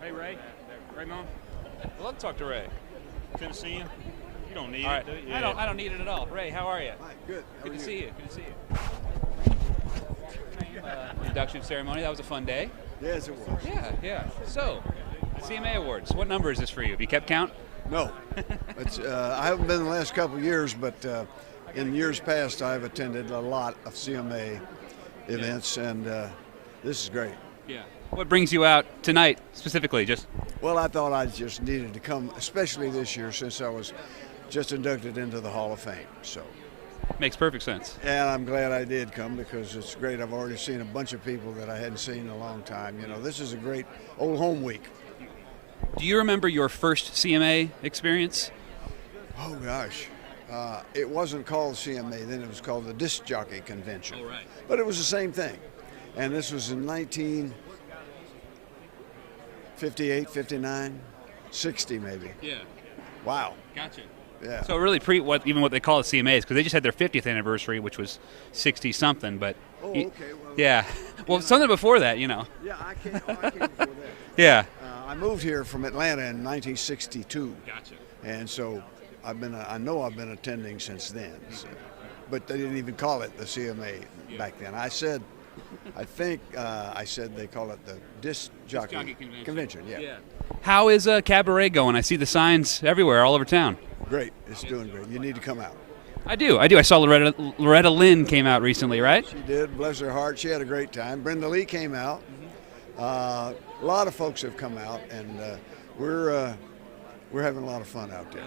Hey, Ray. Raymond. I'd love to talk to Ray. Good to see you. You don't need All it, right. do you? Yeah. I don't need it at all. Ray, how are you? Hi, good. Good to see you. Good to see you. Induction ceremony. That was a fun day. Yes, it was. Yeah. So, CMA Awards. What number is this for you? Have you kept count? No. I haven't been the last couple of years, but in years past, I've attended a lot of CMA events, and this is great. Yeah. What brings you out tonight specifically? Well, I thought I just needed to come, especially this year, since I was just inducted into the Hall of Fame. So. Makes perfect sense. And I'm glad I did come because it's great. I've already seen a bunch of people that I hadn't seen in a long time. You know, this is a great old home week. Do you remember your first CMA experience? Oh, gosh. It wasn't called CMA then. It was called the Disc Jockey Convention. Oh, right. But it was the same thing. And this was in 1958, 59, 60 maybe. Yeah. Wow. Gotcha. Yeah. So really what they call it CMAs, because they just had their 50th anniversary, which was 60-something. But okay. Well, yeah. Well, something before that, you know. Yeah, I came before that. Yeah. I moved here from Atlanta in 1962. Gotcha. And so I know I've been attending since then. So. But they didn't even call it the CMA back then. I think I said they call it the Disc Jockey Convention. Yeah. How is Cabaret going? I see the signs everywhere, all over town. Great. It's doing great. You need to come out. I do. I saw Loretta Lynn came out recently, right? She did. Bless her heart. She had a great time. Brenda Lee came out. A lot of folks have come out, and we're having a lot of fun out there.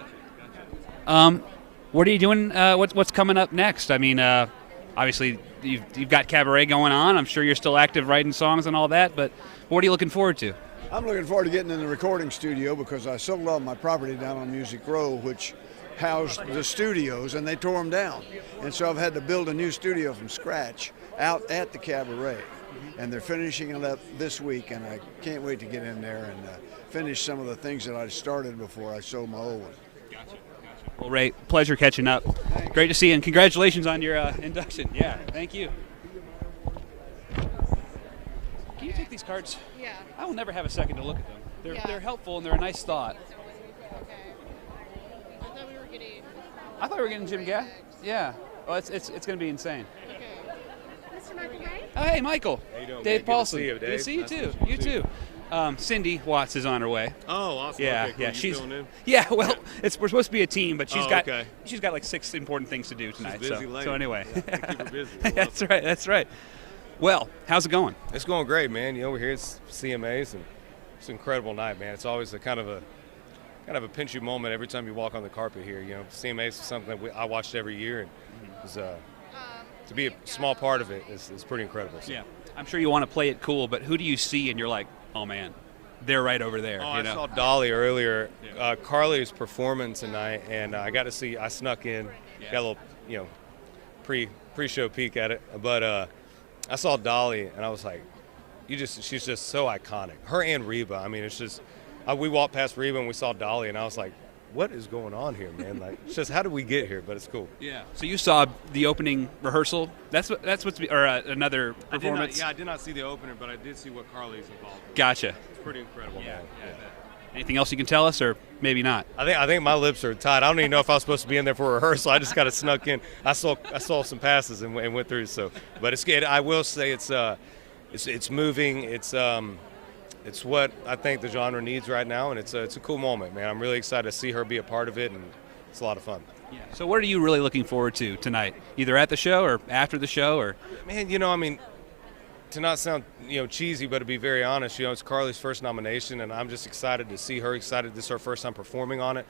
What are you doing? What's coming up next? I mean, obviously you've got Cabaret going on. I'm sure you're still active writing songs and all that. But what are you looking forward to? I'm looking forward to getting in the recording studio because I sold all my property down on Music Row, which housed the studios, and they tore them down. And so I've had to build a new studio from scratch out at the Cabaret. And they're finishing it up this week, and I can't wait to get in there and finish some of the things that I started before I sold my old one. Gotcha. Well, Ray, pleasure catching up. Thanks. Great to see you, and congratulations on your induction. Yeah, thank you. Can you take these cards? Yeah. I will never have a second to look at them. They're helpful, and they're a nice thought. Okay. I thought we were getting. I thought we were getting Jim Gaff. Yeah. Well, it's going to be insane. Okay. Mr. McCreery? Oh, hey, Michael. How you doing, Dave man? Paulson. Good to see you, Dave. Good to see you, Nice too. You too. Cindy Watts is on her way. Oh, awesome. Yeah, okay, cool. yeah. You She's filling in? yeah. Well, we're supposed to be a team, but she's got okay. like 6 important things to do tonight. She's busy lady. So anyway, Yeah, I keep her busy. that's right. That's right. Well, how's it going? It's going great, man. You know, we're here at CMAs, and it's an incredible night, man. It's always a kind of a pinchy moment every time you walk on the carpet here. You know, CMAs is something that I watched every year, and it was, to be a small part of it is pretty incredible. So. Yeah, I'm sure you want to play it cool, but who do you see and you're like, oh man, they're right over there. Oh, you I know? saw Dolly earlier. Carly's performing tonight, and I snuck in, got a little, pre-show peek at it. But I saw Dolly, and I was like, she's just so iconic. Her and Reba. I mean, it's just, we walked past Reba and we saw Dolly, and I was like, what is going on here, man? Like, it's just, how did we get here? But it's cool. Yeah. So you saw the opening rehearsal. That's another performance. I did not see the opener, but I did see what Carly's involved with. Gotcha. It's pretty incredible, man. Yeah. Anything else you can tell us, or maybe not? I think my lips are tied. I don't even know if I was supposed to be in there for a rehearsal. I just got of snuck in. I saw some passes and went through. So, but it's good. I will say it's moving. It's what I think the genre needs right now, and it's a cool moment, man. I'm really excited to see her be a part of it, and it's a lot of fun. Yeah. So what are you really looking forward to tonight? Either at the show or after the show, or? Man, to not sound cheesy, but to be very honest, it's Carly's first nomination, and I'm just excited to see her. Excited this is her first time performing on it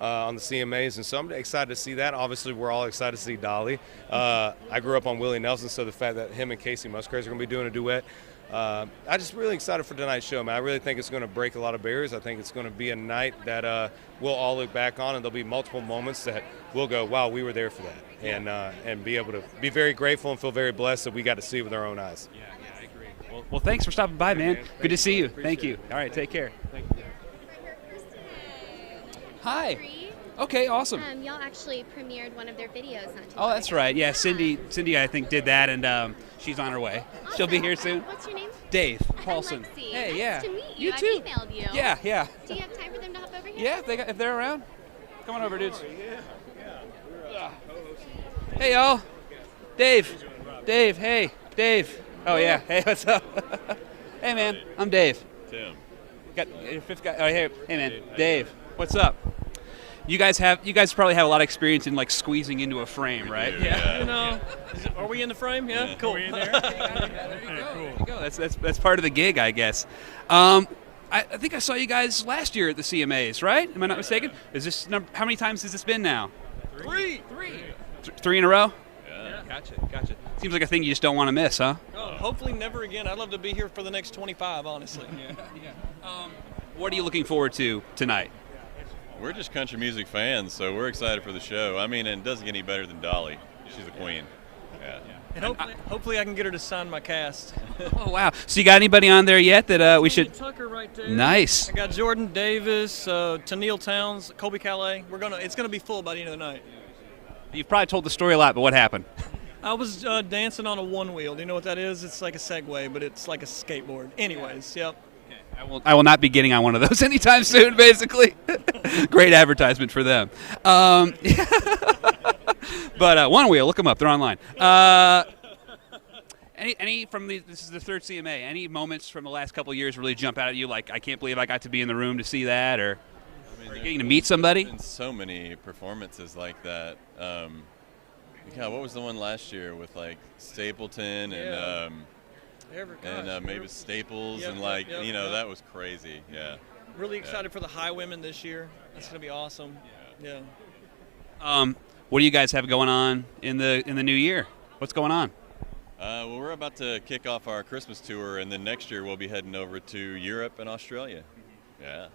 on the CMAs, and so I'm excited to see that. Obviously, we're all excited to see Dolly. I grew up on Willie Nelson, so the fact that him and Casey Musgraves are going to be doing a duet. I'm just really excited for tonight's show, man. I really think it's going to break a lot of barriers. I think it's going to be a night that we'll all look back on, and there'll be multiple moments that we'll go, wow, we were there for that, and be able to be very grateful and feel very blessed that we got to see it with our own eyes. Yeah, I agree. Well, thanks for stopping by, man. Good to see you. Thank you. All right, take care. Thank you. Hi. Okay, awesome. Y'all actually premiered one of their videos not too Oh, long that's ago. right. Yeah, Cindy, I think, did that, and she's on her way. She'll be here soon. What's your name? Dave Paulson. Lexi. Hey, Nice yeah. to meet you. You too. I emailed you. Yeah, yeah. Do you have time for them to hop over here? Yeah, if they're around. Come on over, dudes. Hey, y'all. Dave. Hey, Dave. Oh, yeah. Hey, what's up? Hey, man. I'm Dave. Tim. Got your fifth guy. Oh, hey, man. Dave. What's up? You guys probably have a lot of experience in like squeezing into a frame, right? Yeah. You know, are we in the frame? Yeah, cool. There you go. That's part of the gig, I guess. I think I saw you guys last year at the CMAs, right? Am I not mistaken? Is this how many times has this been now? Three. Three in a row? Yeah. Gotcha. Seems like a thing you just don't want to miss, huh? Oh, hopefully never again. I'd love to be here for the next 25, honestly. What are you looking forward to tonight? We're just country music fans, so we're excited for the show. I mean, and it doesn't get any better than Dolly. She's a queen. Yeah. And hopefully I can get her to sign my cast. Oh, wow. So you got anybody on there yet that we should... Tanya Tucker right there. Nice. I got Jordan Davis, Tennille Towns, Colby Calais. It's gonna be full by the end of the night. You've probably told the story a lot, but what happened? I was dancing on a one wheel. Do you know what that is? It's like a Segway, but it's like a skateboard. Anyways, yep. I will not be getting on one of those anytime soon, basically. Great advertisement for them. But One Wheel, look them up. They're online. Any from this is the third CMA, any moments from the last couple of years really jump out at you like, I can't believe I got to be in the room to see that, or getting to meet somebody? There's been so many performances like that. God, what was the one last year with like Stapleton and Mavis Staples and that was crazy. Yeah. Really excited for the High Women this year. That's gonna be awesome. Yeah. What do you guys have going on in the new year? What's going on? Well, we're about to kick off our Christmas tour, and then next year we'll be heading over to Europe and Australia. Yeah.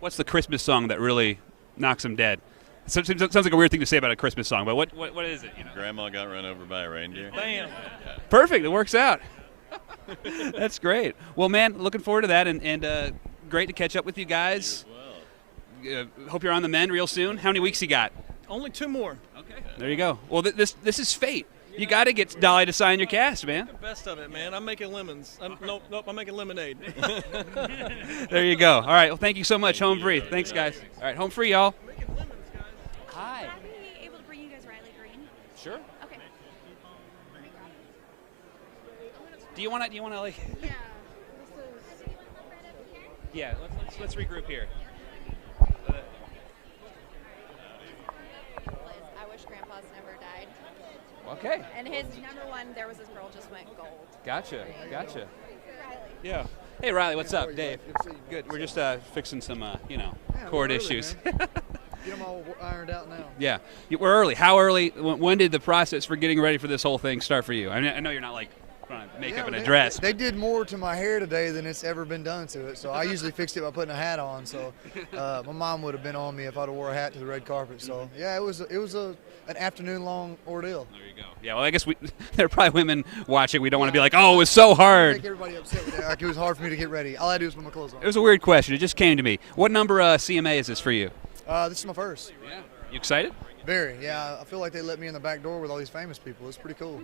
What's the Christmas song that really knocks them dead? Sounds like a weird thing to say about a Christmas song, but what is it? You know? Grandma got run over by a reindeer. Bam. Yeah. Perfect. It works out. That's great. Well, man, looking forward to that, and great to catch up with you guys. You as well. Hope you're on the mend real soon. How many weeks you got? Only 2 more. Okay. There you go. Well, this is fate. You got to get Dolly to sign your cast, man. The best of it, man. I'm making lemons. Nope, I'm making lemonade. There you go. All right. Well, thank you so much. Home free. Thanks, guys. All right. Home free, y'all. Hi. Are we able to bring you guys Riley Green? Sure. Okay. Do you want to like? Yeah. Yeah. Let's regroup here. I wish Grandpa's never died. Okay. And his number one, There Was This Girl, just went gold. Gotcha. Yeah. Hey, Riley. What's up, Dave? Good. We're just fixing some, chord issues. Get them all ironed out now. Yeah. We're early. How early? When did the process for getting ready for this whole thing start for you? I know you're not like trying to make up and a dress. They did more to my hair today than it's ever been done to it. So I usually fixed it by putting a hat on. So my mom would have been on me if I'd have wore a hat to the red carpet. So yeah, it was an afternoon-long ordeal. There you go. Yeah, well, I guess there are probably women watching. We don't want to be like, oh, it was so hard. Make everybody upset with that. Like, it was hard for me to get ready. All I had to do was put my clothes on. It was a weird question. It just came to me. What number CMA is this for you? This is my first. Yeah. You excited? Very. Yeah, I feel like they let me in the back door with all these famous people. It's pretty cool.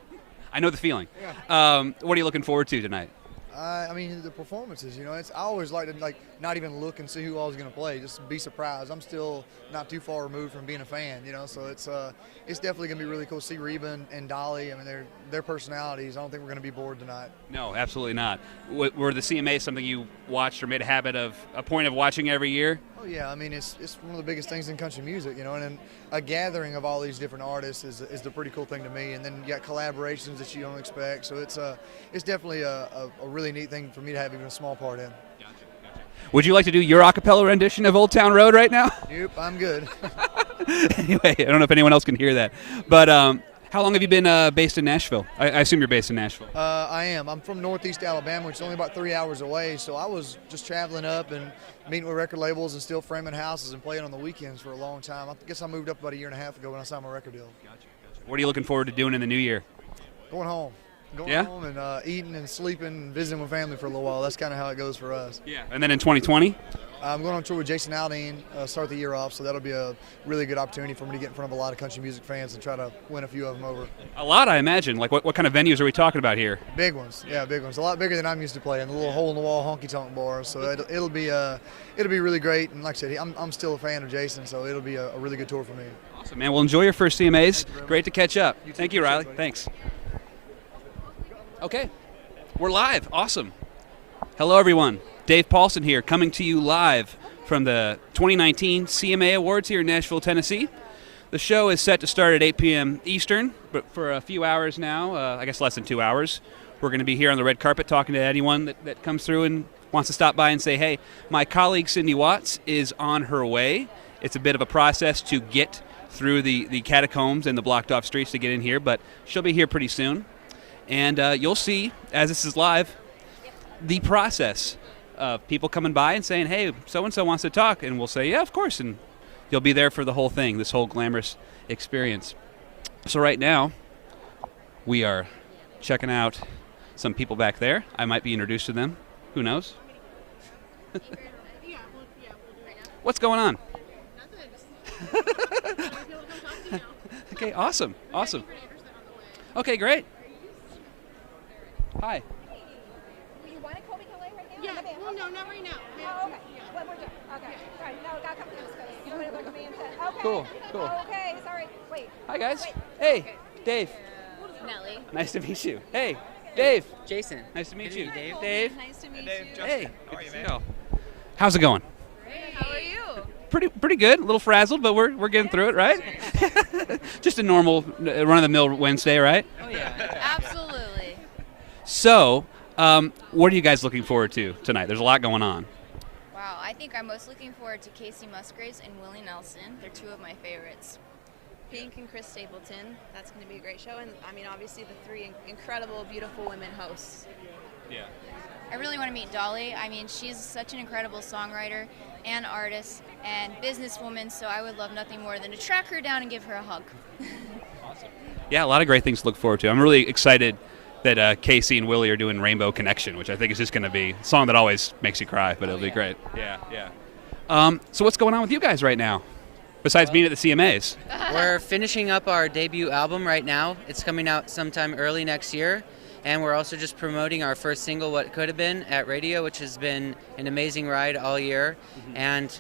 I know the feeling. Yeah. What are you looking forward to tonight? I mean, the performances, I always like to not even look and see who I was going to play, just be surprised. I'm still not too far removed from being a fan, so it's definitely going to be really cool to see Reba and Dolly. I mean, their personalities. I don't think we're going to be bored tonight. No, absolutely not. Were the CMAs something you watched or made a point of watching every year? Oh yeah, I mean it's one of the biggest things in country music, and a gathering of all these different artists is the pretty cool thing to me. And then you got collaborations that you don't expect, so it's definitely a really neat thing for me to have even a small part in. Gotcha. Would you like to do your a cappella rendition of Old Town Road right now? Nope, I'm good. Anyway, I don't know if anyone else can hear that, but how long have you been based in Nashville? I assume you're based in Nashville. I am. I'm from Northeast Alabama, which is only about 3 hours away, so I was just traveling up and meeting with record labels and still framing houses and playing on the weekends for a long time. I guess I moved up about 1.5 years ago when I signed my record deal. Gotcha. What are you looking forward to doing in the new year? Going home. Going home and eating and sleeping and visiting with family for a little while. That's kind of how it goes for us. Yeah. And then in 2020? I'm going on tour with Jason Aldean, start the year off, so that'll be a really good opportunity for me to get in front of a lot of country music fans and try to win a few of them over. A lot, I imagine. Like, what kind of venues are we talking about here? Big ones, yeah, big ones. A lot bigger than I'm used to playing. The little hole-in-the-wall honky-tonk bars. So it'll be really great. And like I said, I'm still a fan of Jason, so it'll be a really good tour for me. Awesome, man. Well, enjoy your first CMAs. Great to catch up. Thank you, Riley. Thanks. Okay, we're live. Awesome. Hello, everyone. Dave Paulson here, coming to you live from the 2019 CMA Awards here in Nashville, Tennessee. The show is set to start at 8 p.m. Eastern, but for a few hours now, I guess less than 2 hours, we're going to be here on the red carpet talking to anyone that comes through and wants to stop by and say, hey, my colleague Cindy Watts is on her way. It's a bit of a process to get through the catacombs and the blocked off streets to get in here, but she'll be here pretty soon. And you'll see, as this is live, the process of people coming by and saying, hey, so-and-so wants to talk, and we'll say, yeah, of course, and you'll be there for the whole thing, this whole glamorous experience. So right now, we are checking out some people back there. I might be introduced to them. Who knows? What's going on? Okay, awesome. Okay, great. Hi. You want to Kobe Calais right now? Yeah, well, no, not right now. Oh, okay. Well, we're done. Okay. All right. No, got to come to this because you want to look at me and say, okay. Cool. Okay, sorry. Wait. Hi, guys. Wait. Hey, Okay. Dave. Nelly. Nice to meet you. Hey, Dave. Jason. Nice to meet Good you. to meet you, Dave. Nice to meet Dave, you. Justin. Hey. How are you, Good to man? see you. How's it going? Great. How are you? Pretty good. A little frazzled, but we're getting through it, right? Just a normal run-of-the-mill Wednesday, right? Oh, yeah. Absolutely. So, what are you guys looking forward to tonight? There's a lot going on. Wow, I think I'm most looking forward to Casey Musgraves and Willie Nelson. They're two of my favorites. Pink and Chris Stapleton. That's going to be a great show. And I mean, obviously, the three incredible, beautiful women hosts. Yeah. I really want to meet Dolly. I mean, she's such an incredible songwriter and artist and businesswoman, so I would love nothing more than to track her down and give her a hug. Yeah, a lot of great things to look forward to. I'm really excited that Casey and Willie are doing Rainbow Connection, which I think is just going to be a song that always makes you cry, but it'll be great. Yeah. So what's going on with you guys right now, besides being at the CMAs? We're finishing up our debut album right now. It's coming out sometime early next year. And we're also just promoting our first single, What Could Have Been, at radio, which has been an amazing ride all year. And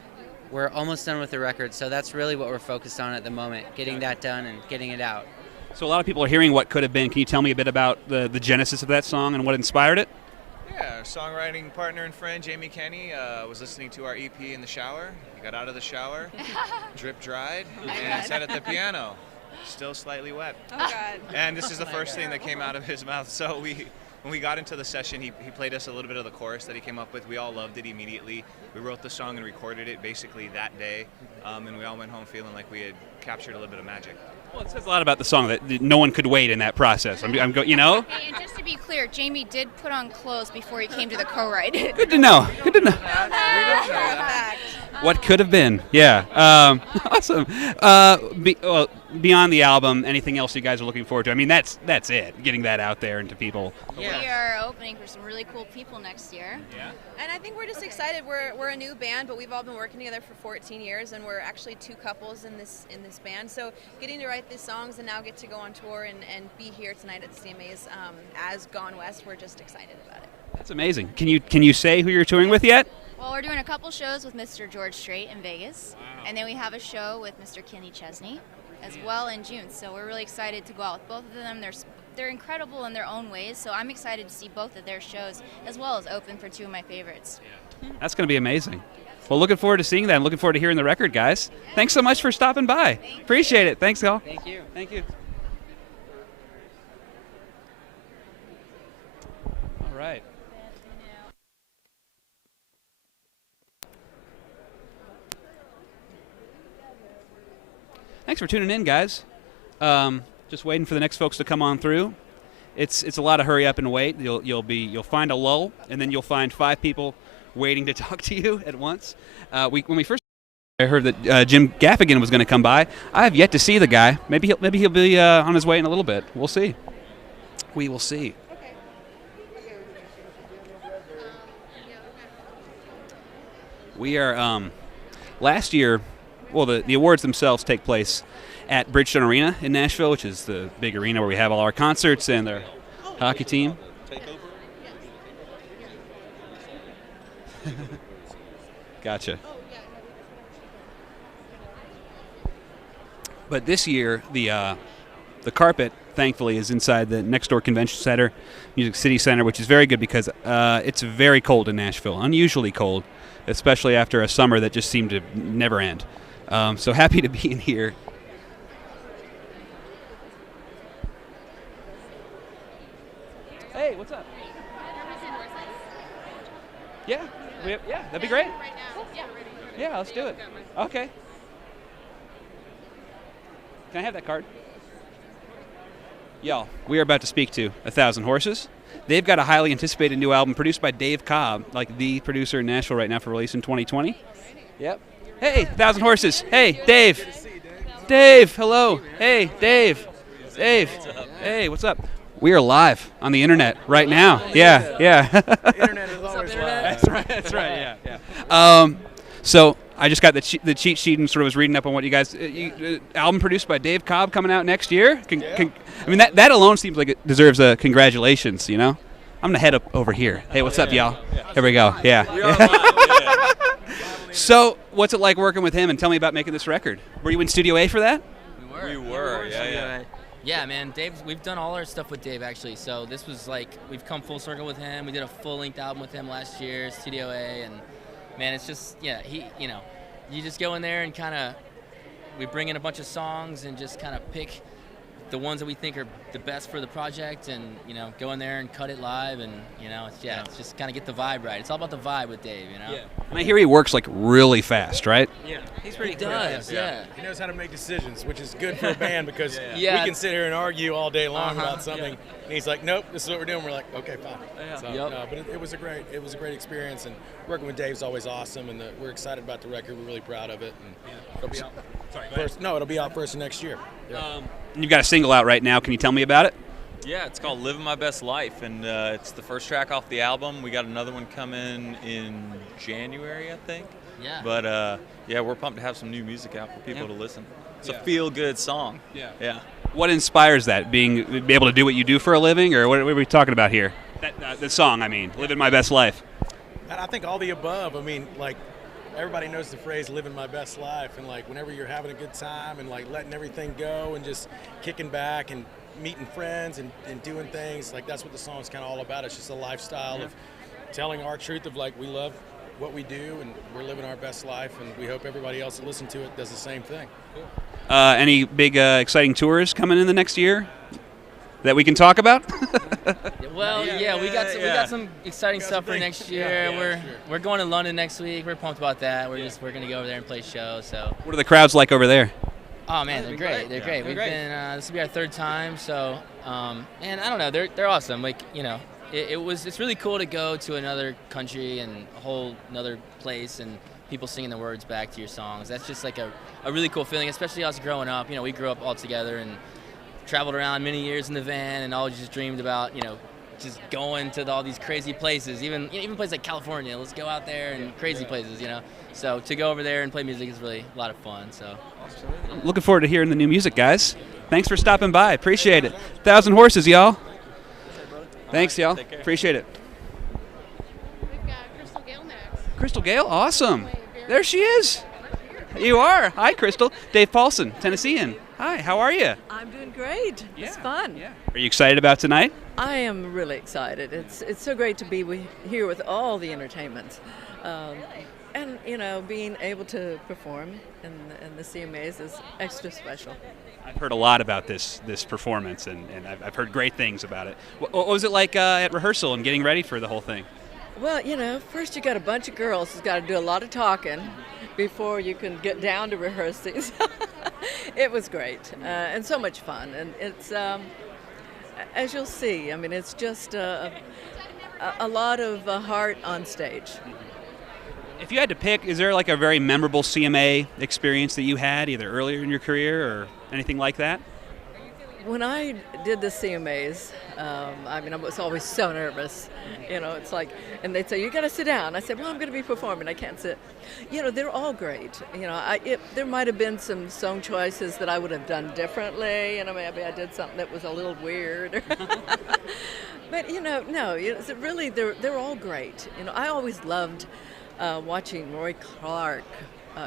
we're almost done with the record, so that's really what we're focused on at the moment, getting that done and getting it out. So a lot of people are hearing What Could Have Been. Can you tell me a bit about the genesis of that song and what inspired it? Yeah, our songwriting partner and friend, Jamie Kenny, was listening to our EP in the shower. He got out of the shower, drip dried, and sat at the piano. Still slightly wet. Oh, God. And this is the first thing that came out of his mouth. So when we got into the session, he played us a little bit of the chorus that he came up with. We all loved it immediately. We wrote the song and recorded it basically that day. And we all went home feeling like we had captured a little bit of magic. Well, it says a lot about the song that no one could wait in that process. You know? Hey, and just to be clear, Jamie did put on clothes before he came to the co-write. Good to know. We don't know that. What could have been. Yeah. Awesome. Beyond the album, anything else you guys are looking forward to? I mean, that's it, getting that out there into people. Yeah. We are opening for some really cool people next year. Yeah. And I think we're just excited. We're a new band, but we've all been working together for 14 years, and we're actually two couples in this band. So getting to write these songs and now get to go on tour and be here tonight at the CMAs as Gone West, we're just excited about it. That's amazing. Can you say who you're touring with yet? Well, we're doing a couple shows with Mr. George Strait in Vegas, and then we have a show with Mr. Kenny Chesney as well in June. So we're really excited to go out with both of them. They're incredible in their own ways, so I'm excited to see both of their shows as well as open for two of my favorites. That's going to be amazing. Well, looking forward to seeing that and looking forward to hearing the record, guys. Thanks so much for stopping by. Appreciate it. Thanks, y'all. Thank you. Thank you. All right. Thanks for tuning in, guys. Just waiting for the next folks to come on through. It's a lot of hurry up and wait. You'll find a lull, and then you'll find 5 people waiting to talk to you at once. When we first, I heard that Jim Gaffigan was going to come by. I have yet to see the guy. Maybe he'll be on his way in a little bit. We'll see. We will see. We are, last year, well, the awards themselves take place at Bridgestone Arena in Nashville, which is the big arena where we have all our concerts and our hockey team. Gotcha. But this year, the carpet, thankfully, is inside the next door convention center, Music City Center, which is very good because it's very cold in Nashville, unusually cold, especially after a summer that just seemed to never end. So happy to be in here. Hey, what's up? Yeah, yeah, that'd be great. Yeah, let's do it. Okay. Can I have that card? Y'all, we are about to speak to 1,000 Horses. They've got a highly anticipated new album produced by Dave Cobb, like the producer in Nashville right now for release in 2020. Yep. Hey, 1,000 Horses. Hey, Dave. Dave, hello. Hey, Dave. Dave. Hey, what's up? We are live on the internet right now. Yeah, yeah. The internet is always live. That's right, yeah. So I just got the cheat sheet and sort of was reading up on what you guys, album produced by Dave Cobb coming out next year. I mean, that alone seems like it deserves a congratulations, you know? I'm going to head up over here. Hey, what's up, y'all? Here we go. Yeah. So what's it like working with him, and tell me about making this record? Were you in Studio A for that? We were, yeah. Yeah, man, we've done all our stuff with Dave, actually, so this was like, we've come full circle with him. We did a full-length album with him last year, Studio A, and man, it's just, yeah, you just go in there and kind of, we bring in a bunch of songs and just kind of pick the ones that we think are the best for the project, and, go in there and cut it live, and, it's just kind of get the vibe right. It's all about the vibe with Dave, Yeah. And I hear he works, like, really fast, right? Yeah, he's pretty good. Yeah. He knows how to make decisions, which is good for a band because we can sit here and argue all day long about something, and he's like, nope, this is what we're doing. We're like, okay, fine. Yeah. So, no, but it was a great experience, and working with Dave's always awesome, and we're excited about the record. We're really proud of it. And it'll be out. It'll be out first next year. Yeah. You've got a single out right now. Can you tell me about it? Yeah, it's called Living My Best Life, and it's the first track off the album. We got another one coming in January, I think. Yeah. But, we're pumped to have some new music out for people to listen. It's a feel-good song. Yeah. What inspires that? Be able to do what you do for a living, or what are we talking about here? The song, I mean, Living My Best Life. I think all the above. I mean, like, everybody knows the phrase living my best life, and like whenever you're having a good time and like letting everything go and just kicking back and meeting friends and doing things, like that's what the song's kind of all about. It's just a lifestyle of telling our truth of like we love what we do and we're living our best life, and we hope everybody else that listens to it does the same thing. Any big exciting tours coming in the next year that we can talk about? Well, we got some exciting stuff for next year. We're going to London next week. We're pumped about that. We're going to go over there and play shows. So. What are the crowds like over there? Oh man, they're great. They're great. We've been this will be our third time. So, and I don't know, they're awesome. Like it's really cool to go to another country and a whole another place and people singing the words back to your songs. That's just like a really cool feeling, especially us growing up. We grew up all together and traveled around many years in the van and all just dreamed about, just going to all these crazy places, even places like California. Let's go out there and crazy places, So to go over there and play music is really a lot of fun. So I'm looking forward to hearing the new music, guys. Thanks for stopping by. Appreciate it. 1,000 Horses, y'all. Thanks, y'all. Appreciate it. We've got Crystal Gayle next. Crystal Gayle, awesome. There she is. You are. Hi, Crystal. Dave Paulson, Tennessean. Hi, how are you? I'm doing great. It's fun. Yeah. Are you excited about tonight? I am really excited. It's so great to be here with all the entertainment. And, being able to perform in the CMAs is extra special. I've heard a lot about this performance, and I've heard great things about it. What was it like at rehearsal and getting ready for the whole thing? Well, first you got a bunch of girls who's got to do a lot of talking before you can get down to rehearsing. It was great and so much fun. And it's, as you'll see, I mean, it's just a lot of heart on stage. If you had to pick, is there like a very memorable CMA experience that you had either earlier in your career or anything like that? when I did the CMAs, I mean, I was always so nervous. You know, it's like, and they'd say, you got to sit down. I said, well, I'm going to be performing. I can't sit. You know, they're all great. You know, there might have been some song choices that I would have done differently. You know, maybe I did something that was a little weird. But, you know, no, it's really, they're all great. You know, I always loved watching Roy Clark,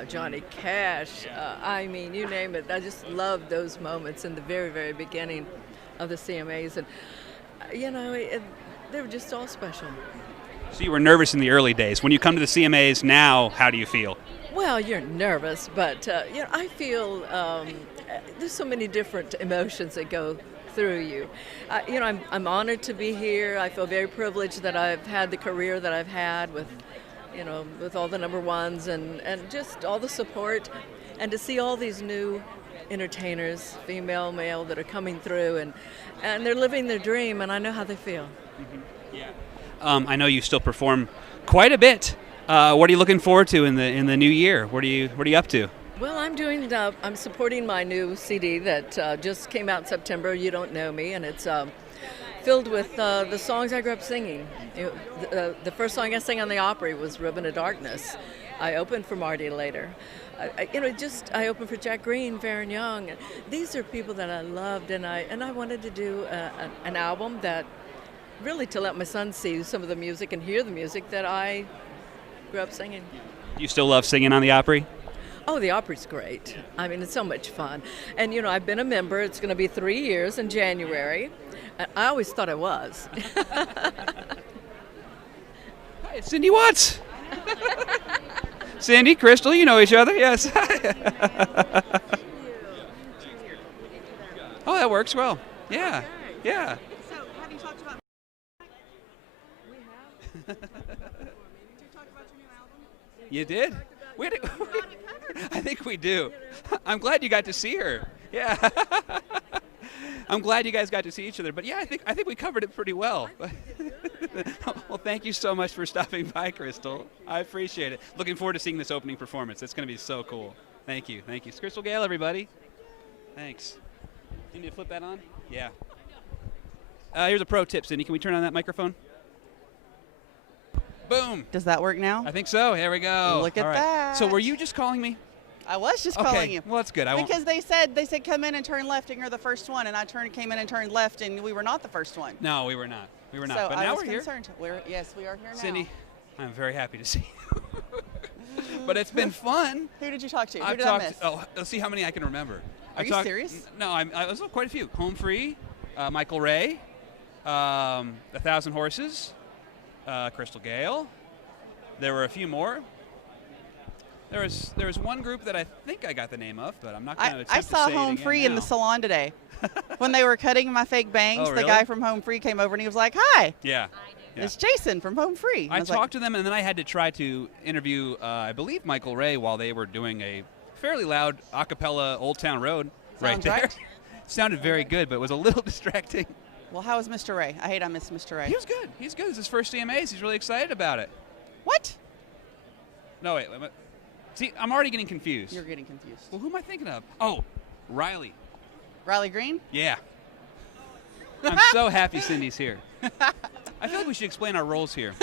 Johnny Cash, I mean, you name it. I just loved those moments in the very, very beginning of the CMAs. And, you know, they were just all special. So you were nervous in the early days. When you come to the CMAs now, how do you feel? Well, you're nervous, but, you know, I feel there's so many different emotions that go through you. You know, I'm honored to be here. I feel very privileged that I've had the career that I've had with, you know, with all the number ones and just all the support, and to see all these new entertainers, female, male, that are coming through and they're living their dream, and I know how they feel. Mm-hmm. Yeah. I know you still perform quite a bit. What are you looking forward to in the new year? What are you up to? Well, I'm supporting my new CD that just came out in September, You Don't Know Me, and it's filled with the songs I grew up singing. The first song I sang on the Opry was Ribbon of Darkness. I opened for Marty later. I opened for Jack Green, Farron Young. These are people that I loved, and I wanted to do an album that really to let my son see some of the music and hear the music that I grew up singing. Do you still love singing on the Opry? Oh, the Opry's great. I mean, it's so much fun. And, you know, I've been a member. It's going to be 3 years in January. I always thought I was. Hi, it's Cindy Watts. Cindy, Crystal, you know each other, yes. Oh, that works well. Yeah, yeah. So, have you talked about? We have. Did you talk about your new album? You did? I think we do. I'm glad you got to see her. Yeah. I'm glad you guys got to see each other. But yeah, I think we covered it pretty well. Well, thank you so much for stopping by, Crystal. I appreciate it. Looking forward to seeing this opening performance. It's going to be so cool. Thank you. Thank you. It's Crystal Gayle, everybody. Thanks. You need to flip that on? Yeah. Here's a pro tip, Cindy. Can we turn on that microphone? Boom. Does that work now? I think so. Here we go. Look at that. So were you just calling me? I was just calling you. Well, that's good. Because they said come in and turn left and you're the first one, and I came in and turned left and we were not the first one. No, we were not. We were not. So but I now was we're concerned. here. Yes, we are here now. Cindy, I'm very happy to see you. But it's been fun. Who did you talk to? Who I've did talked I miss? Oh, let's see how many I can remember. Are you serious? No, I was quite a few. Home Free, Michael Ray, 1,000 Horses, Crystal Gayle. There were a few more. There was one group that I think I got the name of, but I'm not going to attempt to say it again. I saw Home Free in the salon today. When they were cutting my fake bangs, Oh, really? The guy from Home Free came over and he was like, "Hi." Yeah. It's Jason from Home Free. I was talked like, to them, and then I had to try to interview, I believe, Michael Ray while they were doing a fairly loud a cappella Old Town Road right Sounds there. right. Sounded very good, but it was a little distracting. Well, how was Mr. Ray? I missed Mr. Ray. He was good. He's good. It's his first CMAs. He's really excited about it. What? No, wait. See, I'm already getting confused. You're getting confused. Well, who am I thinking of? Oh, Riley. Riley Green? Yeah. I'm so happy Cindy's here. I feel like we should explain our roles here.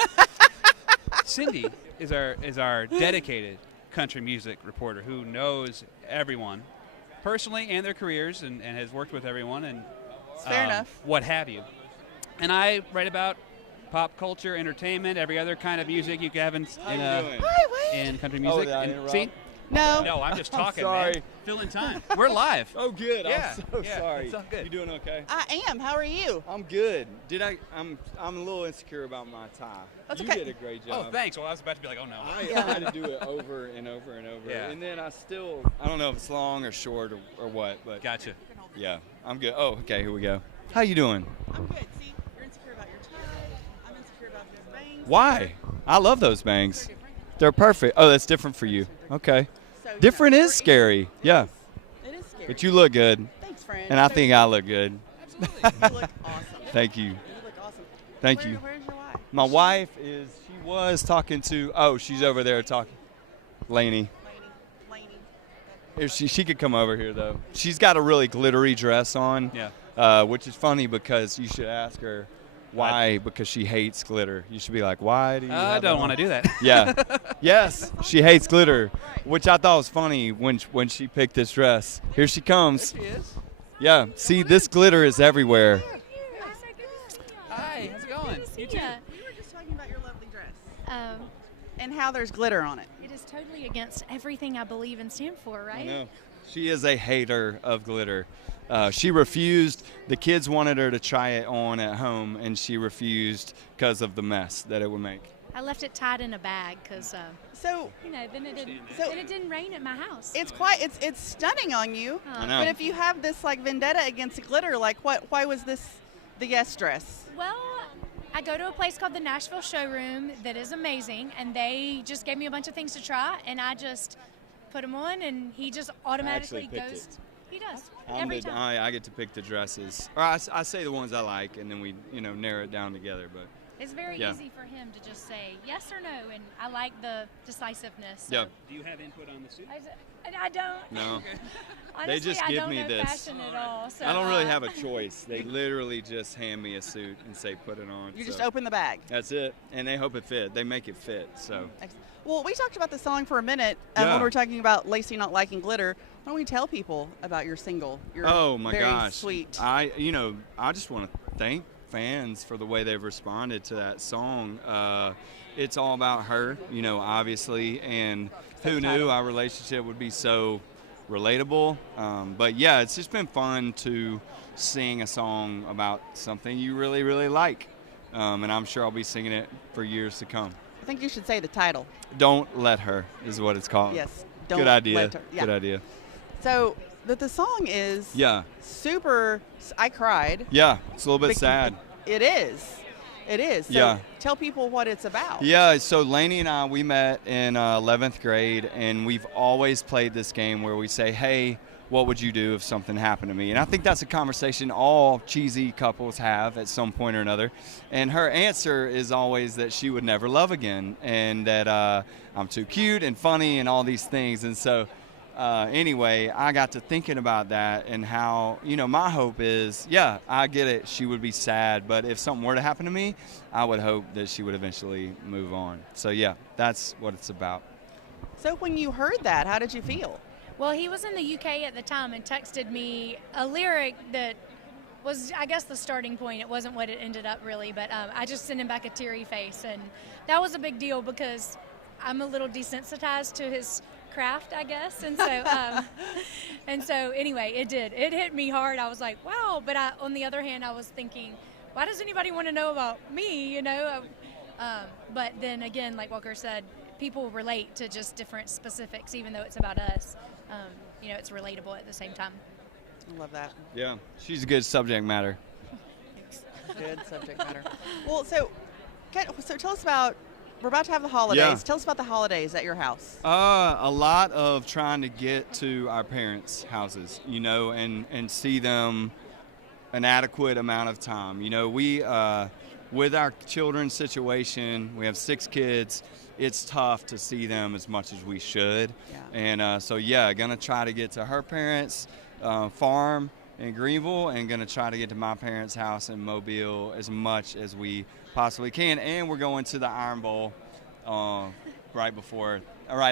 Cindy is our dedicated country music reporter who knows everyone personally and their careers and has worked with everyone and fair enough. What have you. And I write about pop culture, entertainment, every other kind of music you can have in country music. Oh, did I And interrupt? see? No. No, I'm just talking, sorry. man. Fill in time. We're live. Oh, good. Yeah. I'm so Yeah, sorry. it's all good. You doing okay? I am. How are you? I'm good. I'm a little insecure about my tie. That's you okay. did a great job. Oh, thanks. Well, I was about to be like, oh, no. I had to do it over and over and over. Yeah. And then I don't know if it's long or short or what, but. Gotcha. Yeah, I'm good. Oh, okay, here we go. How you doing? I'm good. See, you're insecure about your tie. I'm insecure about those bangs. Why? I love those bangs. They're perfect. Oh, that's different for you. Okay. Different is scary. Yeah. It is scary. But you look good. Thanks, friend. And I think I look good. Absolutely. You look awesome. Thank you. You look awesome. Thank you. Where's your wife? My wife she was talking to, she's over there talking. Lainey. If she could come over here, though. She's got a really glittery dress on. Yeah. which is funny because you should ask her why, because she hates glitter. You should be like, why do you I don't want to do that. Yeah. Yes, she hates glitter, which I thought was funny when she picked this dress. Here she comes. There she is. Yeah, see, this glitter is everywhere. Hi, how's it going? We were just talking about your lovely dress. And how there's glitter on it. It is totally against everything I believe and stand for, right? I know. She is a hater of glitter. She refused. The kids wanted her to try it on at home, and she refused because of the mess that it would make. I left it tied in a bag because, then it didn't rain at my house. It's stunning on you. I know. But if you have this like vendetta against glitter, like why was this the yes dress? Well, I go to a place called the Nashville Showroom that is amazing, and they just gave me a bunch of things to try, and I just put them on, and he just automatically goes. He does every time. I get to pick the dresses, or I say the ones I like, and then we narrow it down together. But it's very easy for him to just say yes or no, and I like the decisiveness. So. Yeah. Do you have input on the suit? I don't. No. Honestly, they just give me this. Fashion at all, so, I don't really have a choice. They literally just hand me a suit and say put it on. You just open the bag. That's it, and they hope it fit. They make it fit. So. Well, we talked about the song for a minute when we were talking about Lacey not liking glitter. Why don't we tell people about your single? Oh my very gosh, sweet. I just want to thank fans for the way they've responded to that song. It's all about her, obviously, and who knew our relationship would be so relatable. But yeah, it's just been fun to sing a song about something you really, really like, and I'm sure I'll be singing it for years to come. I think you should say the title. Don't Let Her is what it's called. Yes. Don't Good idea. Let Her. Yeah. Good idea. So the song is super. I cried. Yeah, it's a little bit sad. It is. It is. So tell people what it's about. Yeah, so Lainey and I, we met in 11th grade, and we've always played this game where we say, hey, what would you do if something happened to me? And I think that's a conversation all cheesy couples have at some point or another. And her answer is always that she would never love again, and that I'm too cute and funny and all these things. And so anyway, I got to thinking about that and how, my hope is, I get it, she would be sad, but if something were to happen to me, I would hope that she would eventually move on. So that's what it's about. So when you heard that, how did you feel? Well, he was in the UK at the time and texted me a lyric that was, I guess, the starting point. It wasn't what it ended up really, but I just sent him back a teary face, and that was a big deal because I'm a little desensitized to his craft, I guess, and so anyway, it hit me hard. I was like, wow, but on the other hand, I was thinking, why does anybody want to know about me, but then again, like Walker said, people relate to just different specifics, even though it's about us. It's relatable at the same time. I love that. Yeah, she's a good subject matter. Good subject matter. Well, so tell us about. We're about to have the holidays. Yeah. Tell us about the holidays at your house. A lot of trying to get to our parents' houses, and see them an adequate amount of time. We, with our children's situation, we have 6 kids. It's tough to see them as much as we should. Yeah. And gonna try to get to her parents' farm in Greenville, and gonna try to get to my parents' house in Mobile as much as we possibly can. And we're going to the Iron Bowl right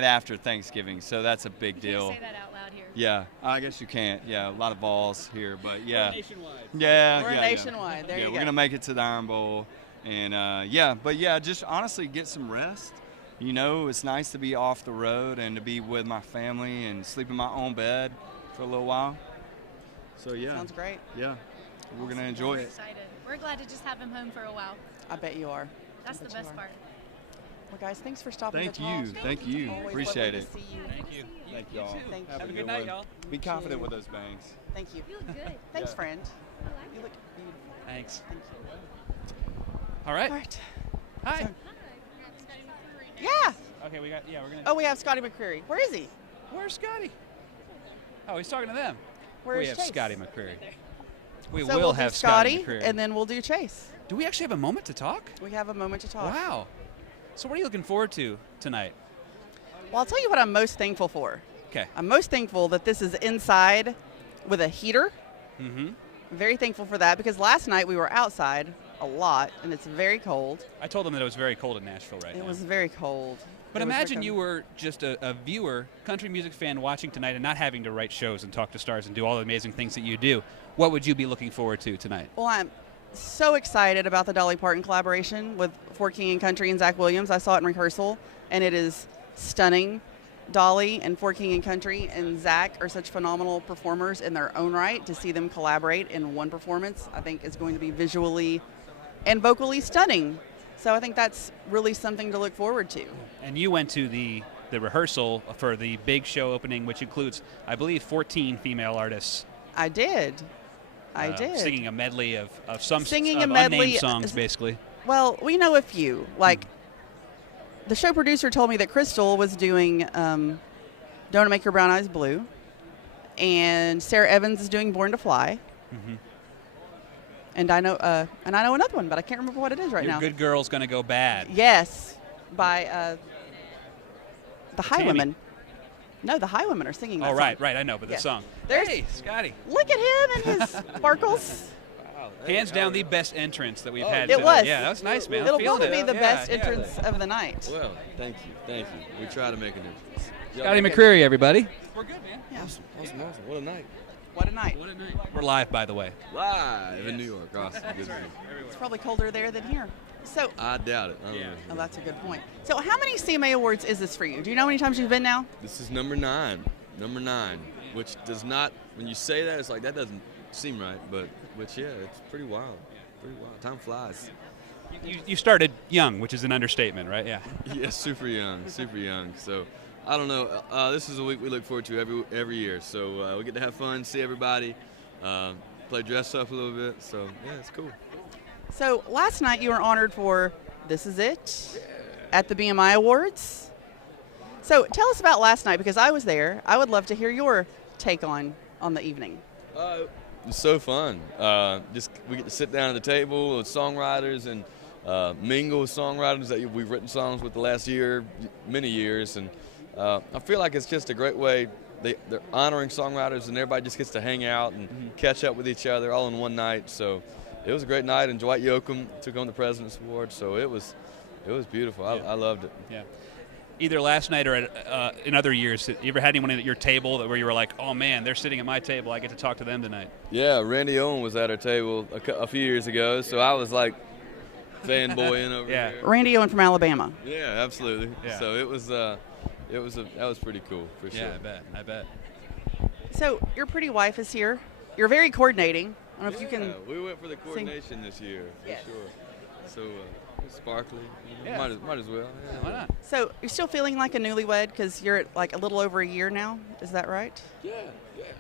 after Thanksgiving, so that's a big deal. You can't say that out loud here. Yeah, I guess you can't. Yeah, a lot of balls here, but yeah. We're nationwide. Yeah, We're nationwide. There you go. We're gonna make it to the Iron Bowl, and just honestly get some rest. It's nice to be off the road and to be with my family and sleep in my own bed for a little while. So sounds great. Yeah, we're gonna enjoy it. Excited. We're glad to just have him home for a while. I bet you are. That's the best part. Well, guys, thanks for stopping. Thank you. Always Appreciate lovely it. To see you. Thank y'all. Thank Have you. a good night, y'all. Be confident with those bangs. Thank you. You look good. Thanks, friend. You look beautiful. Thanks. Thank you. All right. Hi. So, yeah. Okay, we're gonna. Oh, we have Scotty McCreery. Where is he? Where's Scotty? Oh, he's talking to them. Where's we have Chase? Scotty McCreery. We So will we'll have do Scotty, McCreery. and then we'll do Chase. Do we actually have a moment to talk? We have a moment to talk. Wow. So what are you looking forward to tonight? Well, I'll tell you what I'm most thankful for. Okay. I'm most thankful that this is inside with a heater. Mm-hmm. Very thankful for that because last night we were outside a lot and it's very cold. I told them that it was very cold in Nashville right now. It was very cold. But imagine you were just a viewer, country music fan watching tonight and not having to write shows and talk to stars and do all the amazing things that you do. What would you be looking forward to tonight? Well, I'm so excited about the Dolly Parton collaboration with For King and Country and Zach Williams. I saw it in rehearsal, and it is stunning. Dolly and For King and Country and Zach are such phenomenal performers in their own right. To see them collaborate in one performance, I think is going to be visually and vocally stunning. So I think that's really something to look forward to. And you went to the rehearsal for the big show opening, which includes, I believe, 14 female artists. I did. I did. Singing a medley of some Singing of a medley, unnamed songs, basically. Well, we know a few. Like, the show producer told me that Crystal was doing Don't Make Your Brown Eyes Blue, and Sarah Evans is doing Born to Fly. Mm-hmm. And I know another one, but I can't remember what it is right Your now. Good Girl's Gonna Go Bad. Yes, by the Highwomen. Tammy. No, the Highwomen are singing that Oh, right, song. right, I know, but Yes. the song. There's- Hey, Scotty. Look at him and his sparkles. Hands down the best entrance that we've had It today. was. Yeah, that was nice, man. It'll I'm feeling probably it. be the Yeah, best yeah. entrance of the night. Well, thank you. We try to make an entrance. Scotty McCreery, everybody. We're good, man. Yeah. Awesome. What a night. What a night. We're live, by the way. Live in New York. Awesome. Good man. It's probably colder there than here. So, I doubt it. I don't know. oh, that's a good point. So, how many CMA awards is this for you? Do you know how many times you've been now? This is number 9. Number 9, which does not, when you say that, it's like, that doesn't seem right, but yeah, it's pretty wild. Pretty wild. Time flies. You started young, which is an understatement, right? Yeah. Yeah, super young. So, I don't know. This is a week we look forward to every year. So we get to have fun, see everybody, play dress up a little bit. So yeah, it's cool. So, last night you were honored for This Is It at the BMI Awards. So, tell us about last night because I was there. I would love to hear your take on the evening. It's so fun. Just we get to sit down at the table with songwriters and mingle with songwriters that we've written songs with the last year, many years, and I feel like it's just a great way. They're honoring songwriters, and everybody just gets to hang out and catch up with each other all in one night. So it was a great night, and Dwight Yoakam took home the President's Award. So it was beautiful. I loved it. Yeah. Either last night or in other years, you ever had anyone at your table where you were like, oh man, they're sitting at my table, I get to talk to them tonight? Yeah, Randy Owen was at our table a few years ago, so I was like fanboying over here. Randy Owen from Alabama. Yeah, absolutely. Yeah. So that was pretty cool for sure. Yeah, I bet. So, your pretty wife is here. You're very coordinating. I don't know if you can. We went for the coordination this year, for sure. So sparkly. Yeah. Might as well. Yeah. Why not? So, you're still feeling like a newlywed because you're at like a little over a year now. Is that right? Yeah.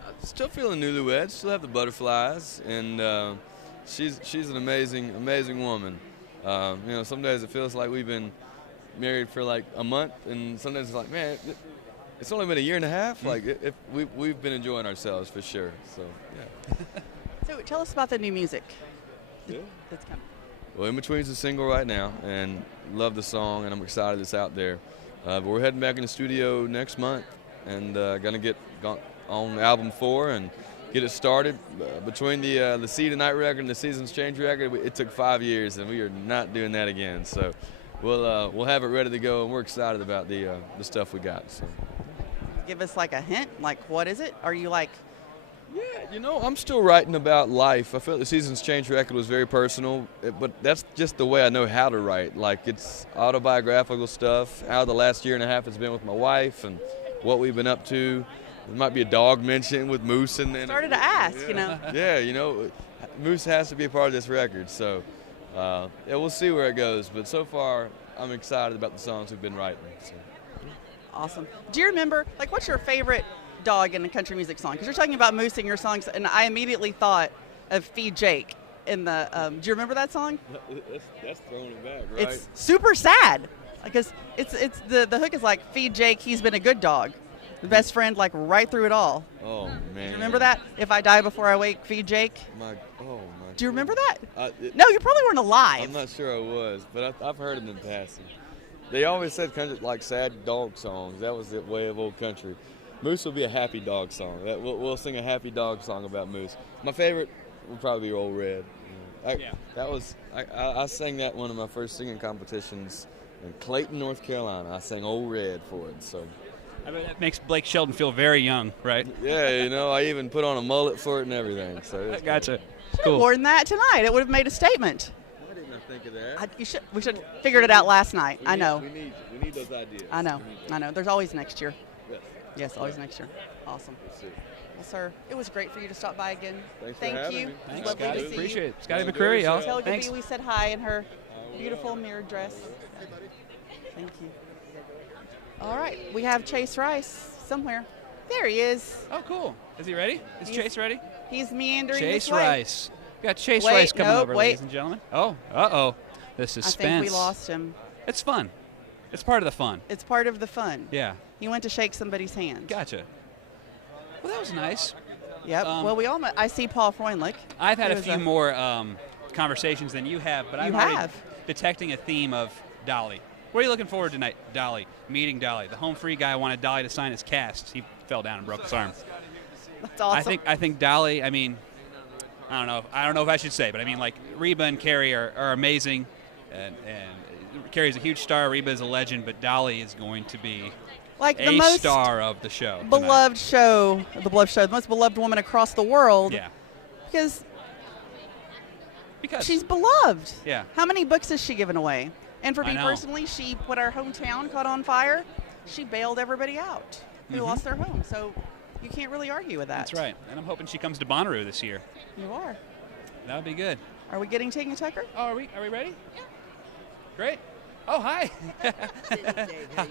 I'm still feeling newlywed. Still have the butterflies, and she's an amazing woman. Some days it feels like we've been married for like a month, and some days it's like, man, it's only been a year and a half. Like we've been enjoying ourselves for sure. So yeah. So, tell us about the new music that's coming. Well, In Between's a single right now, and love the song, and I'm excited it's out there. But we're heading back in the studio next month, and gonna get on album 4 and get it started. Between the See Tonight record and the Seasons Change record, it took 5 years, and we are not doing that again. So we'll have it ready to go, and we're excited about the stuff we got. So. Give us like a hint. Like, what is it? Are you like? Yeah, I'm still writing about life. I felt the Seasons Change record was very personal, but that's just the way I know how to write. Like, it's autobiographical stuff, how the last year and a half has been with my wife and what we've been up to. There might be a dog mentioned with Moose in there. Started to ask, Yeah, Moose has to be a part of this record. So, we'll see where it goes. But so far, I'm excited about the songs we've been writing. So. Awesome. Do you remember, like, what's your favorite dog in a country music song? Because you're talking about Moose in your songs, and I immediately thought of Feed Jake in the. Do you remember that song? That's throwing it back, right? It's super sad because it's the hook is like Feed Jake, he's been a good dog, the best friend, like right through it all. Oh man! Do you remember that? If I die before I wake, Feed Jake. Do you remember that? No, you probably weren't alive. I'm not sure I was, but I've heard them in passing. They always said country like sad dog songs. That was the way of old country. Moose will be a happy dog song. We'll sing a happy dog song about Moose. My favorite would probably be Old Red. I sang that one of my first singing competitions in Clayton, North Carolina. I sang Old Red for it. So I mean, that makes Blake Shelton feel very young, right? Yeah, I even put on a mullet for it and everything. So I gotcha. Should Cool. have worn that tonight. It would have made a statement. I didn't think of that. We should have figured it out last night. I know. We need those ideas. I know. There's always next year. Yes. Yes, always next year. Awesome. Well, sir, it was great for you to stop by again. Thanks for Thank having you. me. It was Thanks, lovely Scotty. to see Appreciate you. it. Scotty McCreery, y'all. Tell Thanks. Gibby we said hi in her beautiful mirrored dress. Thank you. All right, we have Chase Rice somewhere. There he is. Oh, cool. Is he ready? Is Chase ready? He's meandering Chase this way. Rice. We got Chase Wait, Rice coming nope, over, wait. ladies and gentlemen. Oh, uh-oh. The suspense. I think we lost him. It's fun. It's part of the fun. It's part of the fun. Yeah. He went to shake somebody's hand. Gotcha. Well, that was nice. Yep. Well, we all met. I see Paul Freundlich. I've had He a was few more conversations than you have, but I'm already detecting a theme of Dolly. What are you looking forward to tonight? Dolly. Meeting Dolly. The home free guy wanted Dolly to sign his cast. He fell down and broke his arm. That's awesome. I think Dolly, I mean, I don't know if I should say, but I mean, like, Reba and Carrie are amazing, and Carrie's a huge star, Reba is a legend, but Dolly is going to be like a the most star of the show. Beloved show, the most beloved woman across the world. Yeah. Because Because she's beloved. Yeah. How many books has she given away? And for I me know. personally, when our hometown caught on fire, she bailed everybody out who lost their home. So you can't really argue with that. That's right. And I'm hoping she comes to Bonnaroo this year. You are. That would be good. Are we getting Tanya Tucker? Oh, are we ready? Yeah. Great. Oh, hi.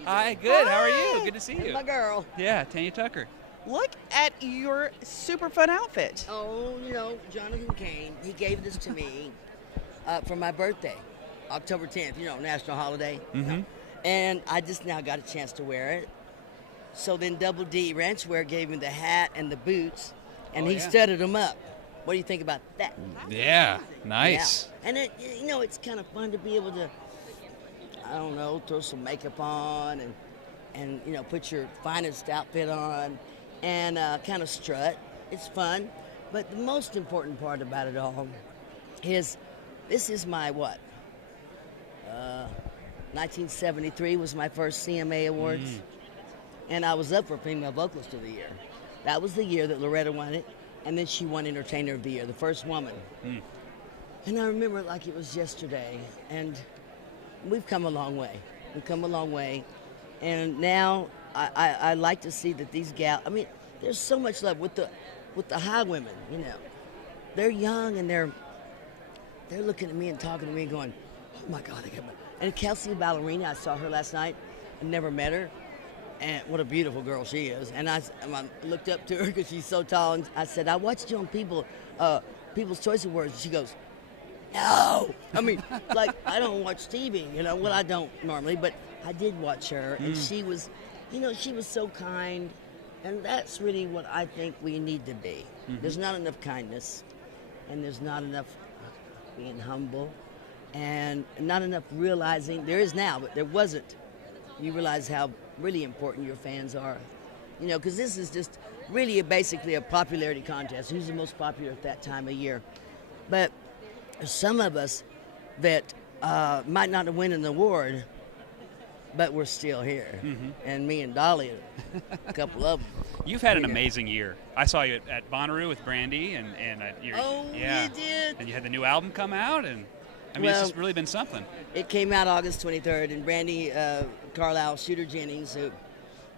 Hi, good. How are you? Good to see you. My girl. Yeah, Tanya Tucker. Look at your super fun outfit. Oh, Jonathan Kane, he gave this to me for my birthday, October 10th, national holiday. Mm-hmm. And I just now got a chance to wear it. So then Double D Ranchwear gave me the hat and the boots, and he studded them up. What do you think about that? Yeah, nice. Yeah. And it's kind of fun to be able to, throw some makeup on and put your finest outfit on and kind of strut. It's fun. But the most important part about it all is this is my 1973 was my first CMA Awards. And I was up for Female Vocalist of the Year. That was the year that Loretta won it, and then she won Entertainer of the Year, the first woman. And I remember it like it was yesterday, and we've come a long way. We've come a long way, and now I like to see that these gals, there's so much love with the high women, They're young, and they're looking at me and talking to me and going, oh my God. And Kelsey Ballerina, I saw her last night. I never met her. And what a beautiful girl she is. And I looked up to her because she's so tall. And I said, I watched you on People's Choice Awards. And she goes, no. I don't watch TV, Well, I don't normally, but I did watch her. And she was, she was so kind. And that's really what I think we need to be. There's not enough kindness. And there's not enough being humble. And not enough realizing, there is now, but there wasn't. You realize how really important your fans are, because this is just really basically a popularity contest. Who's the most popular at that time of year? But there's some of us that might not have won an award, but we're still here. And me and Dolly, a couple of them. You've had an amazing year. I saw you at Bonnaroo with Brandy, and you did. And you had the new album come out, and it's just really been something. It came out August 23rd, and Brandy Carlisle, Shooter Jennings, who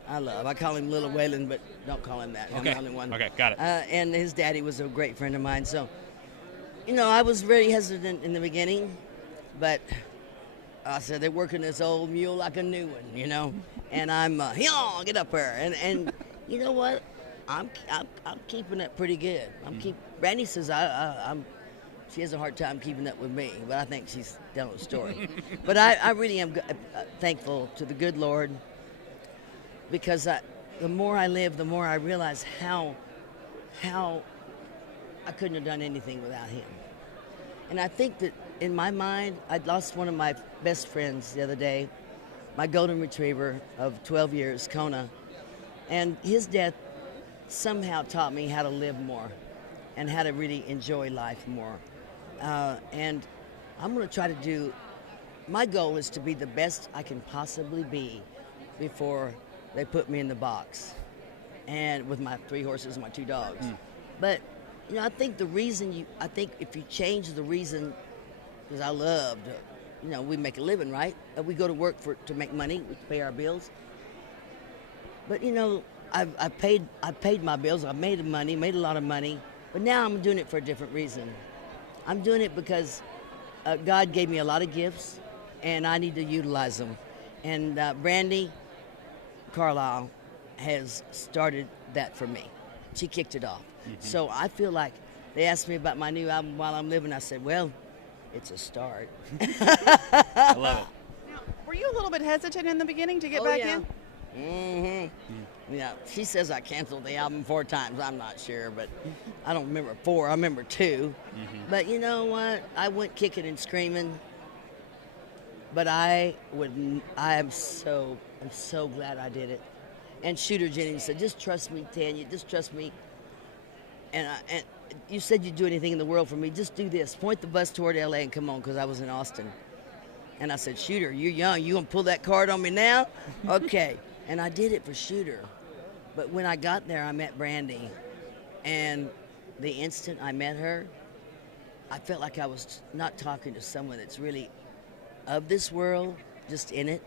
I love. I call him Little Waylon, but don't call him that. Okay. I'm the only one. Okay, got it. And his daddy was a great friend of mine. So, I was very hesitant in the beginning, but I said they're working this old mule like a new one, And I'm, get up there. And you know what? I'm keeping it pretty good. Brandy says she has a hard time keeping up with me, but I think she's telling a story. But I really am thankful to the good Lord, because the more I live, the more I realize how I couldn't have done anything without him. And I think that in my mind, I'd lost one of my best friends the other day, my golden retriever of 12 years, Kona. And his death somehow taught me how to live more. and how to really enjoy life more. And I'm going to try to do, my goal is to be the best I can possibly be before they put me in the box, and with my 3 horses and my 2 dogs. But, I think I think if you change the reason, because I love to, we make a living, right? We go to work to make money, to pay our bills. But, I paid my bills, I made a lot of money, but now I'm doing it for a different reason. I'm doing it because God gave me a lot of gifts, and I need to utilize them. And Brandy Carlisle has started that for me. She kicked it off. So I feel like they asked me about my new album while I'm living. I said, well, it's a start. I love it. Now, were you a little bit hesitant in the beginning to get back in? Yeah, she says I canceled the album 4 times. I'm not sure, but I don't remember 4. I remember 2. But you know what? I went kicking and screaming. But I'm so glad I did it. And Shooter Jennings said, just trust me, Tanya, just trust me. And you said you'd do anything in the world for me. Just do this. Point the bus toward L.A. and come on, because I was in Austin. And I said, Shooter, you're young. You going to pull that card on me now? Okay. And I did it for Shooter. But when I got there, I met Brandy. And the instant I met her, I felt like I was not talking to someone that's really of this world, just in it,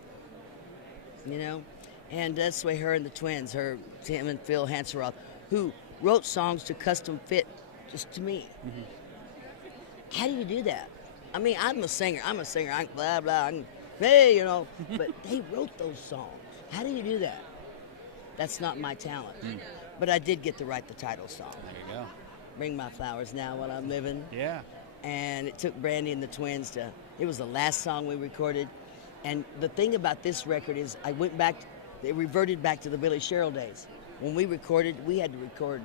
And that's the way her and the twins, Tim and Phil Hanseroth, who wrote songs to custom fit just to me. How do you do that? I mean, I'm a singer. I'm blah, blah, hey, but they wrote those songs. How do you do that? That's not my talent. But I did get to write the title song. There you go. Bring My Flowers Now While I'm Living. Yeah. And it took Brandy and the twins it was the last song we recorded. And the thing about this record is it reverted back to the Billy Sherrill days. When we recorded, we had to record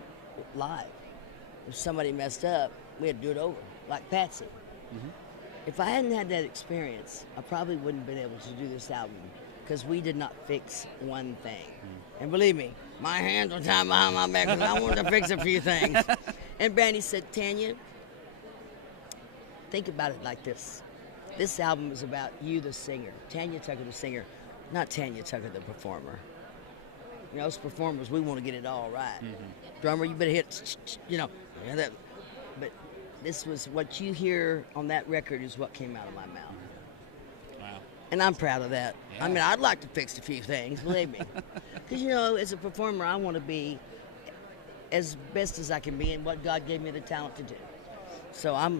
live. If somebody messed up, we had to do it over, like Patsy. If I hadn't had that experience, I probably wouldn't have been able to do this album, because we did not fix one thing. And believe me, my hands were tied behind my back because I wanted to fix a few things. And Brandy said, Tanya, think about it like this. This album is about you, the singer, Tanya Tucker, the singer, not Tanya Tucker, the performer. Us performers, we want to get it all right. Drummer, you better hit, that. But this was what you hear on that record is what came out of my mouth. Wow. And I'm proud of that. Yeah. I mean, I'd like to fix a few things, believe me. Because, as a performer, I want to be as best as I can be in what God gave me the talent to do. So I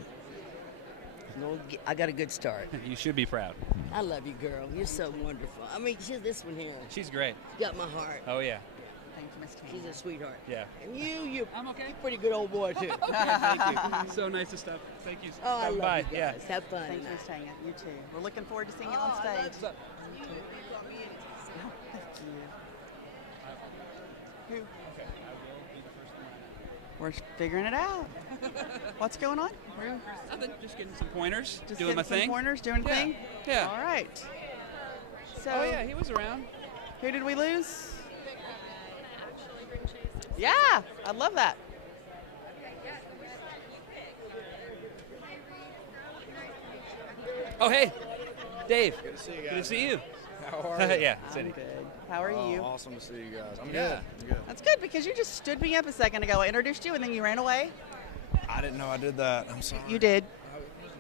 got a good start. You should be proud. I love you, girl. You're so wonderful. I mean, this one here. She's great. Got my heart. Oh, yeah. Thank you, Miss Tanya. She's a sweetheart. Yeah. And you're a pretty good old boy, too. Thank you. So nice to stop. Thank you. Oh, I love Bye. you guys. Yeah. Have fun. Thanks, Miss Tanya. You too. We're looking forward to seeing you on stage. Thank Who? We're figuring it out. What's going on? Nothing. Just getting some pointers. Just doing my getting some thing. pointers, doing a thing? Yeah. All right. So, Oh yeah, he was around. Who did we lose? Yeah, I love that. Oh hey, Dave. Good to see you guys. Good to see you. How are you? Yeah, I'm Cindy. good. How are you? Awesome to see you guys. I'm Yeah. good. I'm good. That's good because you just stood me up a second ago. I introduced you and then you ran away. I didn't know I did that. I'm sorry. You did.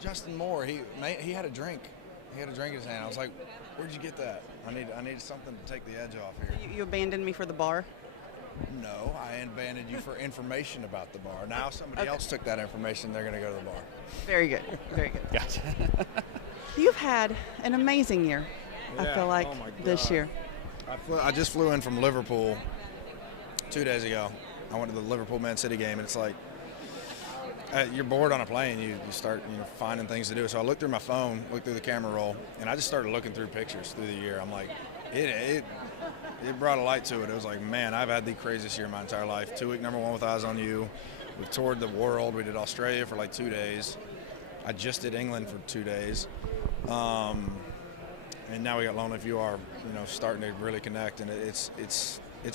Justin Moore. He had a drink. He had a drink in his hand. I was like, "Where'd you get that? I need something to take the edge off here." You abandoned me for the bar. No, I abandoned you for information about the bar. Now somebody else took that information. They're going to go to the bar. Very good. Very good. Gotcha. You've had an amazing year. I Yeah. feel like Oh my this God. year. I just flew in from Liverpool 2 days ago. I went to the Liverpool Man City game, and it's like you're bored on a plane. You start finding things to do. So I looked through my phone, looked through the camera roll, and I just started looking through pictures through the year. I'm like, it brought a light to it. It was like, man, I've had the craziest year of my entire life. 2-week #1 with Eyes on You. We've toured the world. We did Australia for like 2 days. I just did England for 2 days. And now we got Lonely If You Are, starting to really connect, and it's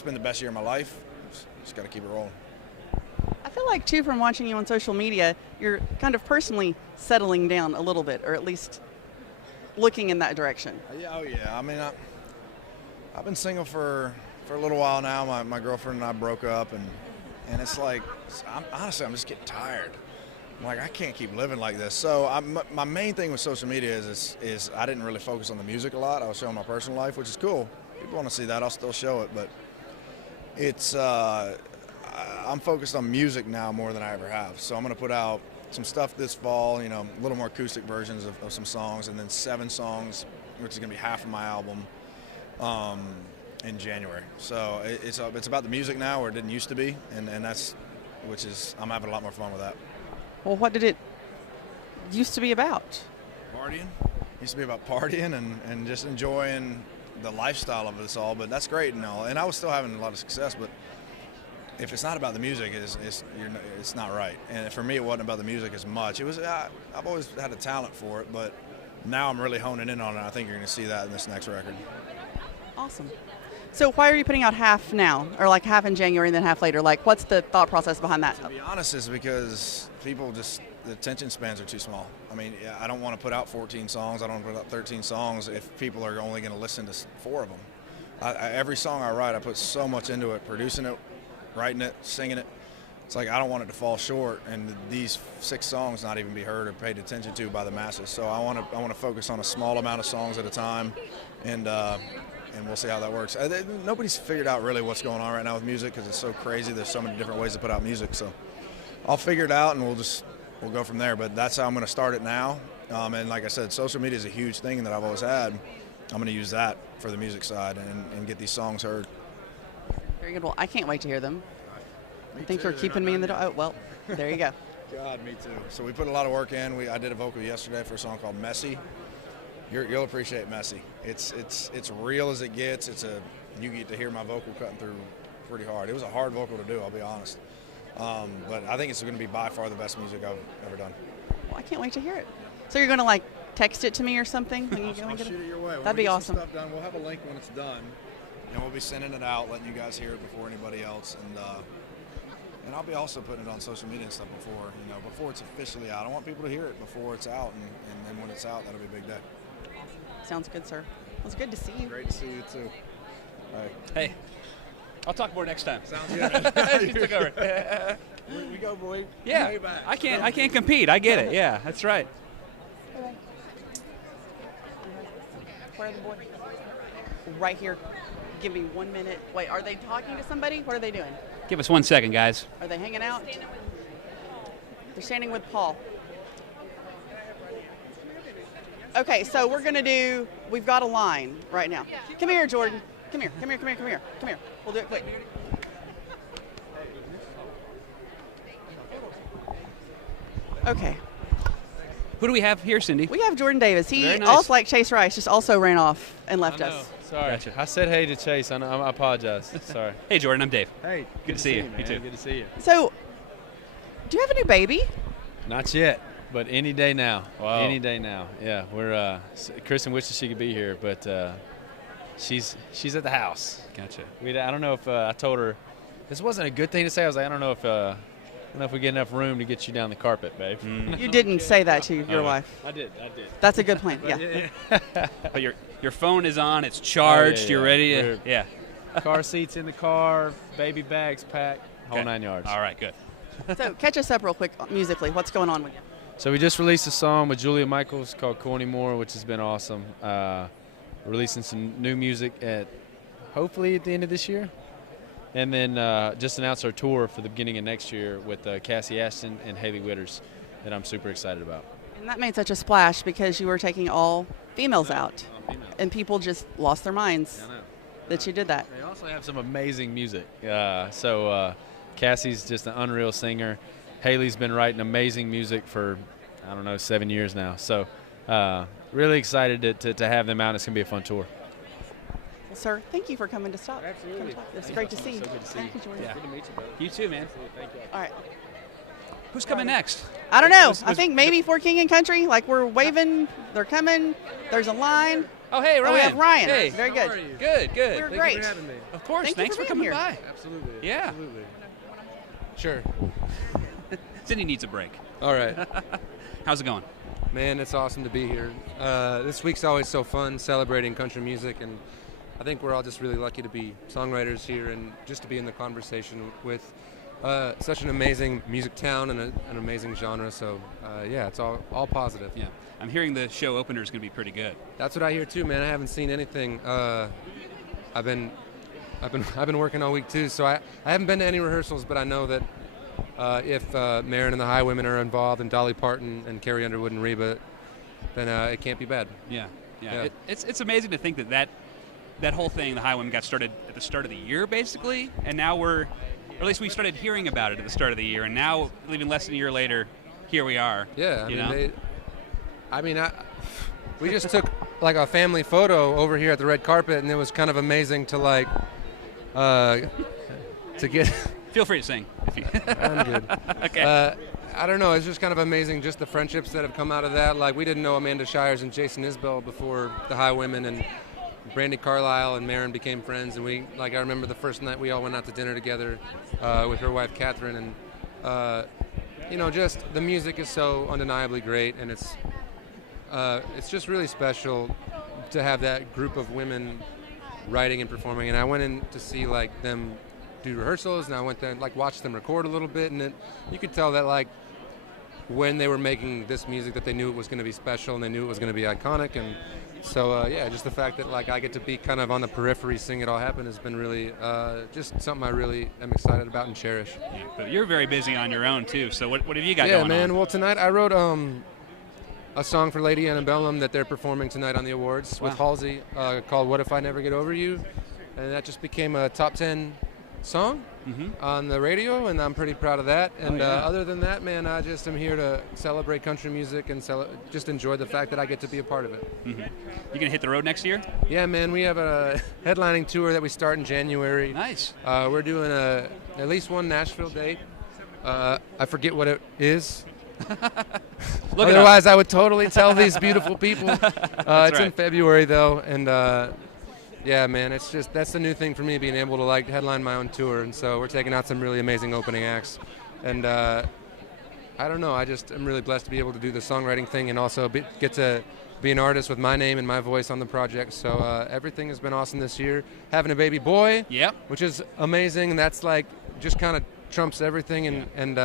been the best year of my life. Just got to keep it rolling. I feel like, too, from watching you on social media, you're kind of personally settling down a little bit, or at least looking in that direction. Yeah, oh yeah. I mean, I've been single for a little while now. My girlfriend and I broke up, and it's like, honestly, I'm just getting tired. I'm like, I can't keep living like this. So my main thing with social media is I didn't really focus on the music a lot. I was showing my personal life, which is cool. People want to see that, I'll still show it, but it's I'm focused on music now more than I ever have. So I'm going to put out some stuff this fall, a little more acoustic versions of some songs, and then 7 songs, which is going to be half of my album, in January. So it's about the music now, where it didn't used to be, and I'm having a lot more fun with that. Well, what did it used to be about? Partying. It used to be about partying and just enjoying the lifestyle of this all, but that's great and all. And I was still having a lot of success, but if it's not about the music, it's not right. And for me, it wasn't about the music as much. I've always had a talent for it, but now I'm really honing in on it. I think you're going to see that in this next record. Awesome. So why are you putting out half now, or like half in January and then half later? Like, what's the thought process behind that? To be honest, is because people the attention spans are too small. I mean, I don't want to put out 14 songs. I don't want to put out 13 songs if people are only going to listen to 4 of them. Every song I write, I put so much into it, producing it, writing it, singing it. It's like I don't want it to fall short, and these 6 songs not even be heard or paid attention to by the masses. So I want to focus on a small amount of songs at a time, and we'll see how that works. Nobody's figured out really what's going on right now with music because it's so crazy. There's so many different ways to put out music. So I'll figure it out, and we'll go from there. But that's how I'm going to start it now. And like I said, social media is a huge thing that I've always had. I'm going to use that for the music side and get these songs heard. Very good. Well, I can't wait to hear them. I think you're keeping me in the dark. Oh, well, there you go. God, me too. So we put a lot of work in. I did a vocal yesterday for a song called Messy. You'll appreciate Messy. It's real as it gets. You get to hear my vocal cutting through pretty hard. It was a hard vocal to do, I'll be honest. But I think it's going to be by far the best music I've ever done. Well, I can't wait to hear it. So you're going to text it to me or something? When you I'll shoot it your way. That'd be awesome. Stuff done. We'll have a link when it's done, and we'll be sending it out, letting you guys hear it before anybody else. And I'll be also putting it on social media and stuff before it's officially out. I want people to hear it before it's out, and then when it's out, that'll be a big day. Sounds good, sir. Well, it's good to see you. Great to see you too. All right. Hey, I'll talk more next time. Sounds good. You took over. We go, boy. Yeah, Way back. I can't compete. I get it. Yeah, that's right. Where are the boys? Right here. Give me 1 minute. Wait, are they talking to somebody? What are they doing? Give us 1 second, guys. Are they hanging out? They're standing with Paul. Okay, so we've got a line right now. Come here, Jordan. Come here. We'll do it quick. Okay. Who do we have here, Cindy? We have Jordan Davis. He Very nice. also, like Chase Rice, just also ran off and left us. Sorry. Gotcha. I said hey to Chase. I apologize. Sorry. Hey, Jordan. I'm Dave. Hey. Good to see you. Man. You too. Good to see you. So, do you have a new baby? Not yet, but any day now. Wow. Any day now. Yeah, we're Kristen wishes she could be here, but she's at the house. Gotcha. I don't know if I told her this wasn't a good thing to say. I was like, I don't know if we get enough room to get you down the carpet, babe. You didn't say that to your wife. I did. That's a good plan. Yeah. But your phone is on. It's charged. You're ready to. Yeah. Car seats in the car, baby bags packed, whole 9 yards. All right. Good. So catch us up real quick musically. What's going on with you? So we just released a song with Julia Michaels called Corny More, which has been awesome. Releasing some new music hopefully at the end of this year. And then just announced our tour for the beginning of next year with Cassie Ashton and Haley Witters that I'm super excited about. And that made such a splash because you were taking all females out. And people just lost their minds that you did that. They also have some amazing music. So Cassie's just an unreal singer. Haley's been writing amazing music for, 7 years now. So really excited to have them out. It's going to be a fun tour. Well, sir, thank you for coming to stop. Absolutely. It's great to see you. So good to see Thank you, Jordan. Yeah. Good to meet you, brother. You too, man. Thank you. All right. Who's coming next? I don't know. I think maybe for King and Country. We're waving. They're coming. There's a line. Oh, hey, Ryan. Oh, we have Ryan. Hey. Very good. Good. We're great. For having me. Of course. Thank Thanks you for for being coming here. by. Absolutely. Yeah. Absolutely. Sure. Cindy needs a break. All right. How's it going? Man, it's awesome to be here. This week's always so fun, celebrating country music, and I think we're all just really lucky to be songwriters here and just to be in the conversation with such an amazing music town and an amazing genre. So, yeah, it's all positive. Yeah. I'm hearing the show opener is going to be pretty good. That's what I hear too, man. I haven't seen anything. I've been working all week too, so I haven't been to any rehearsals, but I know that if Maren and the Highwomen are involved, and Dolly Parton and Carrie Underwood and Reba, then it can't be bad. Yeah. It's amazing to think that whole thing, the Highwomen, got started at the start of the year, basically, and now or at least we started hearing about it at the start of the year, and now, even less than a year later, here we are. Yeah, we just took like a family photo over here at the red carpet, and it was kind of amazing to to get. Feel free to sing. If you I'm good. Okay. I don't know. It's just kind of amazing, just the friendships that have come out of that. Like, we didn't know Amanda Shires and Jason Isbell before the Highwomen, and Brandy Carlisle and Maren became friends. And I remember the first night we all went out to dinner together with her wife Catherine, and just the music is so undeniably great, and it's just really special to have that group of women writing and performing. And I went in to see them do rehearsals, and I went there and watched them record a little bit, and you could tell that when they were making this music that they knew it was going to be special and they knew it was going to be iconic. And so just the fact that I get to be kind of on the periphery seeing it all happen has been really just something I really am excited about and cherish. Yeah, but you're very busy on your own too, so what have you got going on? Yeah, man. Well, tonight I wrote a song for Lady Antebellum that they're performing tonight on the awards with Halsey called What If I Never Get Over You, and that just became a top 10 song on the radio, and I'm pretty proud of that. And other than that, man, I just am here to celebrate country music and just enjoy the fact that I get to be a part of it. You gonna hit the road next year? Yeah, man, we have a headlining tour that we start in January. Nice. We're doing at least one Nashville date. I forget what it is. Otherwise, I would totally tell these beautiful people. It's in February, though, and yeah, man, that's the new thing for me, being able to headline my own tour. And so we're taking out some really amazing opening acts. And I don't know, I just am really blessed to be able to do the songwriting thing and also get to be an artist with my name and my voice on the project. So everything has been awesome this year. Having a baby boy, which is amazing, and that's just kind of trumps everything. And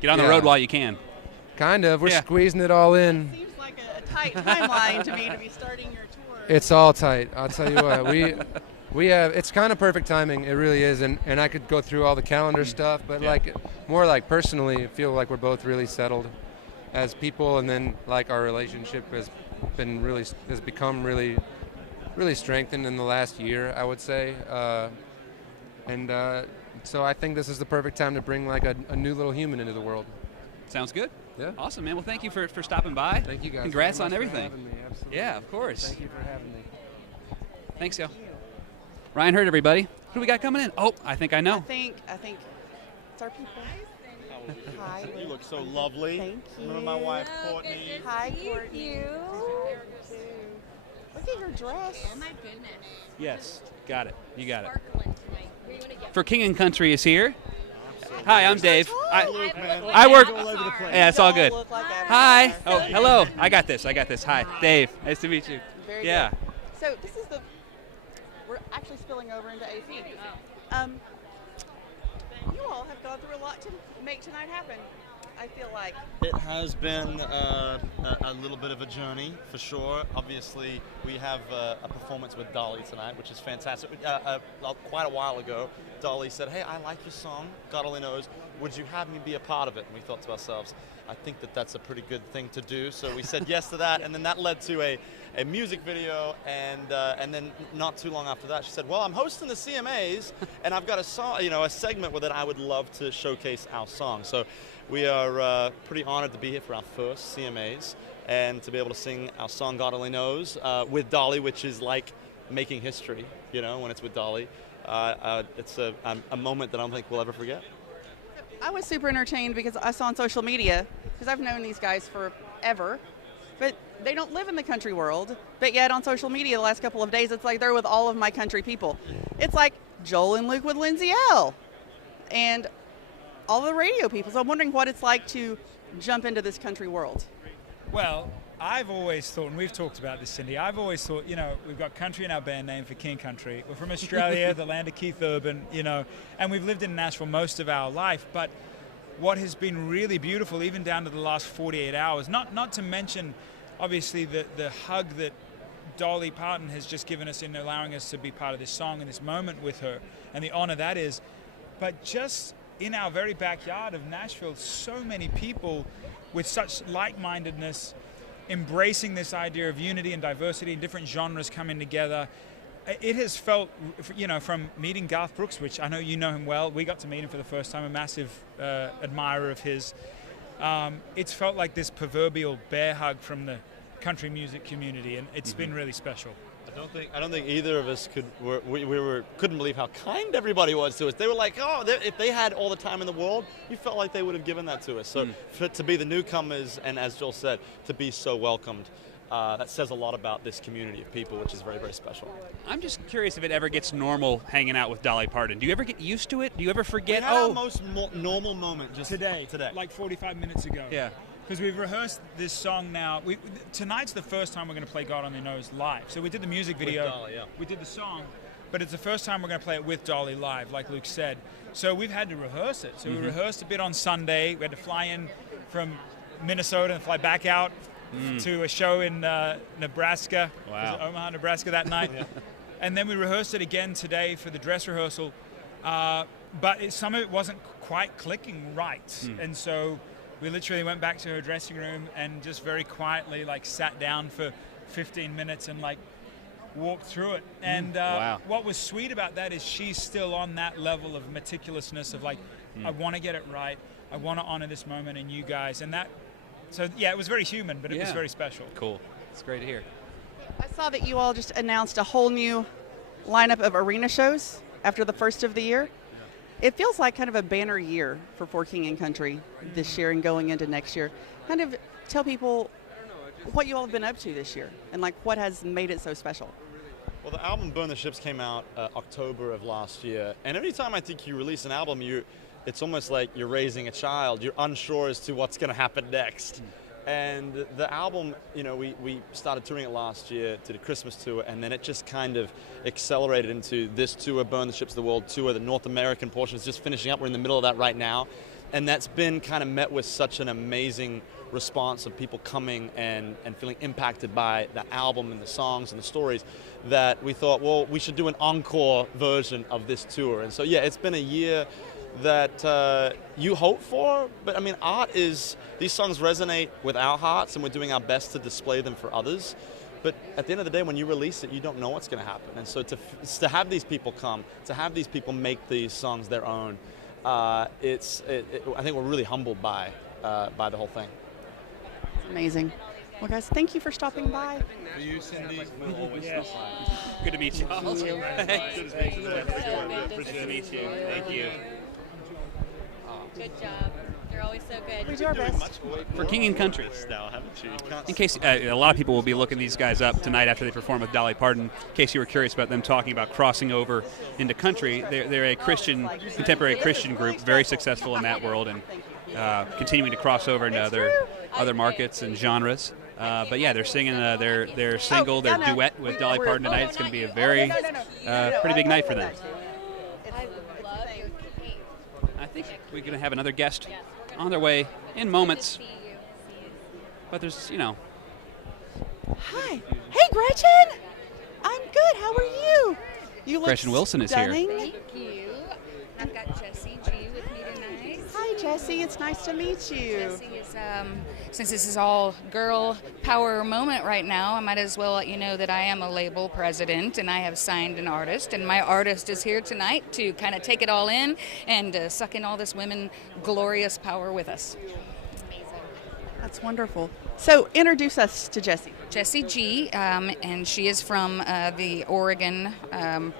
get on the road while you can. Kind of. We're squeezing it all in. Seems like a tight timeline to me to be starting your tour. It's all tight. I'll tell you what. We have. It's kind of perfect timing. It really is. And I could go through all the calendar stuff, but more personally, I feel like we're both really settled as people, and then our relationship has become really, really strengthened in the last year, I would say. So I think this is the perfect time to bring a new little human into the world. Sounds good. Yeah. Awesome, man. Well, thank you for stopping by. Thank you guys. Congrats very on much everything. For having me. Absolutely. Yeah, of course. Thank you for having me. Thanks, yo. Ryan Hurd, everybody. Who do we got coming in? Oh, I think I know. I think it's our people. Hi. You look so lovely. Thank you. Remember my wife, Courtney? Hi, Courtney. Look at your dress. Oh my goodness. Yes, got it. You got it. For King and Country is here. Hi, I'm Dave. I work. Yeah, it's all good. Hi. Oh, hello. I got this. Hi, Dave. Nice to meet you. Very good. So this is we're actually spilling over into AC. You all have gone through a lot to make tonight happen, I feel like. It has been a little bit of a journey, for sure. Obviously, we have a performance with Dolly tonight, which is fantastic. Quite a while ago, Dolly said, hey, I like your song, God only knows. Would you have me be a part of it? And we thought to ourselves, I think that's a pretty good thing to do. So we said yes to that, and then that led to a music video, and then not too long after that, she said, well, I'm hosting the CMAs, and I've got a song, a segment with it. I would love to showcase our song. So we are pretty honored to be here for our first CMAs and to be able to sing our song God Only Knows with Dolly, which is like making history, when it's with Dolly. It's a moment that I don't think we'll ever forget. I was super entertained because I saw on social media, because I've known these guys forever, but they don't live in the country world. But yet on social media the last couple of days, it's like they're with all of my country people. It's like Joel and Luke with Lindsay L. And all the radio people. So I'm wondering what it's like to jump into this country world. Well, I've always thought, and we've talked about this, Cindy, I've always thought, we've got country in our band name for King Country. We're from Australia, the land of Keith Urban, and we've lived in Nashville most of our life. But what has been really beautiful, even down to the last 48 hours, not to mention, obviously, the hug that Dolly Parton has just given us in allowing us to be part of this song and this moment with her, and the honor that is. But just in our very backyard of Nashville, so many people with such like-mindedness, embracing this idea of unity and diversity and different genres coming together. It has felt, from meeting Garth Brooks, which I know you know him well, we got to meet him for the first time, a massive admirer of his. It's felt like this proverbial bear hug from the country music community, and it's been really special. I don't think either of us couldn't believe how kind everybody was to us. They were like, if they had all the time in the world, you felt like they would have given that to us. So to be the newcomers, and as Joel said, to be so welcomed, that says a lot about this community of people, which is very, very special. I'm just curious if it ever gets normal hanging out with Dolly Parton. Do you ever get used to it? Do you ever forget? We had our most normal moment just today, today, like 45 minutes ago. Yeah. Because we've rehearsed this song now. Tonight's the first time we're going to play God Only Knows live. So we did the music video. With Dolly, yeah. We did the song, but it's the first time we're going to play it with Dolly live, like Luke said. So we've had to rehearse it. So we rehearsed a bit on Sunday. We had to fly in from Minnesota and fly back out to a show in Nebraska. Wow. Was it Omaha, Nebraska that night. And then we rehearsed it again today for the dress rehearsal. But some of it wasn't quite clicking right. And so we literally went back to her dressing room and just very quietly sat down for 15 minutes and walked through it. And what was sweet about that is she's still on that level of meticulousness of I want to get it right. I want to honor this moment in you guys. And it was very human, but it was very special. Cool. It's great to hear. I saw that you all just announced a whole new lineup of arena shows after the first of the year. It feels like kind of a banner year for King and Country this year and going into next year. Kind of tell people what you all have been up to this year and what has made it so special. Well, the album Burn the Ships came out October of last year, and every time I think you release an album, it's almost like you're raising a child. You're unsure as to what's going to happen next. And the album, we started touring it last year, did a Christmas tour, and then it just kind of accelerated into this tour, Burn the Ships of the World tour. The North American portion is just finishing up. We're in the middle of that right now. And that's been kind of met with such an amazing response of people coming and feeling impacted by the album and the songs and the stories that we thought, well, we should do an encore version of this tour. And so, it's been a year that you hope for, but I mean, these songs resonate with our hearts, and we're doing our best to display them for others. But at the end of the day, when you release it, you don't know what's going to happen. And so to have these people come, to have these people make these songs their own, I think we're really humbled by the whole thing. Amazing. Well, guys, thank you for stopping by. For you, Cindy, we'll always Good to meet you. Thank you. Good to meet you. Thank you. Good job. You're always so good. We do our best. For King and Country. Now, haven't you? In case a lot of people will be looking these guys up tonight after they perform with Dolly Parton. In case you were curious about them talking about crossing over into country, they're a contemporary Christian group, very successful in that world, and continuing to cross over into other markets and genres. But they're singing their single, their duet with Dolly Parton tonight. It's going to be a very pretty big night for them. I think we're going to have another guest on their way in moments. But there's, Hi. Hey, Gretchen. I'm good. How are you? You look Gretchen Wilson stunning. is here. Thank you. I've got Jessie G with me tonight. Hi, Jessie. It's nice to meet you. Jessie is, since this is all girl power moment right now, I might as well let you know that I am a label president and I have signed an artist, and my artist is here tonight to kind of take it all in and suck in all this women glorious power with us. That's wonderful. So introduce us to Jessie. Jessie G, and she is from the Oregon,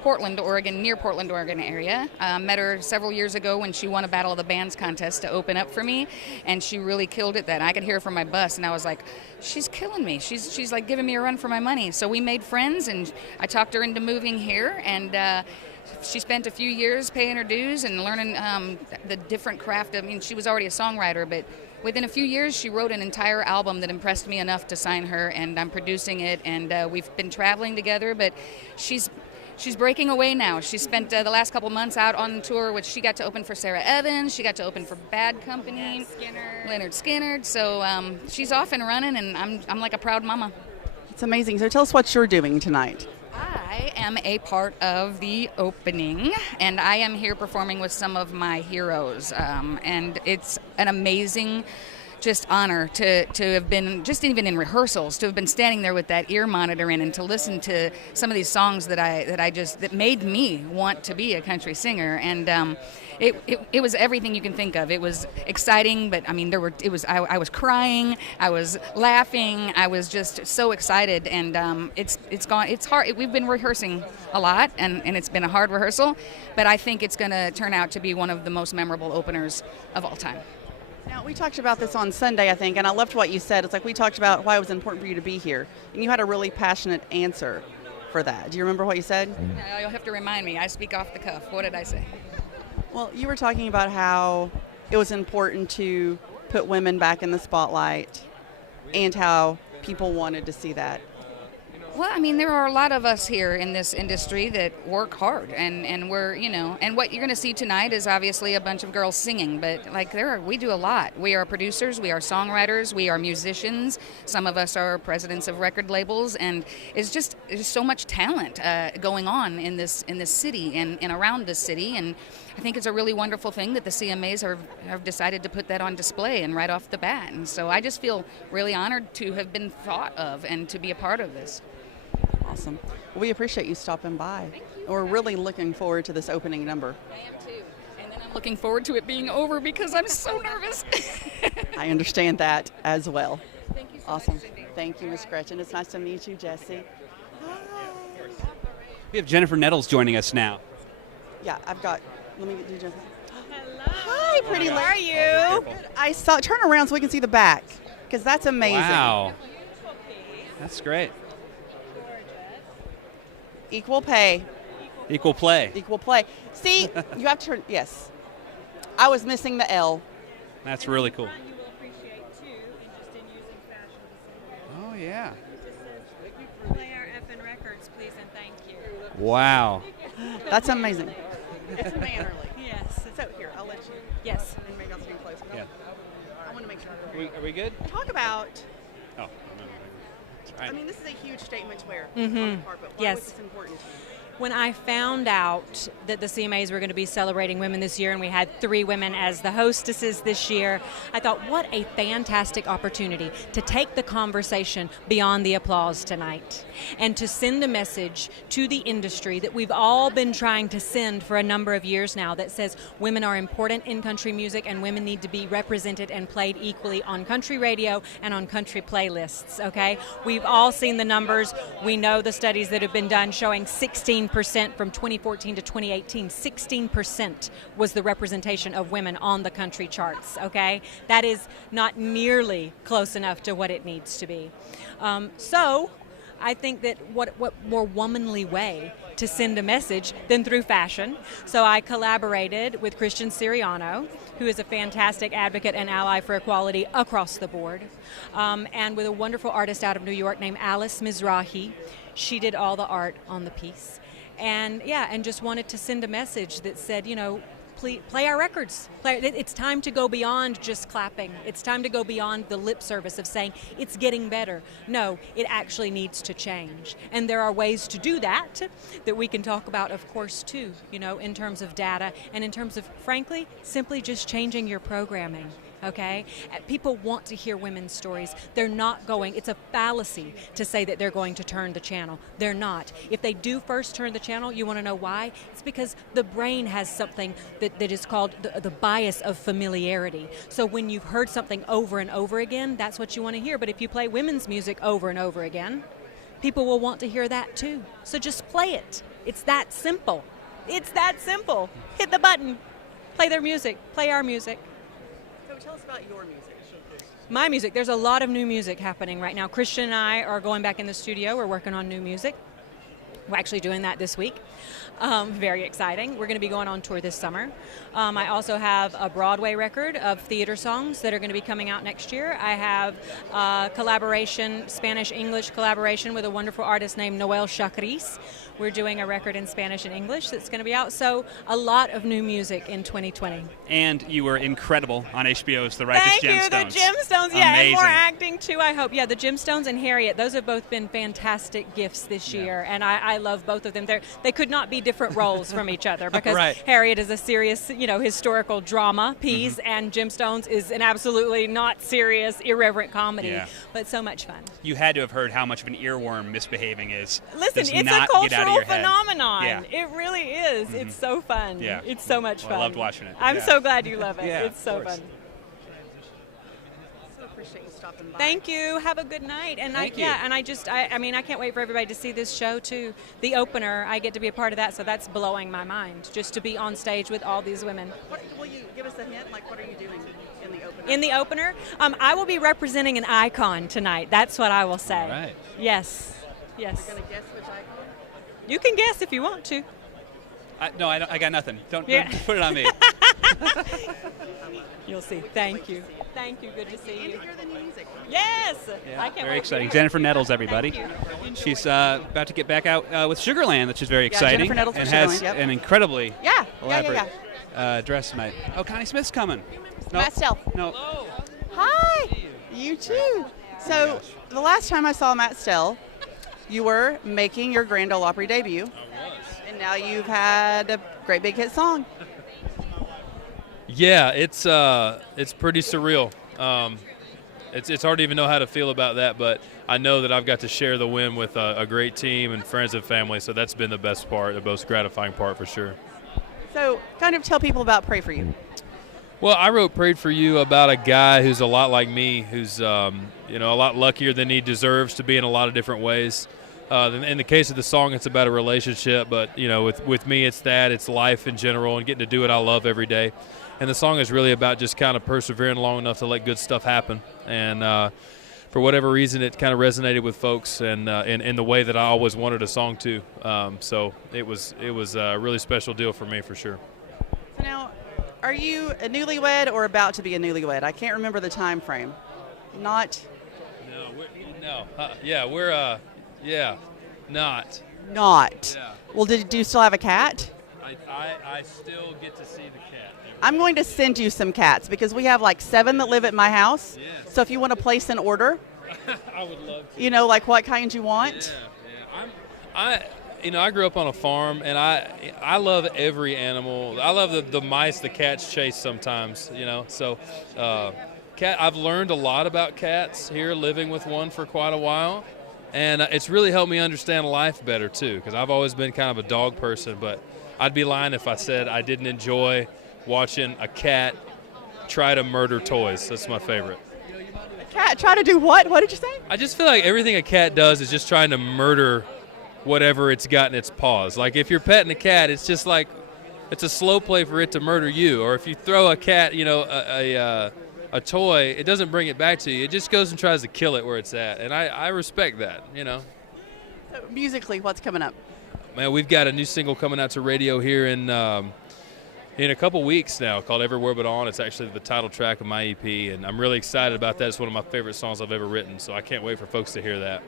Portland, Oregon, near Portland, Oregon area. Met her several years ago when she won a Battle of the Bands contest to open up for me, and she really killed it then. I could hear her from my bus, and I was like, she's killing me. She's like giving me a run for my money. So we made friends, and I talked her into moving here, and she spent a few years paying her dues and learning the different craft. I mean, she was already a songwriter, but within a few years, she wrote an entire album that impressed me enough to sign her, and I'm producing it, and we've been traveling together, but she's breaking away now. She spent the last couple months out on tour, which she got to open for Sarah Evans, she got to open for Bad Company, Leonard Skinner, so she's off and running, and I'm like a proud mama. It's amazing. So tell us what you're doing tonight. I am a part of the opening, and I am here performing with some of my heroes, and it's an amazing just honor to have been, just even in rehearsals, to have been standing there with that ear monitor in and to listen to some of these songs that made me want to be a country singer. And it was everything you can think of. It was exciting, but I mean I was crying, I was laughing, I was just so excited, and it's hard. We've been rehearsing a lot, and it's been a hard rehearsal, but I think it's going to turn out to be one of the most memorable openers of all time. Now, we talked about this on Sunday, I think, and I loved what you said. It's like we talked about why it was important for you to be here, and you had a really passionate answer for that. Do you remember what you said? No, you'll have to remind me. I speak off the cuff. What did I say? Well, you were talking about how it was important to put women back in the spotlight and how people wanted to see that. Well, I mean, there are a lot of us here in this industry that work hard, and we're, and what you're going to see tonight is obviously a bunch of girls singing, but we do a lot. We are producers, we are songwriters, we are musicians. Some of us are presidents of record labels, and there's so much talent going on in this city and around this city, and I think it's a really wonderful thing that the CMAs have decided to put that on display and right off the bat, and so I just feel really honored to have been thought of and to be a part of this. Awesome. Well, we appreciate you stopping by. We're really looking forward to this opening number. I am too. And then I'm looking forward to it being over because I'm so nervous. I understand that as well. Thank you so awesome. much, Cindy. Thank you, Miss Gretchen. It's nice to meet you, Jesse. We have Jennifer Nettles joining us now. Yeah, let me do Jesse. Hello. Hi, pretty lady. How are you? Good. Turn around so we can see the back, because that's amazing. Wow. That's great. Equal pay. Equal play. Equal play. See, you have to turn, yes. I was missing the L. That's really cool. Oh, yeah. Play our effing records, please, and thank you. Wow. That's amazing. It's mannerly. Yes. So here, I'll let you. Yes. And maybe I'll stand closer. Yeah. I want to make sure. Are we good? Talk about. Oh. I mean, this is a huge statement to wear Mm-hmm. on the part, but why was this important to you? When I found out that the CMAs were going to be celebrating women this year, and we had 3 women as the hostesses this year, I thought, what a fantastic opportunity to take the conversation beyond the applause tonight and to send a message to the industry that we've all been trying to send for a number of years now that says women are important in country music and women need to be represented and played equally on country radio and on country playlists, okay? We've all seen the numbers. We know the studies that have been done showing 16% from 2014 to 2018, 16% was the representation of women on the country charts, okay? That is not nearly close enough to what it needs to be. So I think that what more womanly way to send a message than through fashion. So I collaborated with Christian Siriano, who is a fantastic advocate and ally for equality across the board, and with a wonderful artist out of New York named Alice Mizrahi. She did all the art on the piece. And just wanted to send a message that said, play our records. It's time to go beyond just clapping. It's time to go beyond the lip service of saying it's getting better. No, it actually needs to change. And there are ways to do that we can talk about, of course, too, in terms of data and in terms of, frankly, simply just changing your programming. Okay? People want to hear women's stories. They're not going, it's a fallacy to say that they're going to turn the channel. They're not. If they do first turn the channel, you want to know why? It's because the brain has something that is called the bias of familiarity. So when you've heard something over and over again, that's what you want to hear. But if you play women's music over and over again, people will want to hear that too. So just play it. It's that simple. It's that simple. Hit the button. Play their music. Play our music. So tell us about your music. My music, there's a lot of new music happening right now. Christian and I are going back in the studio. We're working on new music. We're actually doing that this week. Very exciting. We're going to be going on tour this summer. I also have a Broadway record of theater songs that are going to be coming out next year. I have a collaboration, Spanish-English collaboration with a wonderful artist named Noel Chacris. We're doing a record in Spanish and English that's going to be out. So a lot of new music in 2020. And you were incredible on HBO's The Righteous Gemstones. Thank you, the Gemstones. Yeah, Amazing. and more acting too, I hope. Yeah, the Gemstones and Harriet, those have both been fantastic gifts this year. And I love both of them. They could not be different roles from each other because Right. Harriet is a serious, historical drama piece, and Gemstones is an absolutely not serious, irreverent comedy, Yeah. but so much fun. You had to have heard how much of an earworm misbehaving is. Listen, Does it's not a get out of cultural your head. phenomenon. Yeah. It really is. It's so fun. Yeah. It's so much Well, fun. I loved watching it. I'm Yeah. so glad you love it. Yeah, it's so of course. fun. So appreciate you stopping by. Thank you. Have a good night. And Thank you. I can't wait for everybody to see this show too. The opener, I get to be a part of that, so that's blowing my mind. Just to be on stage with all these women. Will you give us a hint? Like, what are you doing in the opener? In the opener, I will be representing an icon tonight. That's what I will say. All right. Yes. Yes. You're gonna guess which icon? You can guess if you want to. No, I got nothing. Don't put it on me. You'll see. Thank you. Thank you. Good to see you. And to hear the new music. Yes. Yeah, I can't very wait. exciting. Jennifer Nettles, everybody. She's about to get back out with Sugarland, which is very exciting. Jennifer Nettles and with has Sugarland, yep. an incredibly Yeah. elaborate dress tonight. Oh, Connie Smith's coming. No. Matt Stell. No. Hi. You too. So the last time I saw Matt Stell, you were making your Grand Ole Opry debut. I was. And now you've had a great big hit song. Yeah, it's pretty surreal. It's hard to even know how to feel about that, but I know that I've got to share the win with a great team and friends and family, so that's been the best part, the most gratifying part for sure. So kind of tell people about Pray For You. Well, I wrote Prayed For You about a guy who's a lot like me, who's a lot luckier than he deserves to be in a lot of different ways. In the case of the song, it's about a relationship, but with me, it's life in general and getting to do what I love every day. And the song is really about just kind of persevering long enough to let good stuff happen. And for whatever reason, it kind of resonated with folks and in the way that I always wanted a song to. So it was a really special deal for me for sure. So now, are you a newlywed or about to be a newlywed? I can't remember the time frame. Not. We're not. Not. Yeah. Well, do you still have a cat? I still get to see the cat. I'm going to send you some cats because we have like 7 that live at my house. Yes. So if you want to place an order, I would love to. Like what kind you want. Yeah. I grew up on a farm, and I love every animal. I love the mice the cats chase sometimes, So I've learned a lot about cats here, living with one for quite a while. And it's really helped me understand life better, too, because I've always been kind of a dog person, but I'd be lying if I said I didn't enjoy watching a cat try to murder toys. That's my favorite. A cat try to do what? What did you say? I just feel like everything a cat does is just trying to murder whatever it's got in its paws. Like if you're petting a cat, it's just like it's a slow play for it to murder you. Or if you throw a cat, a toy, it doesn't bring it back to you. It just goes and tries to kill it where it's at. And I respect that, So musically, what's coming up? Man, we've got a new single coming out to radio here in a couple weeks now called Everywhere But On. It's actually the title track of my EP, and I'm really excited about that. It's one of my favorite songs I've ever written, so I can't wait for folks to hear that.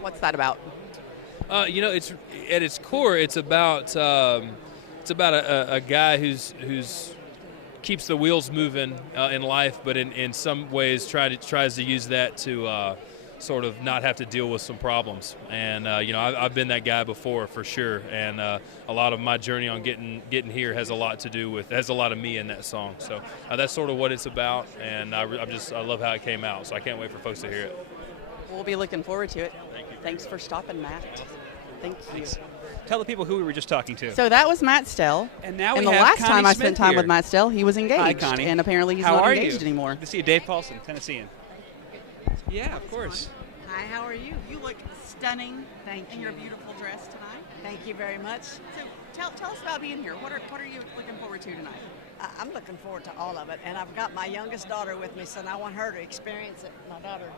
What's that about? It's at its core, it's about a guy who's keeps the wheels moving in life, but in some ways tries to use that to sort of not have to deal with some problems. And I've been that guy before for sure. And a lot of my journey on getting here has a lot of me in that song. So that's sort of what it's about. And I love how it came out. So I can't wait for folks to hear it. We'll be looking forward to it. Thank you. Thanks for stopping, Matt. Thank you. Thanks. Tell the people who we were just talking to. So that was Matt Stell. And now and we the have last Connie time I Smith spent time here. with Matt Stell, he was engaged. Hi, Connie. And apparently he's How not are engaged you? anymore. Good to see you. Dave Paulson, Tennessean. Yeah, of course. Hi, how are you? You look stunning. Thank in you. your beautiful dress tonight. Thank you very much. So tell us about being here. What are you looking forward to tonight? I'm looking forward to all of it, and I've got my youngest daughter with me, so I want her to experience it. My daughter,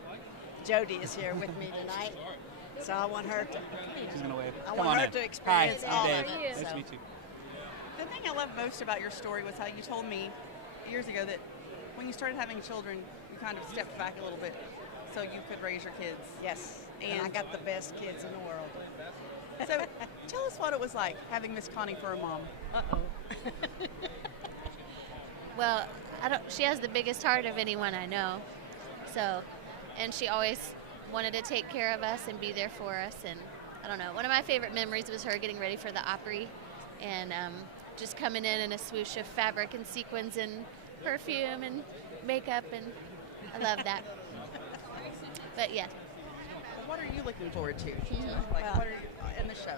Jody, is here with me tonight. So I want her to. She's gonna wave. I Come want on her in. to experience Hi, all Dave. of it. Nice so. to meet you. The thing I love most about your story was how you told me years ago that when you started having children, you kind of stepped back a little bit so you could raise your kids. Yes, and I got the best kids in the world. So tell us what it was like having Miss Connie for a mom. Well, she has the biggest heart of anyone I know. So, and she always wanted to take care of us and be there for us. And I don't know, one of my favorite memories was her getting ready for the Opry and just coming in a swoosh of fabric and sequins and perfume and makeup, and I love that. But yeah. What are you looking forward to? Like, what are you in the show?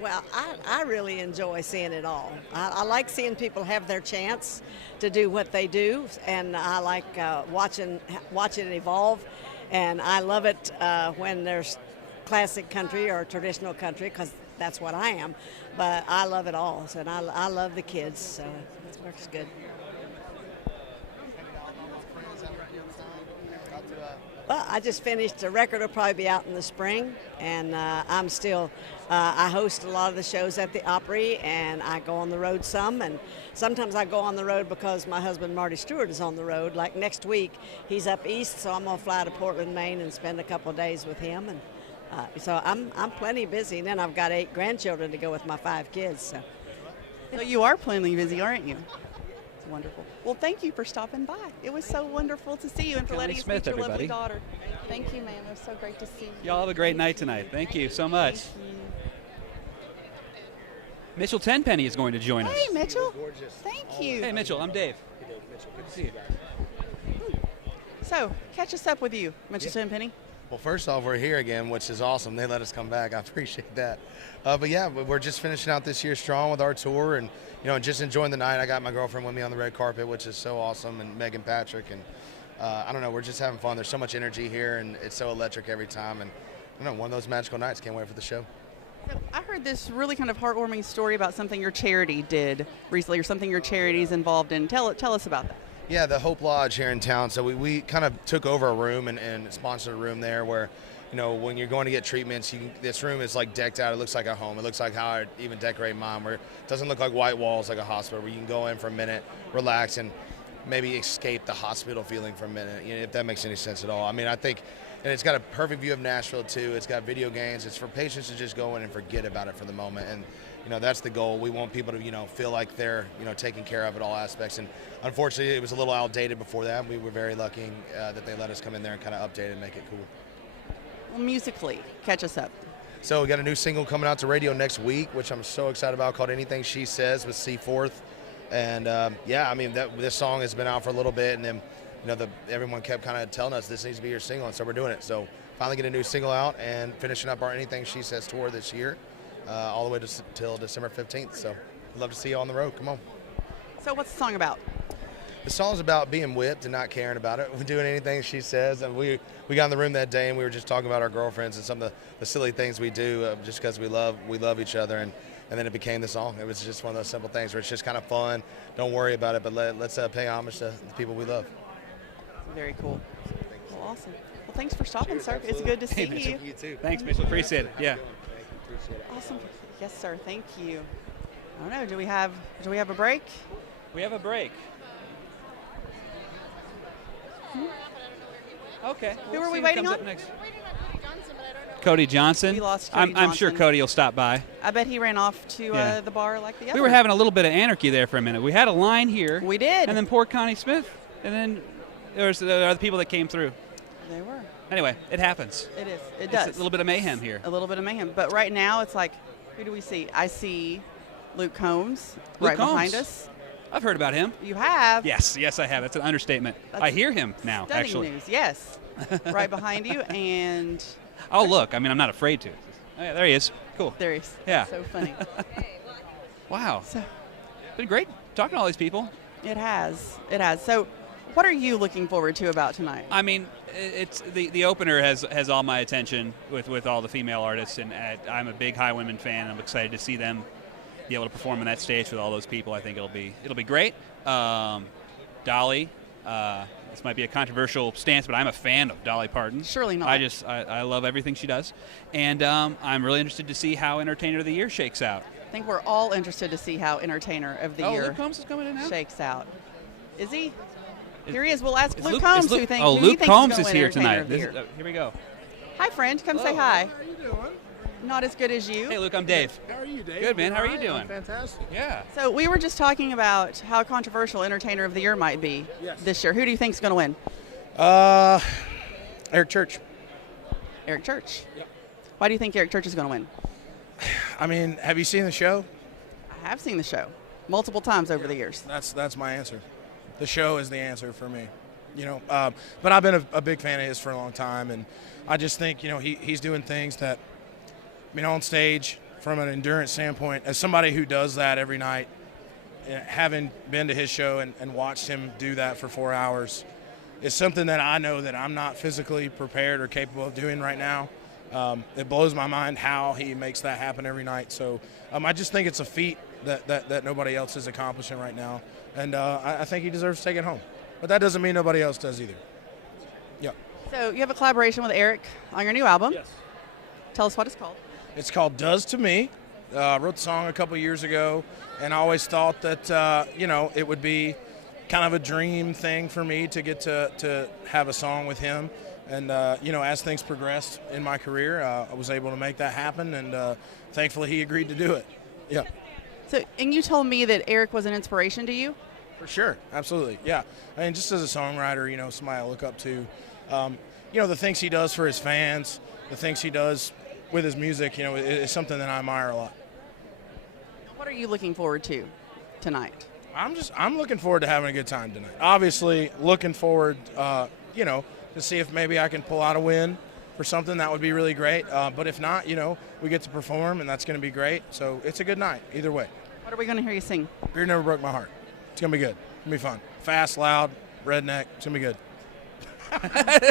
Well, I really enjoy seeing it all. I like seeing people have their chance to do what they do, and I like watching it evolve. And I love it when there's classic country or traditional country, because that's what I am. But I love it all, so, and I love the kids, so it works good. Well, I just finished a record. Will probably be out in the spring, and I'm still. I host a lot of the shows at the Opry, and I go on the road some, and sometimes I go on the road because my husband Marty Stewart is on the road. Like next week, he's up east, so I'm gonna fly to Portland, Maine, and spend a couple of days with him, and so I'm plenty busy. And then I've got 8 grandchildren to go with my 5 kids. So you are plenty busy, aren't you? Wonderful. Well, thank you for stopping by. It was so wonderful to see you and for Connie letting us Smith, meet your lovely everybody. daughter. Thank you, ma'am. It was so great to see you. Y'all have a great night tonight. Thank you so much. Mitchell Tenpenny is going to join us. Hey, Mitchell. Thank you. Hey, Mitchell. I'm Dave. Good to see you. So, catch us up with you, Mitchell Tenpenny. Well, first off, we're here again, which is awesome. They let us come back. I appreciate that. But yeah, we're just finishing out this year strong with our tour, and just enjoying the night. I got my girlfriend with me on the red carpet, which is so awesome, and Megan Patrick, and I don't know, we're just having fun. There's so much energy here, and it's so electric every time, and I don't know, one of those magical nights. Can't wait for the show. So I heard this really kind of heartwarming story about something your charity did recently, or something your charity's involved in. Tell us about that. Yeah, the Hope Lodge here in town. So we kind of took over a room and sponsored a room there where, when you're going to get treatments, this room is like decked out. It looks like a home. It looks like how I even decorate mine, where it doesn't look like white walls like a hospital, where you can go in for a minute, relax, and maybe escape the hospital feeling for a minute, if that makes any sense at all. I mean, I think, and it's got a perfect view of Nashville too. It's got video games. It's for patients to just go in and forget about it for the moment. And that's the goal. We want people to, feel like they're, taken care of at all aspects. And unfortunately, it was a little outdated before that. We were very lucky that they let us come in there and kind of update it and make it cool. Well, musically, catch us up. So we got a new single coming out to radio next week, which I'm so excited about, called Anything She Says with C Forth. And this song has been out for a little bit, and then, everyone kept kind of telling us this needs to be your single, and so we're doing it. So finally get a new single out and finishing up our Anything She Says tour this year. All the way till December 15th. So I'd love to see you on the road. Come on. So what's the song about? The song's about being whipped and not caring about it. We're doing anything she says. And we got in the room that day and we were just talking about our girlfriends and some of the silly things we do just because we love each other. And then it became the song. It was just one of those simple things where it's just kind of fun. Don't worry about it, but let's pay homage to the people we love. Very cool. Well, awesome. Well, thanks for stopping, Cheers, sir. absolutely. It's good to see Hey, you. Mitchell. You too. Thanks, Mitchell. Appreciate it. Yeah. Awesome. Yes, sir. Thank you. I don't know. Do we have a break? We have a break. Okay. Who are we see waiting comes on? up next. Cody Johnson. We lost Cody I'm sure Johnson. Cody will stop by. I bet he ran off to Yeah. the bar like the other. We were having a little bit of anarchy there for a minute. We had a line here. We did. And then poor Connie Smith. And then there was the other people that came through. They were. Anyway, it happens. It is. It It's does. a little bit of mayhem here. A little bit of mayhem. But right now, it's like, who do we see? I see Luke Combs Luke right Combs. behind us. I've heard about him. You have? Yes, I have. That's an understatement. That's I hear him now, Stunning actually. news. Yes. Right behind you. And I'll look. I mean, I'm not afraid to. Oh, yeah, there he is. Cool. there he is. Yeah. So funny. Wow. So, been great talking to all these people. it has. It has. So what are you looking forward to about tonight? I mean, it's the opener has all my attention with all the female artists, and I'm a big High Women fan. I'm excited to see them be able to perform on that stage with all those people. I think it'll be great. Dolly This might be a controversial stance, but I'm a fan of Dolly Parton. Surely not. I love everything she does. And I'm really interested to see how Entertainer of the Year shakes out. I think we're all interested to see how Entertainer of the Year Luke Combs is coming in now? shakes out. Is he? Here he is. We'll ask Is Luke Combs who thinks who he Luke thinks Combs is is gonna here win Entertainer tonight. of the Year. Here we go. Hi, friend. Come say hi. How are you doing? Not as good as you. Hey, Luke, I'm Dave. How are you, Dave? Good, man. How are you All right, doing? I'm fantastic. Yeah. So we were just talking about how controversial Entertainer of the Year might be this year. Who do you think is going to win? Eric Church. Eric Church. Yep. Why do you think Eric Church is going to win? I mean, have you seen the show? I have seen the show multiple times over the years. That's my answer. The show is the answer for me. You know, but I've been a big fan of his for a long time, and I just think, you know, he's doing things that, I mean, on stage from an endurance standpoint, as somebody who does that every night, having been to his show and watched him do that for 4 hours, is something that I know that I'm not physically prepared or capable of doing right now. It blows my mind how he makes that happen every night. So I just think it's a feat that nobody else is accomplishing right now, and I think he deserves to take it home. But that doesn't mean nobody else does either. Yeah. So you have a collaboration with Eric on your new album. Yes. Tell us what it's called. It's called Does to Me. I wrote the song a couple years ago, and I always thought that, you know, it would be kind of a dream thing for me to get to have a song with him. And, you know, as things progressed in my career, I was able to make that happen, and thankfully he agreed to do it. Yeah. So, and you told me that Eric was an inspiration to you? For sure, absolutely, yeah. I mean, just as a songwriter, you know, somebody I look up to. You know, the things he does for his fans, the things he does with his music, you know, is something that I admire a lot. What are you looking forward to tonight? I'm looking forward to having a good time tonight. Obviously, looking forward, you know, to see if maybe I can pull out a win for something. That would be really great. But if not, you know, we get to perform, and that's going to be great. So it's a good night either way. What are we going to hear you sing? Beer Never Broke My Heart. It's going to be good. It's going to be fun. Fast, loud, redneck. It's going to be good.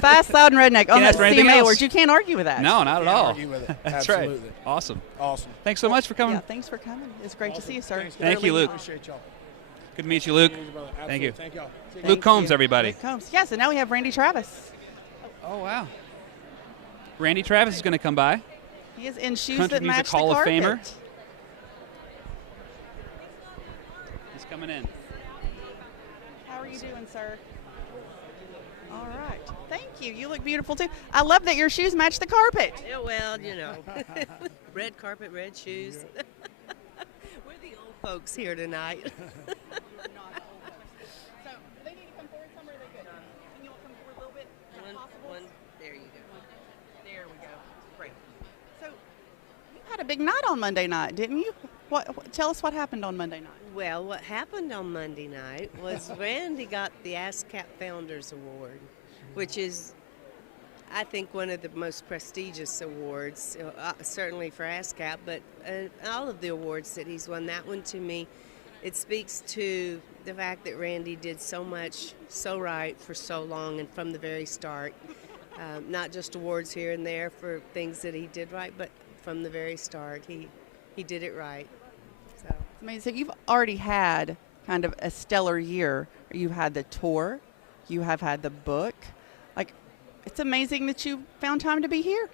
Fast, loud, and redneck on the CMA else? Awards. You can't argue with that. No, not at all. Argue with it. That's Absolutely. right. Awesome. Awesome. Thanks so much for coming. Yeah, thanks for coming. It's great to see you, sir. Thank you, Luke. Appreciate y'all. Good to meet you, Luke. Thank you. Thank y'all. Luke Combs, everybody. Luke Combs. Yes, and now we have Randy Travis. Oh, wow. Randy Travis is going to come by. He is in shoes Country that Music match Hall the of carpet. Famer. He's coming in. How are you doing, sir? All right. Thank you. You look beautiful, too. I love that your shoes match the carpet. Yeah, well, you know, red carpet, red shoes. We're the old folks here tonight. There you go. There we go. Great. So you had a big night on Monday night, didn't you? Tell us what happened on Monday night. Well, what happened on Monday night was Randy got the ASCAP Founders Award, which is, I think, one of the most prestigious awards, certainly for ASCAP, but all of the awards that he's won. That one, to me, it speaks to the fact that Randy did so much so right for so long and from the very start. Not just awards here and there for things that he did right, but from the very start, he did it right. So. I mean, so you've already had kind of a stellar year. You had the tour, you have had the book. Like, it's amazing that you found time to be here.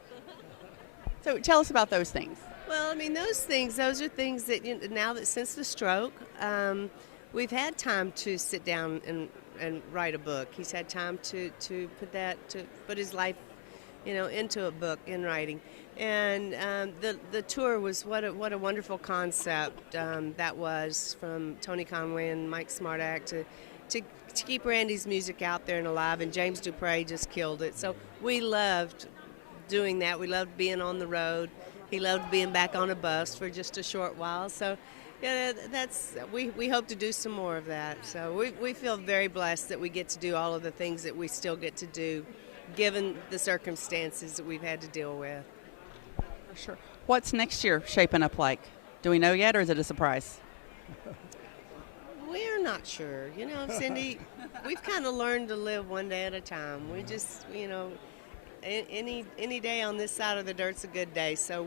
So tell us about those things. Well, I mean, those are things that, you know, now that since the stroke, we've had time to sit down and write a book. He's had time to put his life, you know, into a book in writing. And the tour was what a wonderful concept that was, from Tony Conway and Mike Smartack to keep Randy's music out there and alive. And James Dupre just killed it. So we loved doing that. We loved being on the road. He loved being back on a bus for just a short while. So yeah, we hope to do some more of that. So we feel very blessed that we get to do all of the things that we still get to do, given the circumstances that we've had to deal with. For sure. What's next year shaping up like? Do we know yet, or is it a surprise? We're not sure. You know, Cindy, we've kind of learned to live one day at a time. We just, you know, any day on this side of the dirt's a good day. So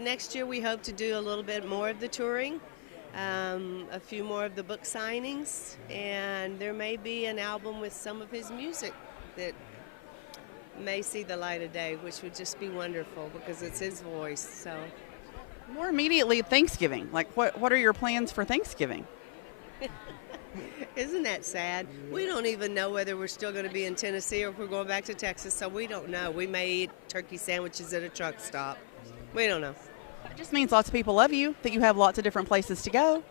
next year we hope to do a little bit more of the touring. a few more of the book signings, and there may be an album with some of his music that may see the light of day, which would just be wonderful because it's his voice. So, More immediately, Thanksgiving. Like, what are your plans for Thanksgiving? isn't that sad? We don't even know whether we're still going to be in Tennessee or if we're going back to Texas, so we don't know. We may eat turkey sandwiches at a truck stop. We don't know. It just means lots of people love you, that you have lots of different places to go.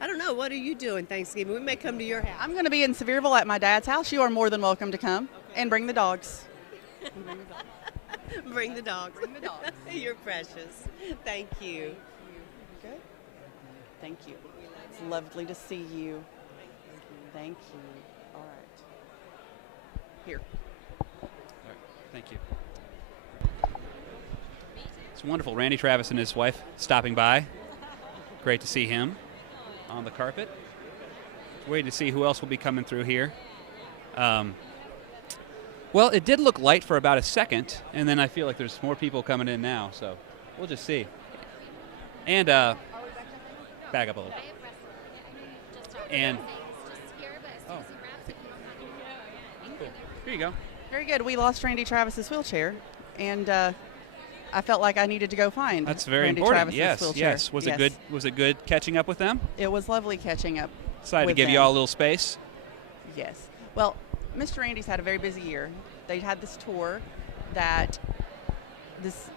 I don't know. What are you doing Thanksgiving? We may come to your house. I'm going to be in Sevierville at my dad's house. You are more than welcome to come and bring the dogs. Bring the dogs. Bring the dogs. You're precious. Thank you. Good. Thank you. It's lovely to see you. Thank you. All right. Here. All right. Thank you. It's wonderful. Randy Travis and his wife stopping by. Great to see him on the carpet. Waiting to see who else will be coming through here. Well, it did look light for about a second, and then I feel like there's more people coming in now, so we'll just see. And back up a little. And oh, cool. Here you go. Very good. We lost Randy Travis's wheelchair, and I felt like I needed to go find That's very Randy important. Travis's Yes, wheelchair. yes. Was it good? Was it good catching up with them? It was lovely catching up. Decided to with give them. you all a little space. Yes. Well, Mr. Randy's had a very busy year. They had this tour that this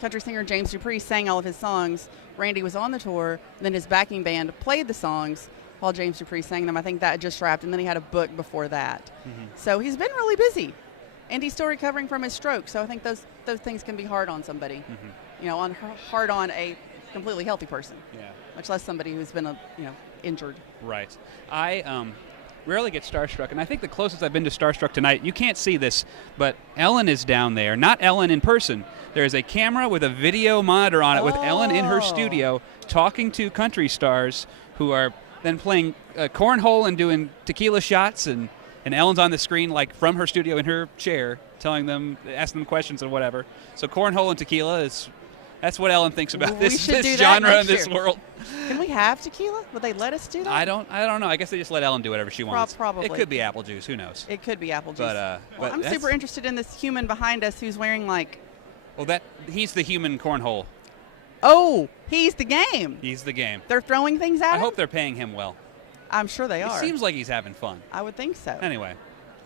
country singer James Dupree sang all of his songs. Randy was on the tour, and then his backing band played the songs while James Dupree sang them. I think that just wrapped, and then he had a book before that. Mm-hmm. So he's been really busy, and he's still recovering from his stroke. So I think those things can be hard on somebody. Mm-hmm. You know, hard on a completely healthy person. Yeah. Much less somebody who's been injured. Right. I rarely get starstruck, and I think the closest I've been to starstruck tonight, you can't see this, but Ellen is down there. Not Ellen in person. There is a camera with a video monitor on it with Ellen in her studio talking to country stars who are then playing cornhole and doing tequila shots, and Ellen's on the screen like from her studio in her chair telling them, asking them questions and whatever. So cornhole and tequila that's what Ellen thinks about this genre and this world. Can we have tequila? Would they let us do that? I don't know. I guess they just let Ellen do whatever she wants. Probably. It could be apple juice. Who knows? It could be apple juice. But I'm super interested in this human behind us who's wearing he's the human cornhole. Oh, he's the game. He's the game. They're throwing things at him? I hope they're paying him well. I'm sure they are. It seems like he's having fun. I would think so. Anyway.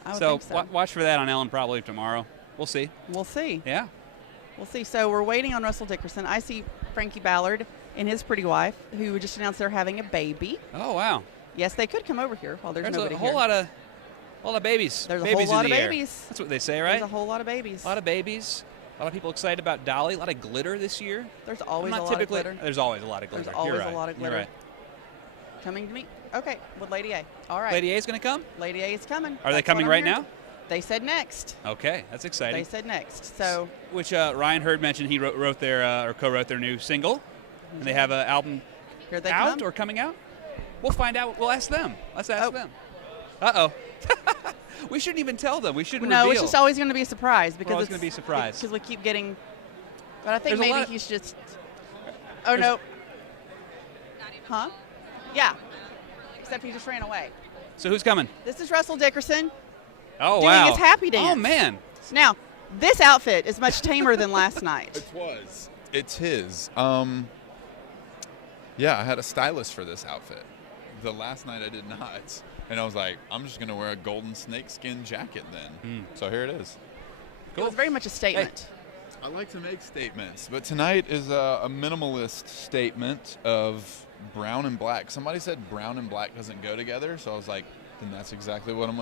I would think so. Watch for that on Ellen probably tomorrow. We'll see. We'll see. Yeah. We'll see. So we're waiting on Russell Dickerson. I see Frankie Ballard and his pretty wife, who just announced they're having a baby. Oh, wow. Yes, they could come over here while there's nobody a here. whole lot of babies. There's babies a whole lot in of the air. babies. That's what they say, right? There's a whole lot of babies. A lot of babies. A lot of people excited about Dolly. A lot of glitter this year. There's always a lot of glitter. There's always a lot of glitter. There's always You're right. a lot of glitter. You're right. Coming to me. Okay, with Lady A. All right. Lady A is going to come? Lady A is coming. Are they coming right now? They said next. Okay, that's exciting. They said next. So, which Ryan Hurd mentioned he wrote their or co-wrote their new single, and they have an album Here they out come. or coming out. We'll find out. We'll ask them. Let's ask them. Uh-oh. We shouldn't even tell them. We shouldn't. No, reveal. it's just always going to be a surprise because We're always going to be surprised because we keep getting. But I think There's maybe he's just. Oh no. Huh? Yeah. Except he just ran away. So who's coming? This is Russell Dickerson. Oh doing wow! his happy dance. Oh man! Now, this outfit is much tamer than last night. It was. It's his. Yeah, I had a stylist for this outfit. The last night I did not, and I was like, I'm just gonna wear a golden snakeskin jacket then. So here it is. Cool. It was very much a statement. Hey, I like to make statements, but tonight is a minimalist statement of brown and black. Somebody said brown and black doesn't go together, so I was like, then that's exactly what I'm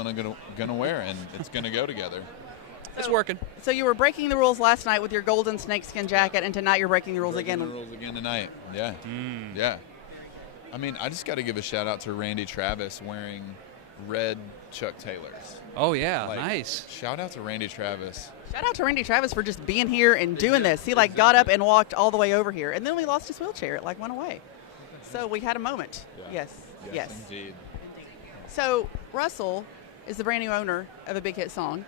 gonna wear, and it's gonna go together. It's working. So you were breaking the rules last night with your golden snakeskin jacket, and tonight you're breaking the rules again. The rules again tonight. Yeah. Yeah. I mean, I just got to give a shout out to Randy Travis wearing red Chuck Taylors. Oh yeah, nice. Shout out to Randy Travis. Shout out to Randy Travis for just being here and doing this. He got up and walked all the way over here, and then we lost his wheelchair. It went away. So we had a moment. Yeah. Yes. Indeed. So Russell is the brand new owner of a big hit song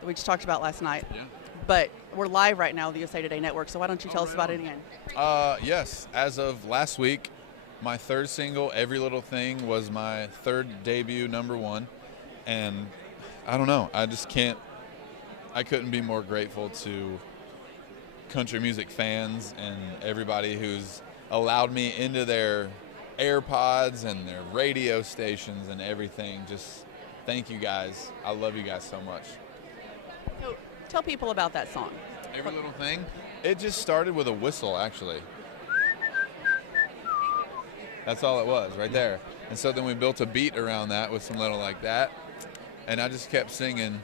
that we just talked about last night. Yeah. but we're live right now with the USA Today Network, so why don't you tell us about it again? Yes, as of last week, my third single, Every Little Thing, was my third debut #1. And I don't know, I couldn't be more grateful to country music fans and everybody who's allowed me into their AirPods and their radio stations and everything. Just thank you guys. I love you guys so much. So tell people about that song. Every Little Thing, it just started with a whistle, actually. That's all it was, right there. And so then we built a beat around that with some little like that. And I just kept singing,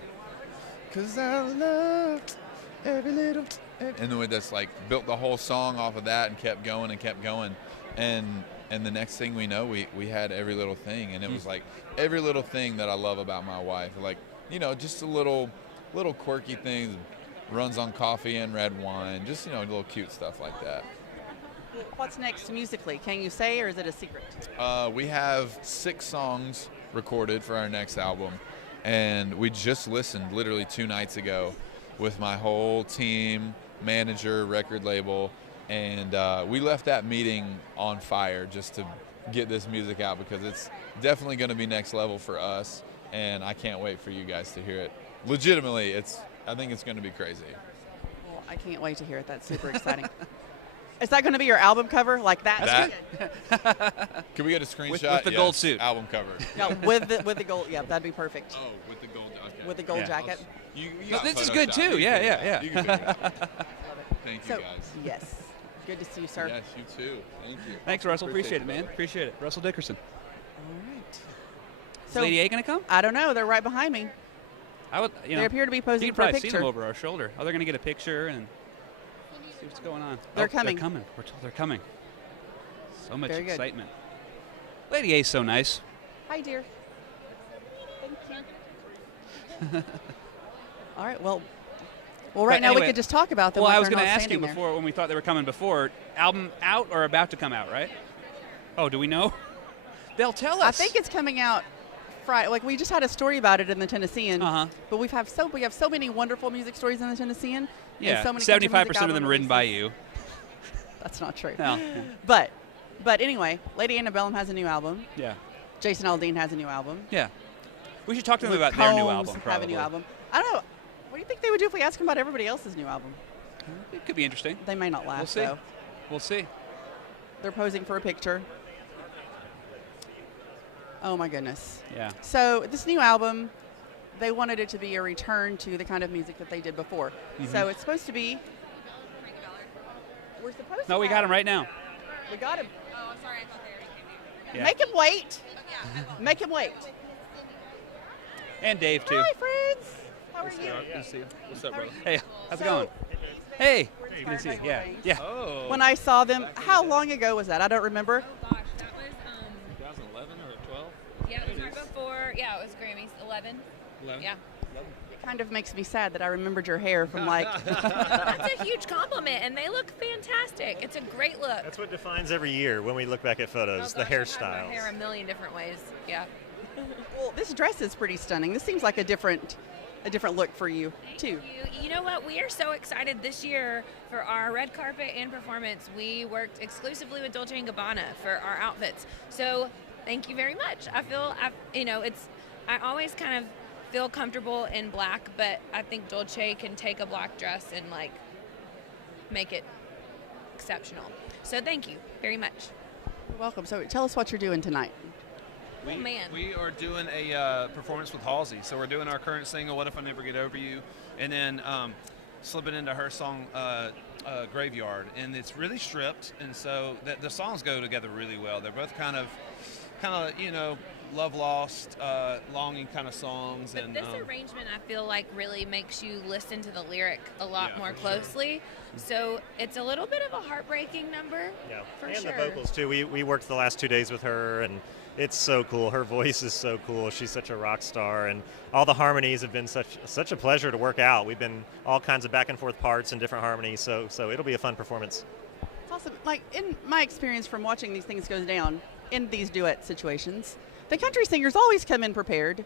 'cause I love every little, and then we just like built the whole song off of that and kept going and kept going. And the next thing we know, we had Every Little Thing, and it was like every little thing that I love about my wife. Like, you know, just a little quirky things, runs on coffee and red wine, just, you know, little cute stuff like that. What's next musically? Can you say, or is it a secret? We have 6 songs recorded for our next album, and we just listened literally 2 nights ago with my whole team, manager, record label, and we left that meeting on fire just to get this music out, because it's definitely going to be next level for us, and I can't wait for you guys to hear it. Legitimately, I think it's going to be crazy. Well, I can't wait to hear it. That's super exciting. Is that going to be your album cover, like that? Can we get a screenshot? With the gold suit. Album cover. No, with the gold. Yeah, that'd be perfect. Oh, with the gold. Okay. With the gold jacket. No, this is good too. Yeah. You can figure it out. Thank you, So, guys. yes. Good to see you, sir. Yes, you too. Thank you. Thanks, Russell. Appreciate it, man. Appreciate it. Russell Dickerson. All right. Is Lady A going to come? I don't know. They're right behind me. I would, They appear to be posing you can for a probably picture. see them over our shoulder. Oh, they're going to get a picture and see what's going on. They're coming. They're coming. We're told they're coming. So much Very good. excitement. Lady A's so nice. Hi, dear. Thank you. All right. Well, right now anyway, we could just talk about them. Well, like I was they're going to not ask you standing there. before when we thought they were coming before. Album out or about to come out, right? Oh, do we know? They'll tell us. I think it's coming out Friday. Like, we just had a story about it in the Tennessean. But we have so many wonderful music stories in the Tennessean. Yeah, and so many 75% of them written by you. That's not true. No. But anyway, Lady Antebellum has a new album. Yeah. Jason Aldean has a new album. Yeah. We should talk to them Luke about their new Combs album, have a probably. new album. I don't know. What do you think they would do if we asked them about everybody else's new album? It could be interesting. They may not laugh, We'll see. though. We'll see. They're posing for a picture. Oh, my goodness. Yeah. So this new album, they wanted it to be a return to the kind of music that they did before. Mhm. So it's supposed to be... We're supposed to No, we got him right now. We got him. Oh, I'm sorry. I thought they already came in. Yeah. Make him wait. Make him wait. And Dave, too. Hi, friends. How are you? Good to see you. What's up, How are brother? you? Hey, how's it So- going? Hey. Good to see you. Yeah. Yeah. Oh. When I saw them, how long ago was that? I don't remember. Gosh, that was 2011 or 12? yeah, it was right before. Yeah, it was Grammys 11. 11? Yeah. It kind of makes me sad that I remembered your hair from like... That's a huge compliment, and they look fantastic. It's a great look. That's what defines every year when we look back at photos, the Oh, gosh, I have my hairstyles. hair a million different ways. Yeah. Well, this dress is pretty stunning. This seems like a different look for you, too. You know what? We are so excited this year for our red carpet and performance. We worked exclusively with Dolce & Gabbana for our outfits. So thank you very much. I always kind of feel comfortable in black, but I think Dolce can take a black dress and like make it exceptional. So thank you very much. You're welcome. So tell us what you're doing tonight. We are doing a performance with Halsey. So we're doing our current single, What If I Never Get Over You, and then slipping into her song, Graveyard. And it's really stripped, and so the songs go together really well. They're both kind of love lost, longing kind of songs. But and this arrangement, I feel like, really makes you listen to the lyric a lot more for sure. closely. So it's a little bit of a heartbreaking number. Yeah, for and sure. the vocals too. We worked the last 2 days with her, and it's so cool. Her voice is so cool. She's such a rock star, and all the harmonies have been such a pleasure to work out. We've been all kinds of back and forth parts and different harmonies, so it'll be a fun performance. It's awesome. Like, in my experience from watching these things go down in these duet situations, the country singers always come in prepared,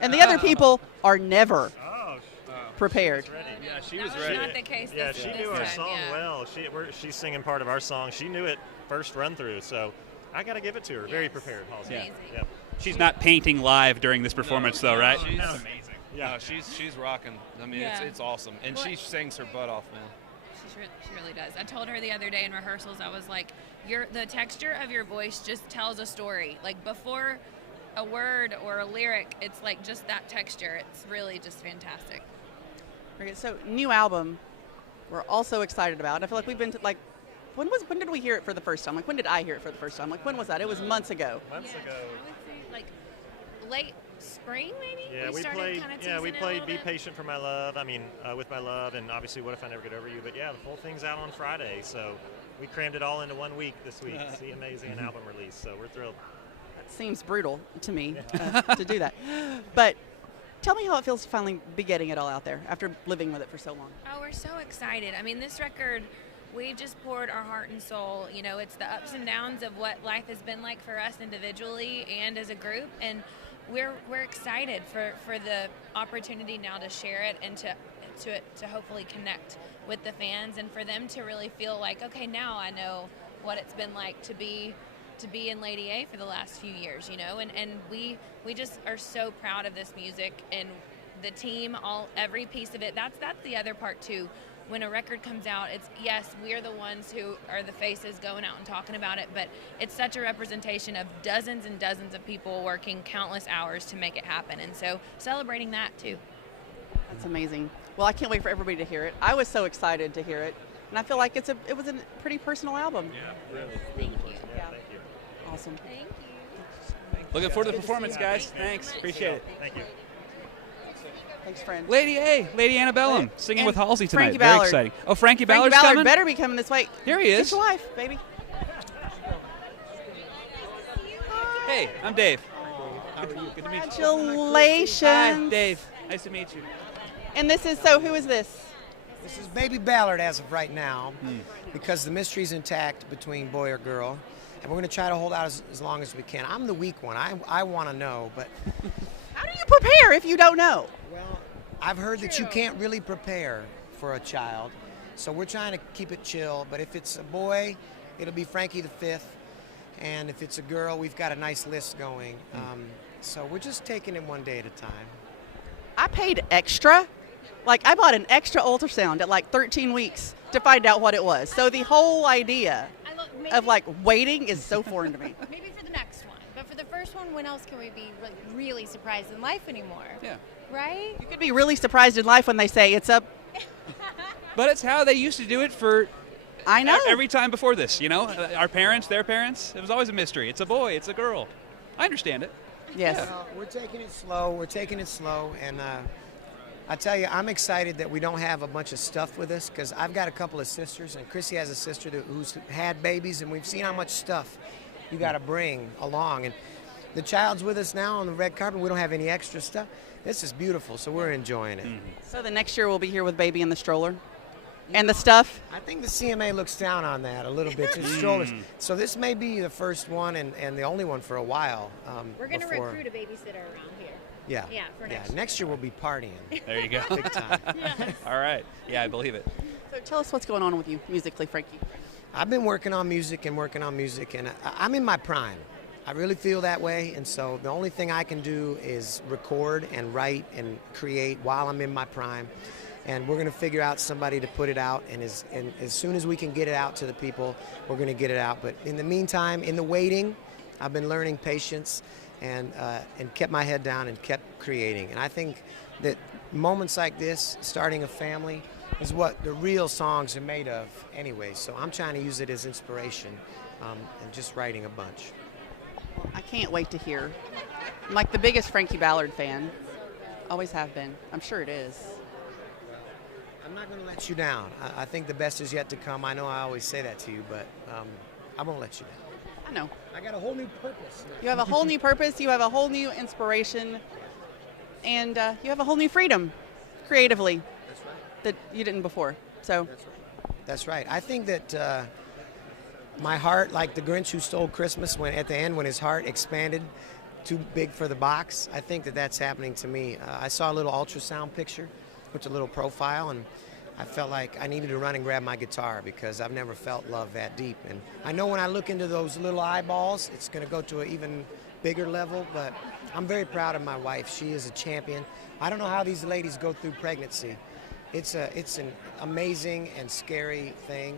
and the other people are never. prepared. Yeah, she was That was ready. not the case Yeah, this- she this knew our time, song yeah. well. She's singing part of our song. She knew it first run through, so I got to give it to her. Very prepared, Halsey. Yeah. Yep. She's not painting live during this performance, though, right? She's No. amazing. Yeah, she's rocking. I mean, Yeah. it's awesome, and Well- she sings her butt off, man. She really does. I told her the other day in rehearsals, I was like, the texture of your voice just tells a story. Like before a word or a lyric, it's like just that texture. It's really just fantastic. Okay, so new album, we're also excited about. I feel like we've been to, like, when did we hear it for the first time? Like when did I hear it for the first time? Like when was that? It was months ago. Months ago. I would say like late spring, maybe. Yeah, we started played. kinda Yeah, we teasing it a played little "Be bit. Patient for My Love." I mean, with my love, and obviously, "What If I Never Get Over You." But yeah, the full thing's out on Friday, so we crammed it all into 1 week this week. CMA's an album release, so we're thrilled. That seems brutal to me to do that. But tell me how it feels to finally be getting it all out there after living with it for so long. Oh, we're so excited. I mean, this record, we just poured our heart and soul. You know, it's the ups and downs of what life has been like for us individually and as a group. And we're excited for the opportunity now to share it and to hopefully connect with the fans and for them to really feel like, okay, now I know what it's been like to be in Lady A for the last few years, you know, and we just are so proud of this music and the team, every piece of it. That's the other part too. When a record comes out, it's, yes, we're the ones who are the faces going out and talking about it, but it's such a representation of dozens and dozens of people working countless hours to make it happen. And so celebrating that too. That's amazing. Well, I can't wait for everybody to hear it. I was so excited to hear it, and I feel like it was a pretty personal album. Yeah, really. Thank you. Yeah. Thank you. Awesome. Thank you. Looking forward to the performance, guys. Thanks. Appreciate it. Thank you. Thanks, friend. Lady A, Lady Annabellum, singing And with Halsey tonight. Frankie Very Ballard. exciting. Oh, Frankie Frankie Ballard's Ballard coming? better be coming this way. Here he is. Get your life, baby. Hey, I'm Dave. How are you? Good to meet you. Congratulations. Hi, Dave. Nice to meet you. And this is, so who is this? This is Baby Ballard as of right now, because the mystery's intact between boy or girl, and we're going to try to hold out as long as we can. I'm the weak one. I want to know, but How do you prepare if you don't know? well, I've heard that you can't really prepare for a child, so we're trying to keep it chill. But if it's a boy, it'll be Frankie the Fifth, and if it's a girl, we've got a nice list going. So we're just taking it one day at a time. I paid extra. Like, I bought an extra ultrasound at like 13 weeks to find out what it was. So the whole idea of like waiting is so foreign to me. Maybe for the next one. But for the first one, when else can we be really surprised in life anymore? Yeah. Right? You could be really surprised in life when they say it's a. But it's how they used to do it for I know. every time before this, you know? Our parents, their parents, it was always a mystery. It's a boy, it's a girl. I understand it. Yes. We're taking it slow. We're taking it slow, and I tell you, I'm excited that we don't have a bunch of stuff with us, because I've got a couple of sisters, and Chrissy has a sister who's had babies, and we've seen how much stuff you got to bring along. And the child's with us now on the red carpet. We don't have any extra stuff. This is beautiful, so we're enjoying it. So the next year we'll be here with baby in the stroller and the stuff. I think the CMA looks down on that a little bit, just strollers. So this may be the first one and the only one for a while. We're going to before- recruit a babysitter around here. Yeah. Yeah, for next Next year we'll be partying. There you go. Big time. All right. Yeah, I believe it. So tell us what's going on with you musically, Frankie. I've been working on music, and I'm in my prime. I really feel that way, and so the only thing I can do is record and write and create while I'm in my prime. And we're going to figure out somebody to put it out, and as soon as we can get it out to the people, we're going to get it out. But in the meantime, in the waiting, I've been learning patience and kept my head down and kept creating. And I think that moments like this, starting a family, is what the real songs are made of anyway. So I'm trying to use it as inspiration and just writing a bunch. I can't wait to hear. I'm like the biggest Frankie Ballard fan. Always have been. I'm sure it is. I'm not going to let you down. I think the best is yet to come. I know I always say that to you, but I won't let you down. I know. I got a whole new purpose. You have a whole new purpose. You have a whole new inspiration. And you have a whole new freedom creatively. That's right. That you didn't before. So. That's right. I think that my heart, like the Grinch who stole Christmas, when at the end when his heart expanded too big for the box, I think that that's happening to me. I saw a little ultrasound picture, with a little profile, and I felt like I needed to run and grab my guitar because I've never felt love that deep. And I know when I look into those little eyeballs, it's going to go to an even bigger level, but I'm very proud of my wife. She is a champion. I don't know how these ladies go through pregnancy. It's an amazing and scary thing,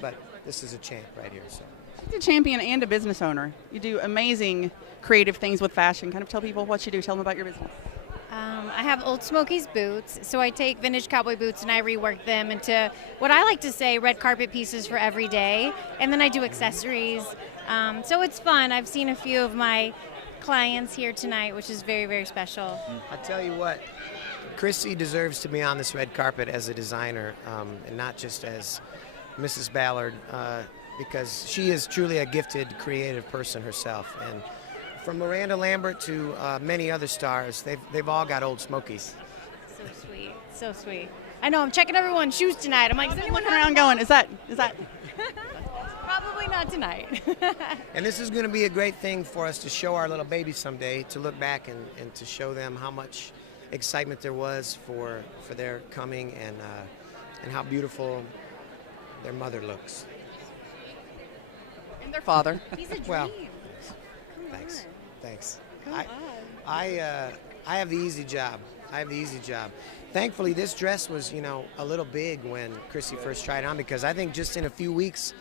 but this is a champ right here. So. She's a champion and a business owner. You do amazing creative things with fashion. Kind of tell people what you do. Tell them about your business. I have Old Smoky's boots, so I take vintage cowboy boots and I rework them into what I like to say red carpet pieces for every day, and then I do accessories. So it's fun. I've seen a few of my clients here tonight, which is very, very special. I tell you what, Chrissy deserves to be on this red carpet as a designer, and not just as Mrs. Ballard, because she is truly a gifted, creative person herself. And from Miranda Lambert to many other stars, they've all got Old Smokies. So sweet, so sweet. I know, I'm checking everyone's shoes tonight. I'm like, is anyone around going, is that? Probably not tonight. And this is going to be a great thing for us to show our little babies someday, to look back and to show them how much excitement there was for their coming, and how beautiful their mother looks. And their father. He's a dream. Well, thanks. I have the easy job. Thankfully, this dress was, a little big when Chrissy first tried it on, because I think just in a few weeks,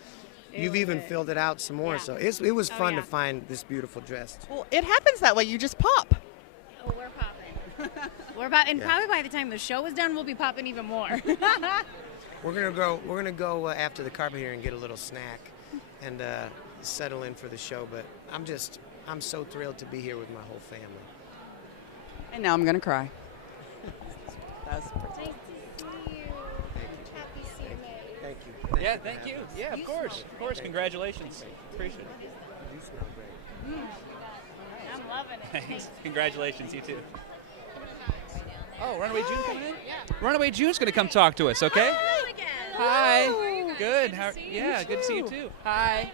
you've even filled it out some more. So it was fun to find this beautiful dress. Well, it happens that way. You just pop. Oh, we're popping. And probably by the time the show is done, we'll be popping even more. We're gonna go after the carpet here and get a little snack, and settle in for the show. But I'm so thrilled to be here with my whole family. And now I'm gonna cry. Nice to see you. Happy CMA. Thank you. Yeah, thank you. Yeah, of course. Congratulations. Appreciate it. You smell great. I'm loving it. Thanks. Congratulations, you too. Oh, Runaway June coming in? Yeah. Runaway June's going to come talk to us, okay? Hi. Good. Good to see you too. Hi.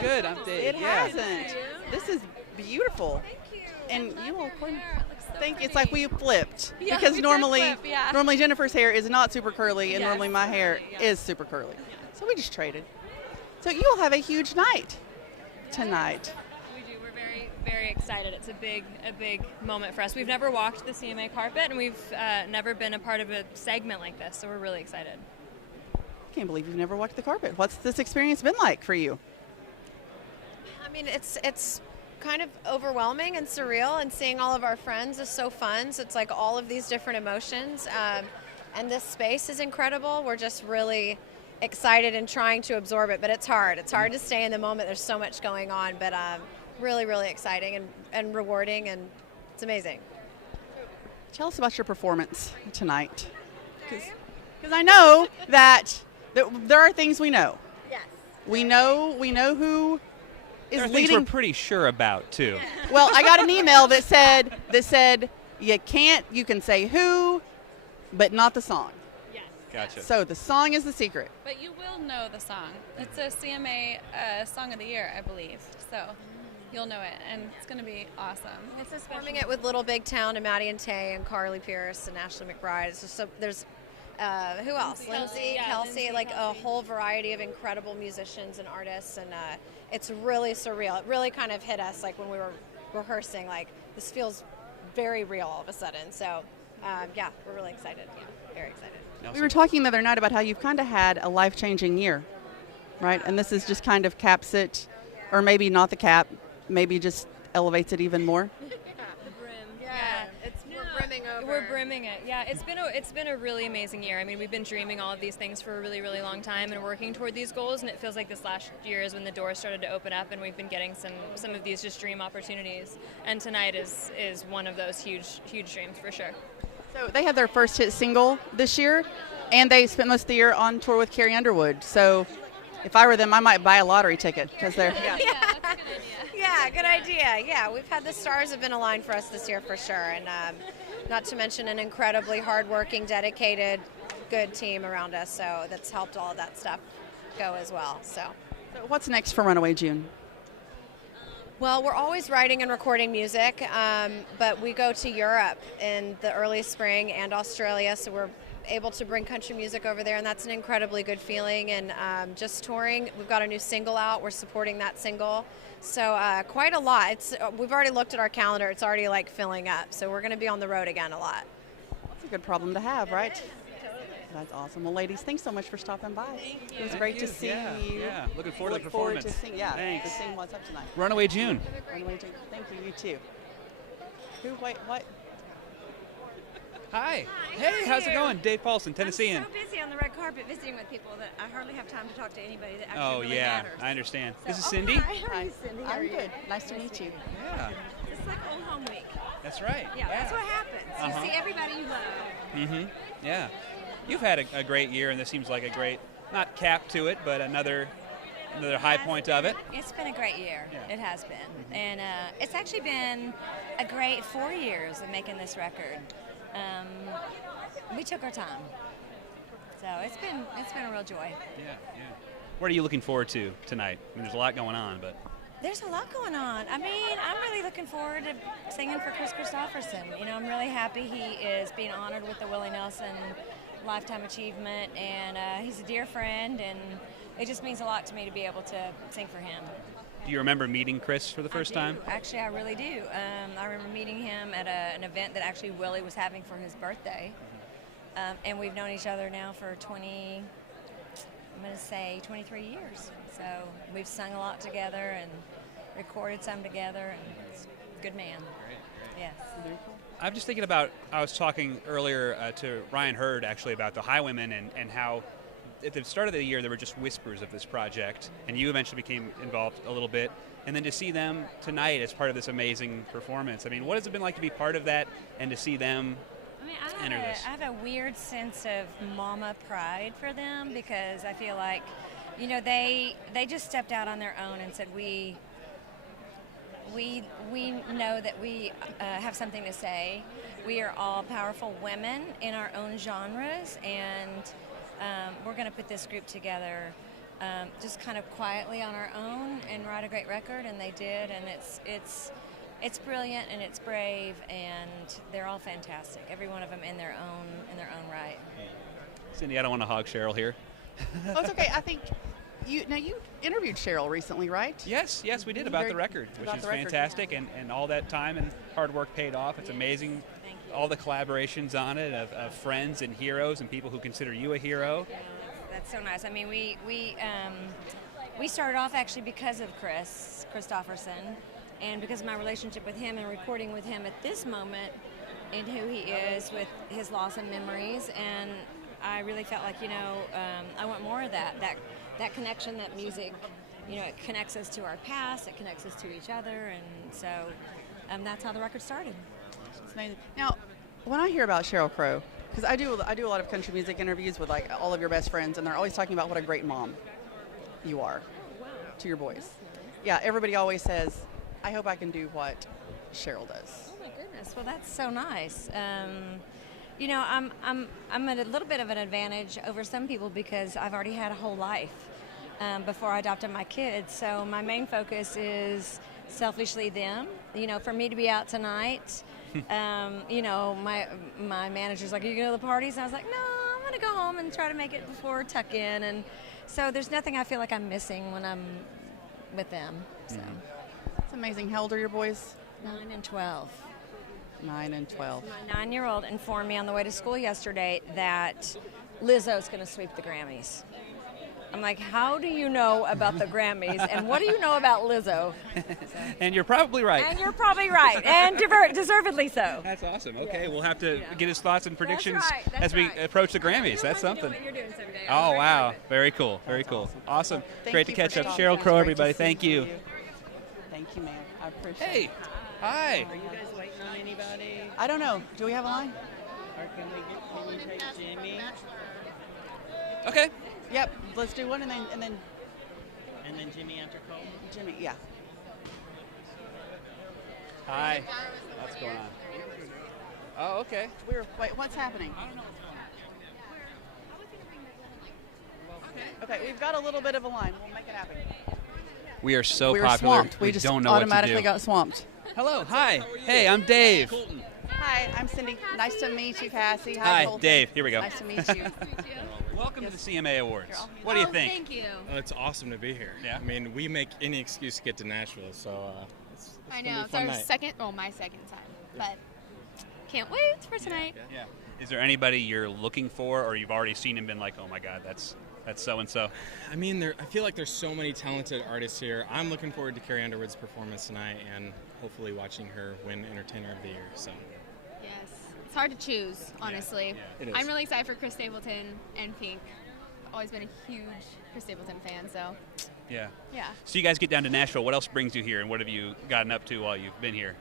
Good. I'm Dave. It hasn't. This is beautiful. And you all think it's like we flipped, because normally Jennifer's hair is not super curly, and normally my hair is super curly. So we just traded. So you will have a huge night tonight. We do. We're very, very excited. It's a big moment for us. We've never walked the CMA carpet, and we've never been a part of a segment like this, so we're really excited. I can't believe you've never walked the carpet. What's this experience been like for you? I mean, it's kind of overwhelming and surreal, and seeing all of our friends is so fun. So it's like all of these different emotions, and this space is incredible. We're just really excited and trying to absorb it, but it's hard. It's hard to stay in the moment. There's so much going on, but really, really exciting and rewarding, and it's amazing. Tell us about your performance tonight, because I know that there are things we know. Yes. We know who is there are leading. Things we're pretty sure about too. Well, I got an email that said you can say who, but not the song. Yes. Gotcha. So the song is the secret. But you will know the song. It's a CMA Song of the Year, I believe. So you'll know it, and it's going to be awesome. It's performing it with Little Big Town and Maddie and Tay and Carly Pierce and Ashley McBride. So there's who else? Lindsay, Kelsey, like a whole variety of incredible musicians and artists, and it's really surreal. It really kind of hit us like when we were rehearsing, like this feels very real all of a sudden. So we're really excited. Yeah, very excited. We were talking the other night about how you've kind of had a life-changing year, right? And this is just kind of caps it, or maybe not the cap, maybe just elevates it even more. We're brimming over. We're brimming it. Yeah, it's been a really amazing year. I mean, we've been dreaming all of these things for a really, really long time and working toward these goals, and it feels like this last year is when the doors started to open up and we've been getting some of these just dream opportunities. And tonight is one of those huge dreams for sure. So they had their first hit single this year, and they spent most of the year on tour with Carrie Underwood. So if I were them, I might buy a lottery ticket because they're that's a good idea. Yeah, good idea. Yeah, we've had the stars have been aligned for us this year for sure, and not to mention an incredibly hardworking, dedicated, good team around us. So that's helped all of that stuff go as well. So what's next for Runaway June? Well, we're always writing and recording music, but we go to Europe in the early spring and Australia, so we're able to bring country music over there, and that's an incredibly good feeling. And just touring, we've got a new single out. We're supporting that single, so quite a lot. We've already looked at our calendar. It's already like filling up, so we're going to be on the road again a lot. That's a good problem to have, right? That's awesome. Well, ladies, thanks so much for stopping by. It was great to see you. Yeah, looking forward to the Look forward performance. to seeing, Thanks. to seeing what's up tonight. Runaway June. Runaway June. Thank you. You too. Wait, what? Hi. Hey, how's it going? Dave Paulson, Tennessean. I'm so busy on the red carpet visiting with people that I hardly have time to talk to anybody that actually Oh, really yeah, matters. I understand. So- This is oh, Cindy. Hi, how are you, Cindy? How are I'm you? good. Nice to meet you. Yeah. It's like old home week. That's right. Yeah, that's what happens. Uh-huh. You see everybody you love. Mm-hmm. Yeah. You've had a great year, and this seems like a great, not cap to it, but another high point of it. It's been a great year. It has been. And it's actually been a great 4 years of making this record. We took our time. So it's been a real joy. Yeah. What are you looking forward to tonight? I mean, there's a lot going on, but... There's a lot going on. I mean, I'm really looking forward to singing for Chris Christopherson. You know, I'm really happy he is being honored with the Willie Nelson Lifetime Achievement, and he's a dear friend, and it just means a lot to me to be able to sing for him. Do you remember meeting Chris for the first time? Actually, I really do. I remember meeting him at an event that actually Willie was having for his birthday, and we've known each other now for 23 years. So we've sung a lot together and recorded some together, and he's a good man. Yes. I'm just thinking about, I was talking earlier to Ryan Hurd actually about the Highwaymen and how at the start of the year there were just whispers of this project, and you eventually became involved a little bit, and then to see them tonight as part of this amazing performance. I mean, what has it been like to be part of that and to see them enter this? I have a weird sense of mama pride for them, because I feel like, you know, they just stepped out on their own and said, we know that we have something to say. We are all powerful women in our own genres, and we're going to put this group together just kind of quietly on our own and write a great record, and they did, and it's brilliant and it's brave, and they're all fantastic. Every one of them in their own right. Cindy, I don't want to hog Sheryl here. Oh, it's okay. I think you interviewed Sheryl recently, right? Yes, we did about the record, which is fantastic, and all that time and hard work paid off. It's amazing. All the collaborations on it of friends and heroes and people who consider you a hero. Yeah, that's so nice. I mean, we started off actually because of Chris Christopherson, and because of my relationship with him and recording with him at this moment in who he is with his loss and memories, and I really felt like, you know, I want more of that connection, that music, you know, it connects us to our past, it connects us to each other, and so that's how the record started. It's amazing. Now, when I hear about Sheryl Crow, because I do a lot of country music interviews with like all of your best friends, and they're always talking about what a great mom you are to your boys. Yeah, everybody always says, I hope I can do what Sheryl does. Oh my goodness! Well, that's so nice. You know, I'm at a little bit of an advantage over some people because I've already had a whole life before I adopted my kids. So my main focus is selfishly them. You know, for me to be out tonight, you know, my manager's like, "Are you going to the parties?" And I was like, "No, I'm going to go home and try to make it before tuck in." And so there's nothing I feel like I'm missing when I'm with them. So it's amazing. How old are your boys? 9 and 12. 9 and 12. My 9-year-old informed me on the way to school yesterday that Lizzo's going to sweep the Grammys. I'm like, how do you know about the Grammys, and what do you know about Lizzo? And you're probably right. And you're probably right, and deservedly so. That's awesome. Okay, we'll have to get his thoughts and predictions That's as we approach the Grammys. That's something. What you're doing someday. Oh, wow. Very cool. Very cool. Awesome. Thank Great to you catch for up. stopping. Sheryl Crow, Great everybody. to Thank see you. Thank you, ma'am. I appreciate Hey. it. Hi. Are you guys waiting on anybody? I don't know. Do we have a line? Or can you take Jimmy? Okay. Yep. Let's do one and then And then Jimmy after Cole? Jimmy, yeah. Hi. What's going on? Oh, okay. Wait, what's happening? I don't know what's going on. Okay, we've got a little bit of a line. We'll make it happen. We are so we were popular. swamped. We just don't know what to automatically do. got swamped. Hello, hi. Hey, I'm Dave. Hi, I'm Cindy. Nice to meet you, Cassie. Hi, Colton. Dave. Here we go. Nice to meet you. Welcome to the CMA Awards. What do you think? Thank you. It's awesome to be here. Yeah. I mean, we make any excuse to get to Nashville, so it's I gonna know. be a It's fun our night. my second time, but can't wait for tonight. Yeah. Is there anybody you're looking for, or you've already seen and been like, oh my God, that's so and so? I mean, I feel like there's so many talented artists here. I'm looking forward to Carrie Underwood's performance tonight, and hopefully watching her win Entertainer of the Year. So. Yes. It's hard to choose, honestly. It is. I'm really excited for Chris Stapleton and Pink. I've always been a huge Chris Stapleton fan, so Yeah. yeah. So you guys get down to Nashville. What else brings you here, and what have you gotten up to while you've been here?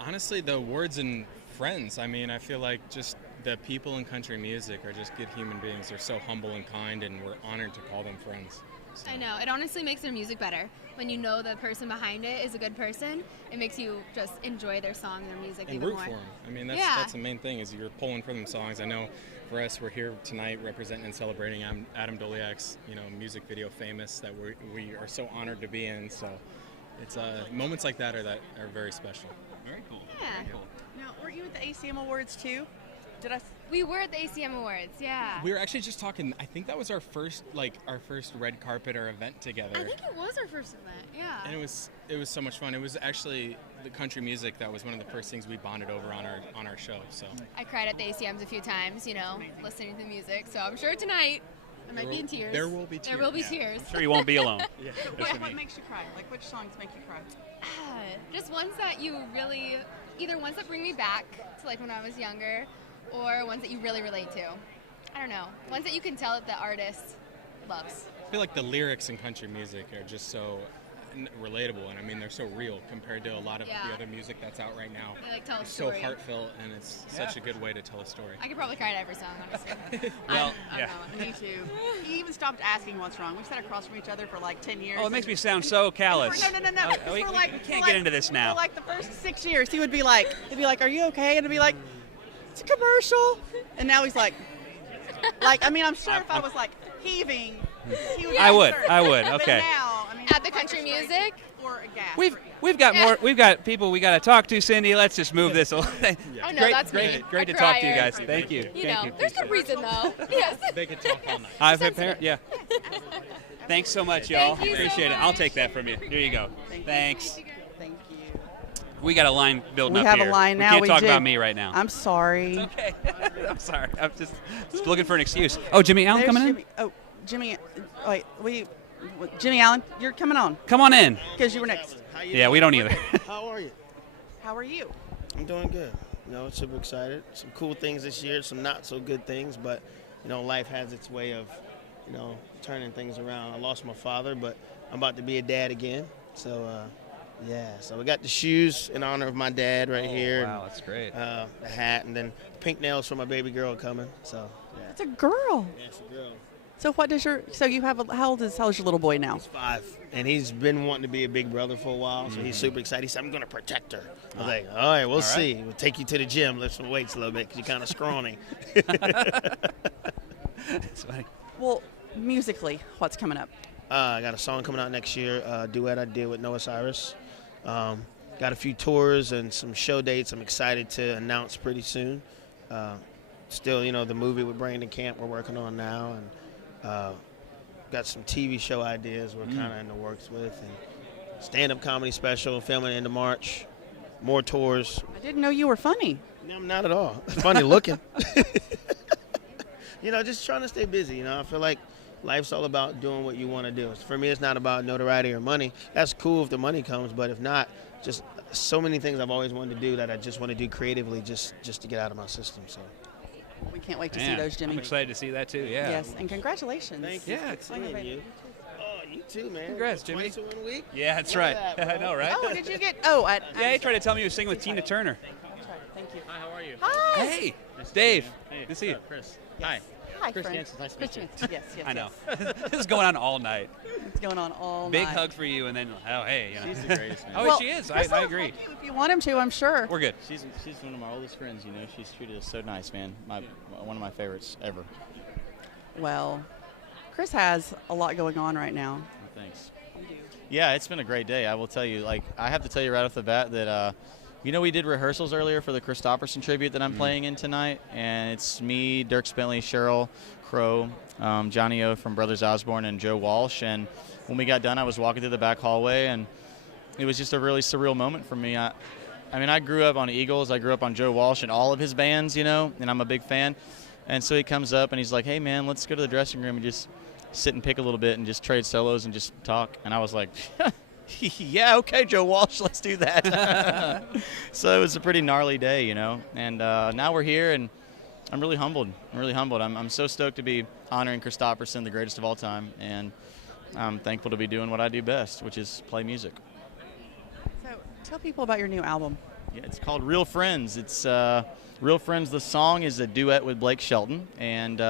Honestly, the awards and friends. I mean, I feel like just the people in country music are just good human beings. They're so humble and kind, and we're honored to call them friends. So. I know. It honestly makes their music better. When you know the person behind it is a good person, it makes you just enjoy their song, their music And even root more. for them. I mean, Yeah. that's the main thing is you're pulling for them songs. I know for us, we're here tonight representing and celebrating Adam Doliak's, music video famous that we are so honored to be in. So it's moments like that are very special. Very cool. Yeah. Now, weren't you at the ACM Awards too? We were at the ACM Awards, yeah. We were actually just talking. I think that was our first red carpet or event together. I think it was our first event, yeah. And it was so much fun. It was actually the country music that was one of the first things we bonded over on our show. So I cried at the ACMs a few times, listening to the music. So I'm sure tonight I might be in tears. There will be tears. There will be tears. I'm sure you won't be alone. What makes you cry? Like, which songs make you cry? Just ones that you really, either ones that bring me back to like when I was younger, or ones that you really relate to. I don't know. Ones that you can tell that the artist loves. I feel like the lyrics in country music are just so relatable, and I mean they're so real compared to a lot of the other music that's out right now. They tell a it's story. so heartfelt, and it's such a good way to tell a story. I could probably cry to every song, honestly. Well, Me too. He even stopped asking what's wrong. We've sat across from each other for like 10 years. Oh, it makes me sound so callous. No. We can't get into this now. For like the first 6 years, he'd be like, "Are you okay?" And I'd be like, "It's a commercial." And now he's like, I'm sure if I was like heaving, he would. I would. But Okay. now, At the country music? Or a gas. We've got more. We've got people we got to talk to. Cindy, let's just move this. Oh no, that's me. Great A to talk to you crier. guys. Thank you. Thank you. There's a reason though. Yes. They could talk all night. I've had parents. Yeah. Thanks so much, y'all. Thank you so Appreciate it. I'll much. take that from you. Here you go. Thanks. Thank you. We got a line building We up have here. a line now. We can't We talk do. about me right now. I'm sorry. Okay. I'm sorry. I'm just looking for an excuse. Oh, Jimmy Allen There's coming Jimmy. Oh, Jimmy. Wait, Jimmy Allen, you're coming on. Come on in. Because you were next. Yeah, we don't either. How are you? How are you? I'm doing good. Super excited. Some cool things this year, some not so good things, but life has its way of, turning things around. I lost my father, but I'm about to be a dad again. So, so we got the shoes in honor of my dad right here. Wow, that's great. The hat, and then pink nails for my baby girl coming. So, yeah. It's a girl. Yeah, it's a girl. So how old is your little boy now? He's 5, and he's been wanting to be a big brother for a while, so he's super excited. He said, I'm going to protect her. I was like, all right, we'll see. We'll take you to the gym, lift some weights a little bit, because you're kind of scrawny. That's funny. Well, musically, what's coming up? I got a song coming out next year, a duet I did with Noah Cyrus. Got a few tours and some show dates I'm excited to announce pretty soon. Still, the movie with Brandon Camp we're working on now, and got some TV show ideas we're kind of in the works with, and stand-up comedy special filming into March. More tours. I didn't know you were funny. No, I'm not at all. Funny looking. Just trying to stay busy. I feel like life's all about doing what you want to do. For me, it's not about notoriety or money. That's cool if the money comes, but if not, just so many things I've always wanted to do that I just want to do creatively just to get out of my system. So. We can't wait to Man, see those, Jimmy. I'm excited to see that too. Yeah. Yes, and congratulations. Thank you. Yeah. Seeing you. Oh, you too, man. Congrats, Jimmy. Twice in 1 week? Yeah, that's right. I know, right? Oh, did you get? Yeah, he tried to tell me he was singing with Tina Turner. Thank you. Hi, how are you? Hi. Hey, Dave. Good to see you. Chris. Hi. Hi, Chris friend. Jansen, nice to Chris meet you. Jansen. Yes. I know. This is going on all night. It's going on all Big night. hug for you, and then hey, She's the greatest, man. Oh, she is. I agree. If you want him to, I'm sure. We're good. She's one of my oldest friends. She's treated us so nice, man. One of my favorites ever. Well, Chris has a lot going on right now. Thanks. You do. Yeah, it's been a great day. I will tell you, like, I have to tell you right off the bat that, we did rehearsals earlier for the Christopherson tribute that I'm playing in tonight, and it's me, Dirk Bentley, Sheryl Crow, Johnny O from Brothers Osborne, and Joe Walsh. And when we got done, I was walking through the back hallway, and it was just a really surreal moment for me. I grew up on Eagles. I grew up on Joe Walsh and all of his bands, and I'm a big fan. And so he comes up and he's like, hey, man, let's go to the dressing room and just sit and pick a little bit and just trade solos and just talk. And I was like, yeah, okay, Joe Walsh, let's do that. So it was a pretty gnarly day, And now we're here, and I'm really humbled. I'm so stoked to be honoring Christopherson, the greatest of all time. And I'm thankful to be doing what I do best, which is play music. So tell people about your new album. Yeah, it's called Real Friends. It's Real Friends. The song is a duet with Blake Shelton. And,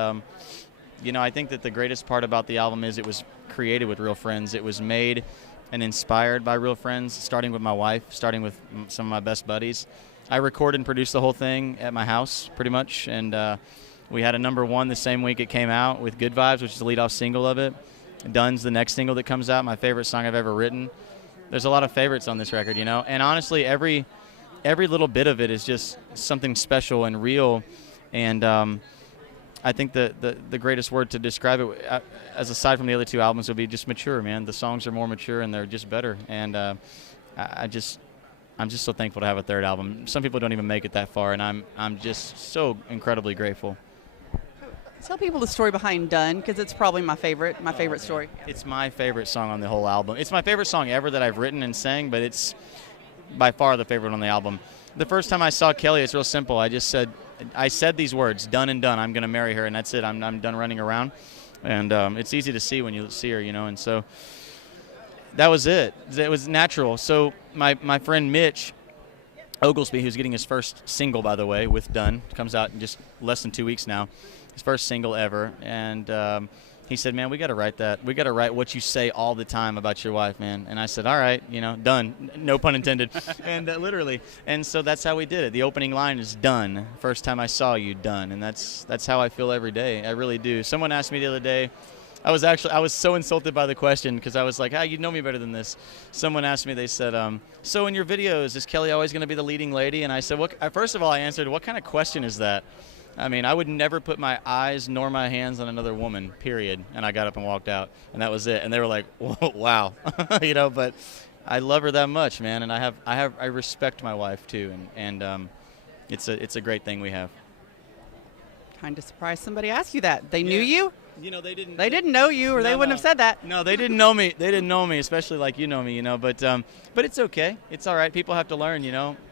I think that the greatest part about the album is it was created with real friends. It was made and inspired by real friends, starting with my wife, starting with some of my best buddies. I recorded and produced the whole thing at my house, pretty much. And we had a #1 the same week it came out with Good Vibes, which is the lead-off single of it. Done's the next single that comes out, my favorite song I've ever written. There's a lot of favorites on this record, And honestly, every little bit of it is just something special and real. And I think the greatest word to describe it, as aside from the other two albums, would be just mature, man. The songs are more mature and they're just better. And I'm just so thankful to have a third album. Some people don't even make it that far, and I'm just so incredibly grateful. Tell people the story behind Done, because it's probably my favorite story. It's my favorite song on the whole album. It's my favorite song ever that I've written and sang, but it's by far the favorite on the album. The first time I saw Kelly, it's real simple. I said these words, done and done. I'm going to marry her, and that's it. I'm done running around. And it's easy to see when you see her, And so that was it. It was natural. So my friend Mitch Oglesby, who's getting his first single, by the way, with Done, comes out in just less than 2 weeks now, his first single ever. And he said, man, we got to write that. We got to write what you say all the time about your wife, man. And I said, all right, done. No pun intended. And literally. And so that's how we did it. The opening line is done. First time I saw you, done. And that's how I feel every day. I really do. Someone asked me the other day, I was so insulted by the question because I was like, you know me better than this. Someone asked me, they said, so in your videos, is Kelly always going to be the leading lady? And I said, first of all, I answered, what kind of question is that? I mean, I would never put my eyes nor my hands on another woman, period. And I got up and walked out, and that was it. And they were like, whoa, wow, but I love her that much, man. And I respect my wife too. And it's a great thing we have. Kind of surprised somebody asked you that. They knew you? They didn't. They didn't know you, or they wouldn't have said that. No, they didn't know me. They didn't know me, especially like you know me, But it's okay. It's all right. People have to learn,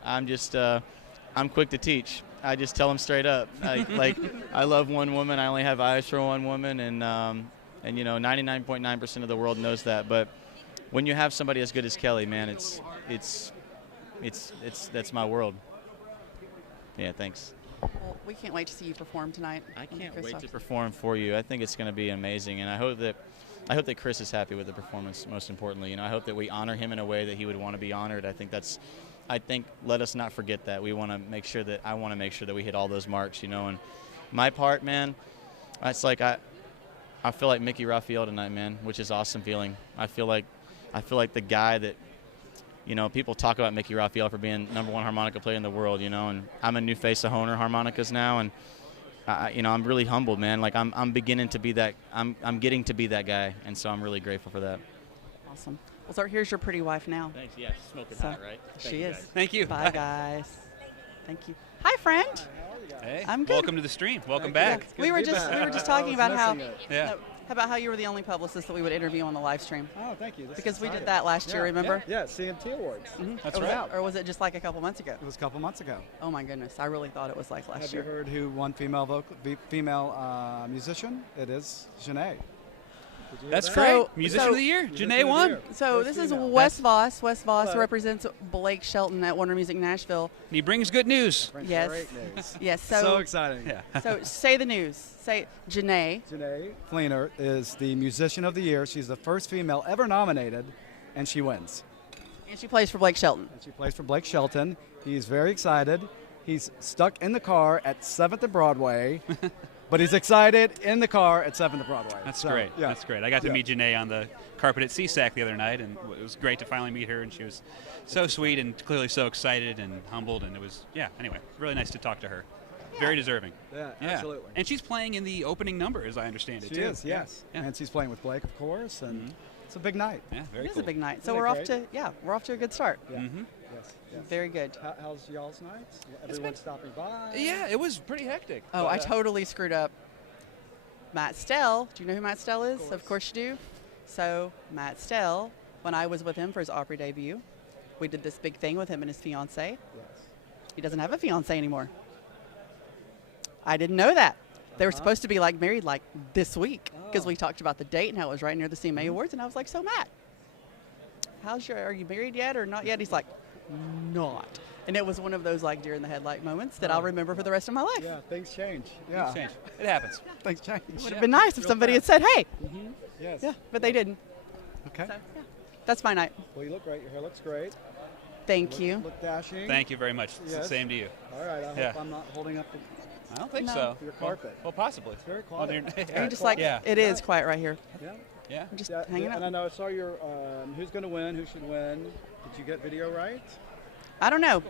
I'm quick to teach. I just tell them straight up. I love one woman. I only have eyes for one woman, and 99.9% of the world knows that. But when you have somebody as good as Kelly, man, it's that's my world. Yeah, thanks. Well, we can't wait to see you perform tonight. I can't wait to perform for you. I think it's going to be amazing, and I hope that Chris is happy with the performance. Most importantly, I hope that we honor him in a way that he would want to be honored. I think let us not forget that. I want to make sure that we hit all those marks, And my part, man, it's like I feel like Mickey Raphael tonight, man, which is awesome feeling. I feel like the guy that. People talk about Mickey Raphael for being #1 harmonica player in the world, and I'm a new face of Hohner harmonicas now, and I'm really humbled, man. Like I'm beginning to be that. I'm getting to be that guy, and so I'm really grateful for that. Awesome. Well, so here's your pretty wife now. Thanks. Yeah, she's smoking hot, right? She is. Thank you. Bye, guys. Thank you. Hi, friend. Hey, I'm good. Welcome to the stream. Welcome back. We were just talking about how you were the only publicist that we would interview on the live stream. Oh, thank you. Because we did that last year, remember? Yeah, CMT Awards. Mm-hmm. That's right. Or was it just like a couple months ago? It was a couple months ago. Oh my goodness, I really thought it was like last year. Have you heard who won female musician? It is Janae. That's right. Musician of the Year. Janae won. So this is Wes Voss. Wes Voss represents Blake Shelton at Warner Music Nashville. And he brings good news. Yes. Great news. Yes. So exciting. Yeah. So say the news. Say Janae. Janae Fleener is the Musician of the Year. She's the first female ever nominated, and she wins. And she plays for Blake Shelton. He's very excited. He's stuck in the car at 7th and Broadway But he's excited in the car at 7th Broadway. That's So, great. Yeah. That's great. I got to meet Janae on the carpet at CSAC the other night, and it was great to finally meet her. And she was so sweet and clearly so excited and humbled. And it was, anyway, really nice to talk to her. Very deserving. Yeah, absolutely. And she's playing in the opening number, as I understand it, She too. is, yes. Yeah. And she's playing with Blake, of course, and it's a big night. Yeah, very It cool. is a big night. So Isn't it we're off great? to we're off to a good start. Yeah. Mm-hmm. Yes. Very good. How's y'all's nights? Everyone stopping by? Yeah, it was pretty hectic. Oh, but, I totally screwed up. Matt Stell. Do you know who Matt Stell is? Of course you do. So Matt Stell, when I was with him for his Opry debut, we did this big thing with him and his fiance. Yes. He doesn't have a fiance anymore. I didn't know that. They were supposed to be married this week because we talked about the date and how it was right near the CMA Awards, and I was like, so Matt, are you married yet or not yet? He's like, not. And it was one of those deer in the headlight moments that I'll remember for the rest of my life. Yeah, things change. Yeah. Things change. It happens. Things change. It would have been nice if somebody had said, hey. Yes. Yeah, but they didn't. Okay. So, yeah. That's my night. Well, you look great. Your hair looks great. Thank you. Look dashing. Thank you very much. It's the Yes. same to you. All right. I hope I'm not holding up I don't think No. so. your carpet. Well, possibly. It's very Well, quiet. they're- Are you just it is quiet right here. Yeah. Yeah. I'm just Yeah, hanging and out. I know I saw your who's going to win, who should win. Did you get video right? I don't know.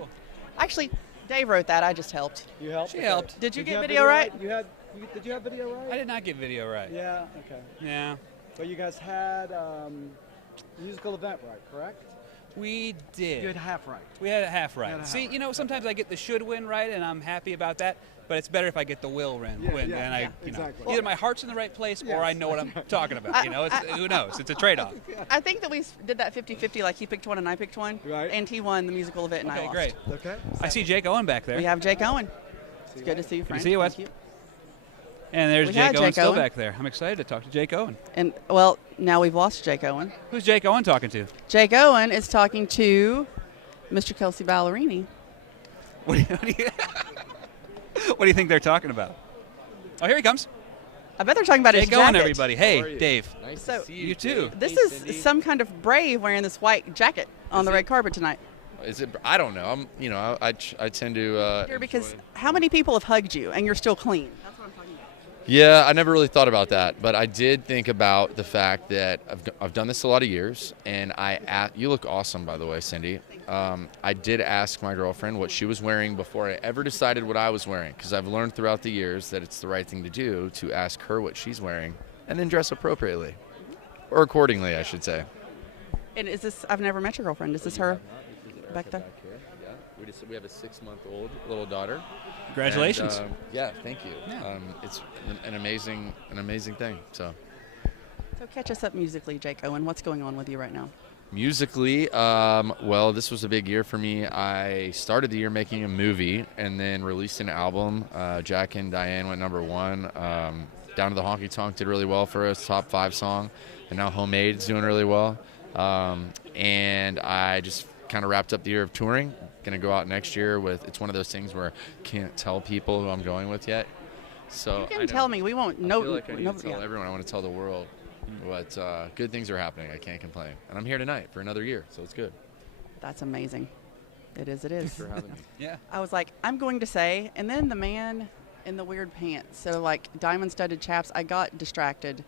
Actually, Dave wrote that. I just helped. You helped? She Okay. helped. Did you get have video right? Did you have video right? I did not get video right. Yeah, okay. Yeah. But you guys had musical event right, correct? We did. You had half right. We had it half right. You had it See, half sometimes I get the should win right, and I'm happy about that. But it's better if I get the will win. Yeah, win yeah, and I, yeah, exactly. either my heart's in the right place or I know what I'm talking about. I- Who knows? It's a trade-off. I think that we did that 50-50, like he picked one and I picked one. Right. And he won the musical event and I Okay, lost. great. Okay. I see Jake Owen back there. We have Jake Owen. It's good to see you, Good Frank. to see you, Wes. Thank you. And there's We Jake had Owen Jake still Owen. back there. I'm excited to talk to Jake Owen. And, well, now we've lost Jake Owen. Who's Jake Owen talking to? Jake Owen is talking to Mr. Kelsey Ballerini. What do you think they're talking about? Oh, here he comes. I bet they're talking about his Jake Owen, jacket. everybody. Hey, Dave. Nice So- to see You too. This is some kind of brave wearing this white jacket on the red carpet tonight. Is it? I don't know. I tend to. Here, because how many people have hugged you and you're still clean? That's what I'm talking about. Yeah, I never really thought about that, but I did think about the fact that I've done this a lot of years, and you look awesome, by the way, Cindy. I did ask my girlfriend what she was wearing before I ever decided what I was wearing, because I've learned throughout the years that it's the right thing to do to ask her what she's wearing, and then dress appropriately, or accordingly, I should say. And is this? I've never met your girlfriend. Is this her back there? Yeah, we have a 6-month-old little daughter. Congratulations. And, yeah, thank you. It's an amazing thing. So catch us up musically, Jake Owen. What's going on with you right now? musically, well, this was a big year for me. I started the year making a movie and then released an album. Jack and Diane went #1. Down to the Honky Tonk did really well for us, top 5 song. And now Homemade's doing really well. And I just kind of wrapped up the year of touring. Going to go out next year with, it's one of those things where I can't tell people who I'm going with yet. So You can tell me. We won't. I No, feel like I need no, to tell yeah. everyone. I want to tell the world. But good things are happening. I can't complain. And I'm here tonight for another year, so it's good. That's amazing. It is. It is. Thanks for having me. Yeah. I was like, I'm going to say, and then the man in the weird pants. So like diamond-studded chaps. I got distracted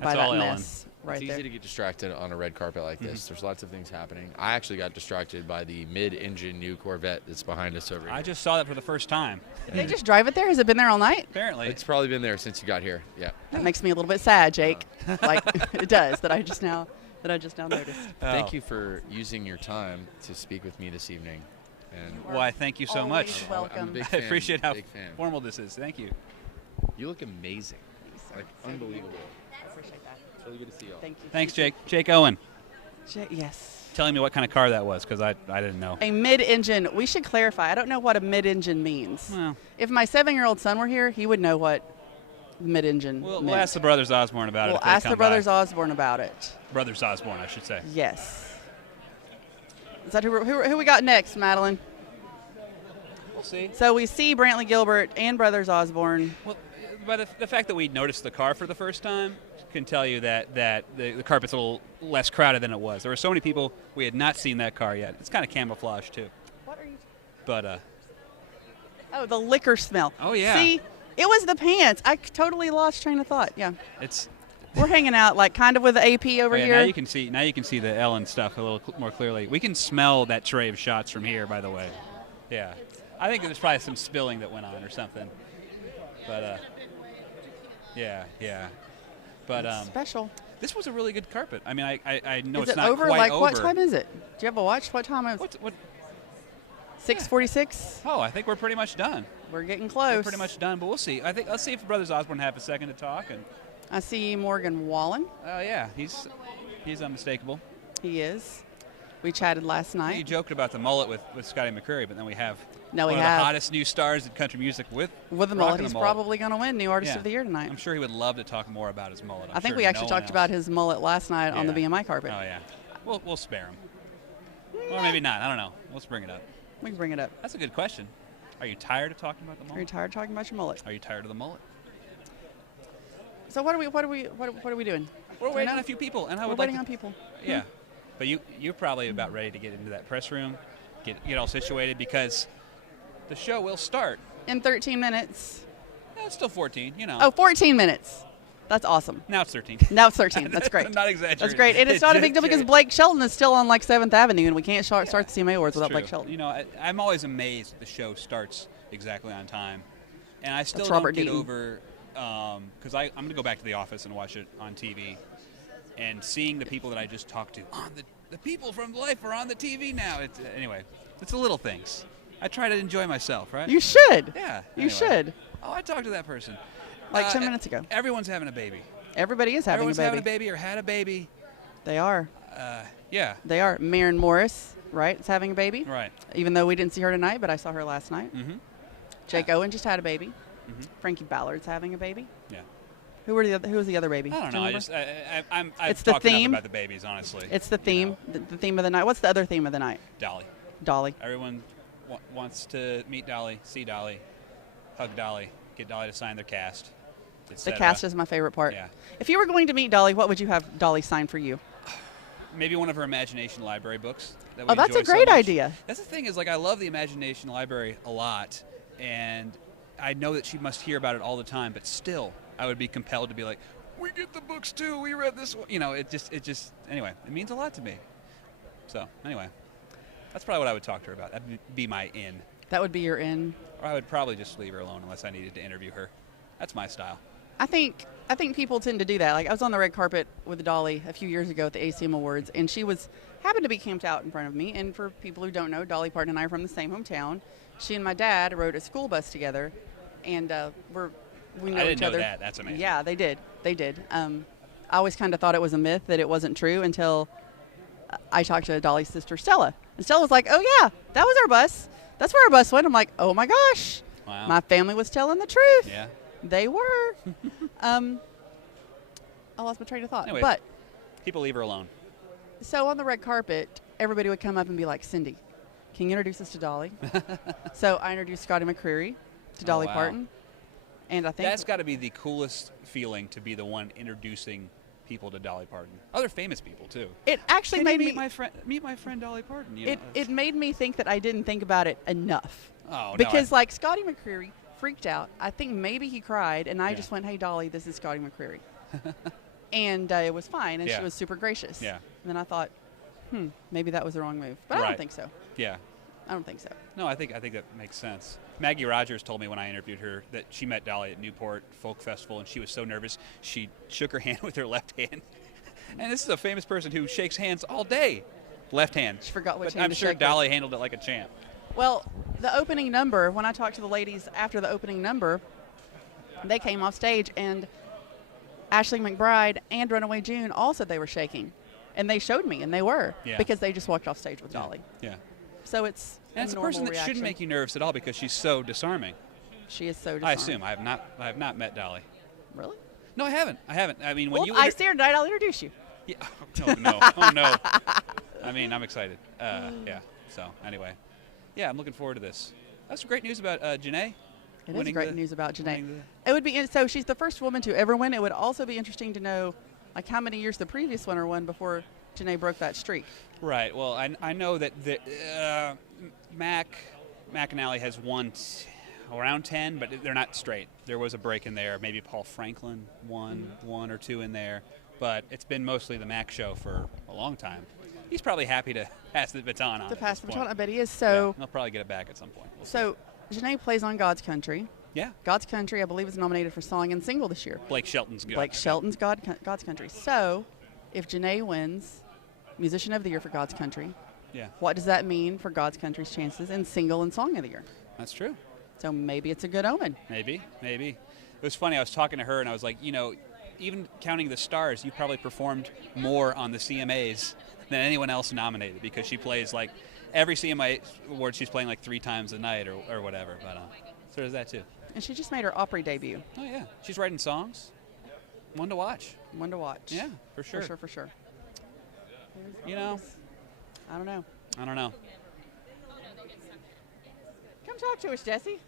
by That's that all Ellen. mess right It's there. easy to get distracted on a red carpet like this. There's lots of things happening. I actually got distracted by the mid-engine new Corvette that's behind us over here. I just saw that for the first time. Did they just drive it there? Has it been there all night? Apparently. It's probably been there since you got here. Yeah. That makes me a little bit sad, Jake. Like it does that I just now noticed. Thank you for using your time to speak with me this evening. And Why, thank you so Always much. welcome. I'm a big I fan, appreciate how big fan. formal this is. Thank you. You look amazing. Like unbelievable. I appreciate that. It's really good to see you all. Thank you. Thanks, Jake. Jake Owen. Yes. Telling me what kind of car that was, because I didn't know. A mid-engine. We should clarify. I don't know what a mid-engine means. Well. If my 7-year-old son were here, he would know what mid-engine We'll meant. ask the brothers Osborne about it. We'll if they ask come the brothers by. Osborne about it. Brothers Osborne, I should say. Yes. Is that who we got next, Madeline? We'll see. So we see Brantley Gilbert and Brothers Osborne. Well, but the fact that we noticed the car for the first time can tell you that the carpet's a little less crowded than it was. There were so many people, we had not seen that car yet. It's kind of camouflage, too. What are you? But, Oh, the liquor smell. Oh, yeah. See, It was the pants. I totally lost train of thought. Yeah. It's. We're hanging out like kind of with the AP over here. Now you can see. Now you can see the Ellen stuff a little more clearly. We can smell that tray of shots from here. By the way. Yeah. I think there's probably some spilling that went on or something. But yeah. But special. This was a really good carpet. I mean, I know is it's it not over? quite Like over. what time is it? Do you have a watch? What time is it? What? 6:46. Oh, I think we're pretty much done. We're getting close. We're pretty much done, but we'll see. I think let's see if the brothers Osborne have a second to talk. And I see Morgan Wallen. oh yeah, he's unmistakable. He is. We chatted last night. You joked about the mullet with Scotty McCreery, but then we have No, one we of have. the hottest new stars in country music with the mullet. He's probably going to win New Artist Yeah. of the Year tonight. I'm sure he would love to talk more about his mullet. I think we actually talked about his mullet last night on the BMI carpet. Oh yeah, we'll spare him, or maybe not. I don't know. Let's bring it up. We can bring it up. That's a good question. Are you tired of talking about the mullet? Are you tired of talking about your mullet? Are you tired of the mullet? So what are we doing? We're waiting on a few people, and I We're would waiting like on people. Yeah, but you're probably about ready to get into that press room, get all situated because the show will start in 13 minutes. No, it's still 14. You know. Oh, 14 minutes. That's awesome. Now it's 13. Now it's 13. That's great. I'm not exaggerating. That's great. And it's not a big deal because Blake Shelton is still on like 7th Avenue, and we can't start the CMA Awards without True. Blake Shelton. You know, I'm always amazed that the show starts exactly on time, and I still That's don't Robert get Deaton. over because I'm going to go back to The Office and watch it on TV, and seeing the people that I just talked to on the people from life are on the TV now. Anyway, it's the little things. I try to enjoy myself, right? You should. Yeah. You should. Oh, I talked to that person. Like 10 minutes ago. Everyone's having a baby. Everybody is having Everyone's a baby. having a baby or had a baby. They are. Yeah. They are. Maren Morris, right, is having a baby. Right. Even though we didn't see her tonight, but I saw her last night. Mm-hmm. Jake Owen just had a baby. Mm-hmm. Frankie Ballard's having a baby. Yeah. Who was the other baby? I don't Do know. you I've it's the talked enough theme. about the babies, honestly. It's the theme. The theme of the night. What's the other theme of the night? Dolly. Dolly. Everyone wants to meet Dolly, see Dolly, hug Dolly, get Dolly to sign their cast. The cast is my favorite part. Yeah. If you were going to meet Dolly, what would you have Dolly sign for you? Maybe one of her Imagination Library books. That we Oh, that's a enjoy so great much. idea. That's the thing is, like, I love the Imagination Library a lot, and I know that she must hear about it all the time, but still, I would be compelled to be like, we get the books too, we read this one. You know, it just, anyway, it means a lot to me. So, anyway, that's probably what I would talk to her about. That would be my in. That would be your in. Or I would probably just leave her alone unless I needed to interview her. That's my style. I think people tend to do that. Like I was on the red carpet with Dolly a few years ago at the ACM Awards, and she happened to be camped out in front of me. And for people who don't know, Dolly Parton and I are from the same hometown. She and my dad rode a school bus together, and we know I didn't each know other. that. That's amazing. Yeah, they did. I always kind of thought it was a myth that it wasn't true until I talked to Dolly's sister Stella, and Stella was like, "Oh yeah, that was our bus. That's where our bus went." I'm like, "Oh my gosh, wow. My family was telling the truth." Yeah. They were. I lost my train of thought. Anyway, but people leave her alone. so on the red carpet, everybody would come up and be like, "Cindy, can you introduce us to Dolly?" So I introduced Scotty McCreery to Dolly wow. Parton, and I think That's got to be the coolest feeling to be the one introducing people to Dolly Parton. Other famous people too. it actually Can made you me meet my friend Dolly Parton. You know? it made me think that I didn't think about it enough. Oh, no, because like Scotty McCreery freaked out. I think maybe he cried, and I just went, "Hey Dolly, this is Scotty McCreery," and it was fine, and she was super gracious. Yeah. And then I thought, maybe that was the wrong move, but I don't think so. Yeah. I don't think so. No, I think that makes sense. Maggie Rogers told me when I interviewed her that she met Dolly at Newport Folk Festival, and she was so nervous she shook her hand with her left hand. And this is a famous person who shakes hands all day, left hand. She forgot which but hand I'm to sure shake Dolly handled it like a champ. Well, the opening number, when I talked to the ladies after the opening number, they came off stage, and Ashley McBride and Runaway June all said they were shaking. And they showed me, and they were, because they just walked off stage with Dolly. Yeah. So it's And it's a person that shouldn't make you nervous at all because she's so disarming. She is so disarming. I assume. I have not met Dolly. Really? No, I haven't. I mean, when Well, you I see her tonight, I'll introduce you. Yeah. Oh, no. Oh, no. I mean, I'm excited. Yeah. So, anyway. Yeah, I'm looking forward to this. That's some great news about Janae. It is great news about Janae. It would be so she's the first woman to ever win. It would also be interesting to know, like, how many years the previous winner won before Janae broke that streak. Right. Well, I know that Mac McAnally has won around 10, but they're not straight. There was a break in there. Maybe Paul Franklin won one or two in there, but it's been mostly the Mac show for a long time. He's probably happy to pass the baton on. To pass the baton, point. I bet he is. So he'll probably get it back at some point. So Janae plays on God's Country. Yeah. God's Country, I believe, is nominated for song and single this year. Blake Shelton's good. Blake Shelton's God's Country. So if Janae wins Musician of the Year for God's Country, yeah, what does that mean for God's Country's chances in single and song of the year? That's true. So maybe it's a good omen. Maybe. It was funny. I was talking to her, and I was like, even counting the stars, you probably performed more on the CMAs than anyone else nominated, because she plays like every CMA award she's playing like 3 times a night or whatever. But so there's that too. And she just made her Opry debut. Oh yeah, she's writing songs. One to watch. Yeah, for sure. For sure. I don't know. Come talk to us, Jesse.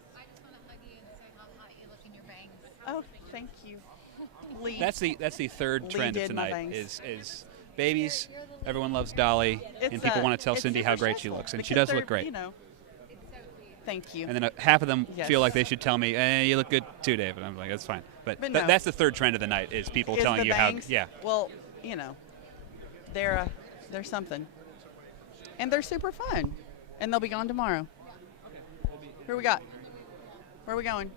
Oh, thank you. Lee. That's the third Lee trend of did my tonight bangs. is babies. Everyone loves Dolly, and people want to tell Cindy how great she looks, and she does look great. Thank you. And then half of them Yes. feel like they should tell me, you look good too, Dave. And I'm like, that's fine. But no. that's the third trend of the night is people Is telling the you bangs? how. Yeah. Well, they're something, and they're super fun, and they'll be gone tomorrow. Who we got? Where are we going?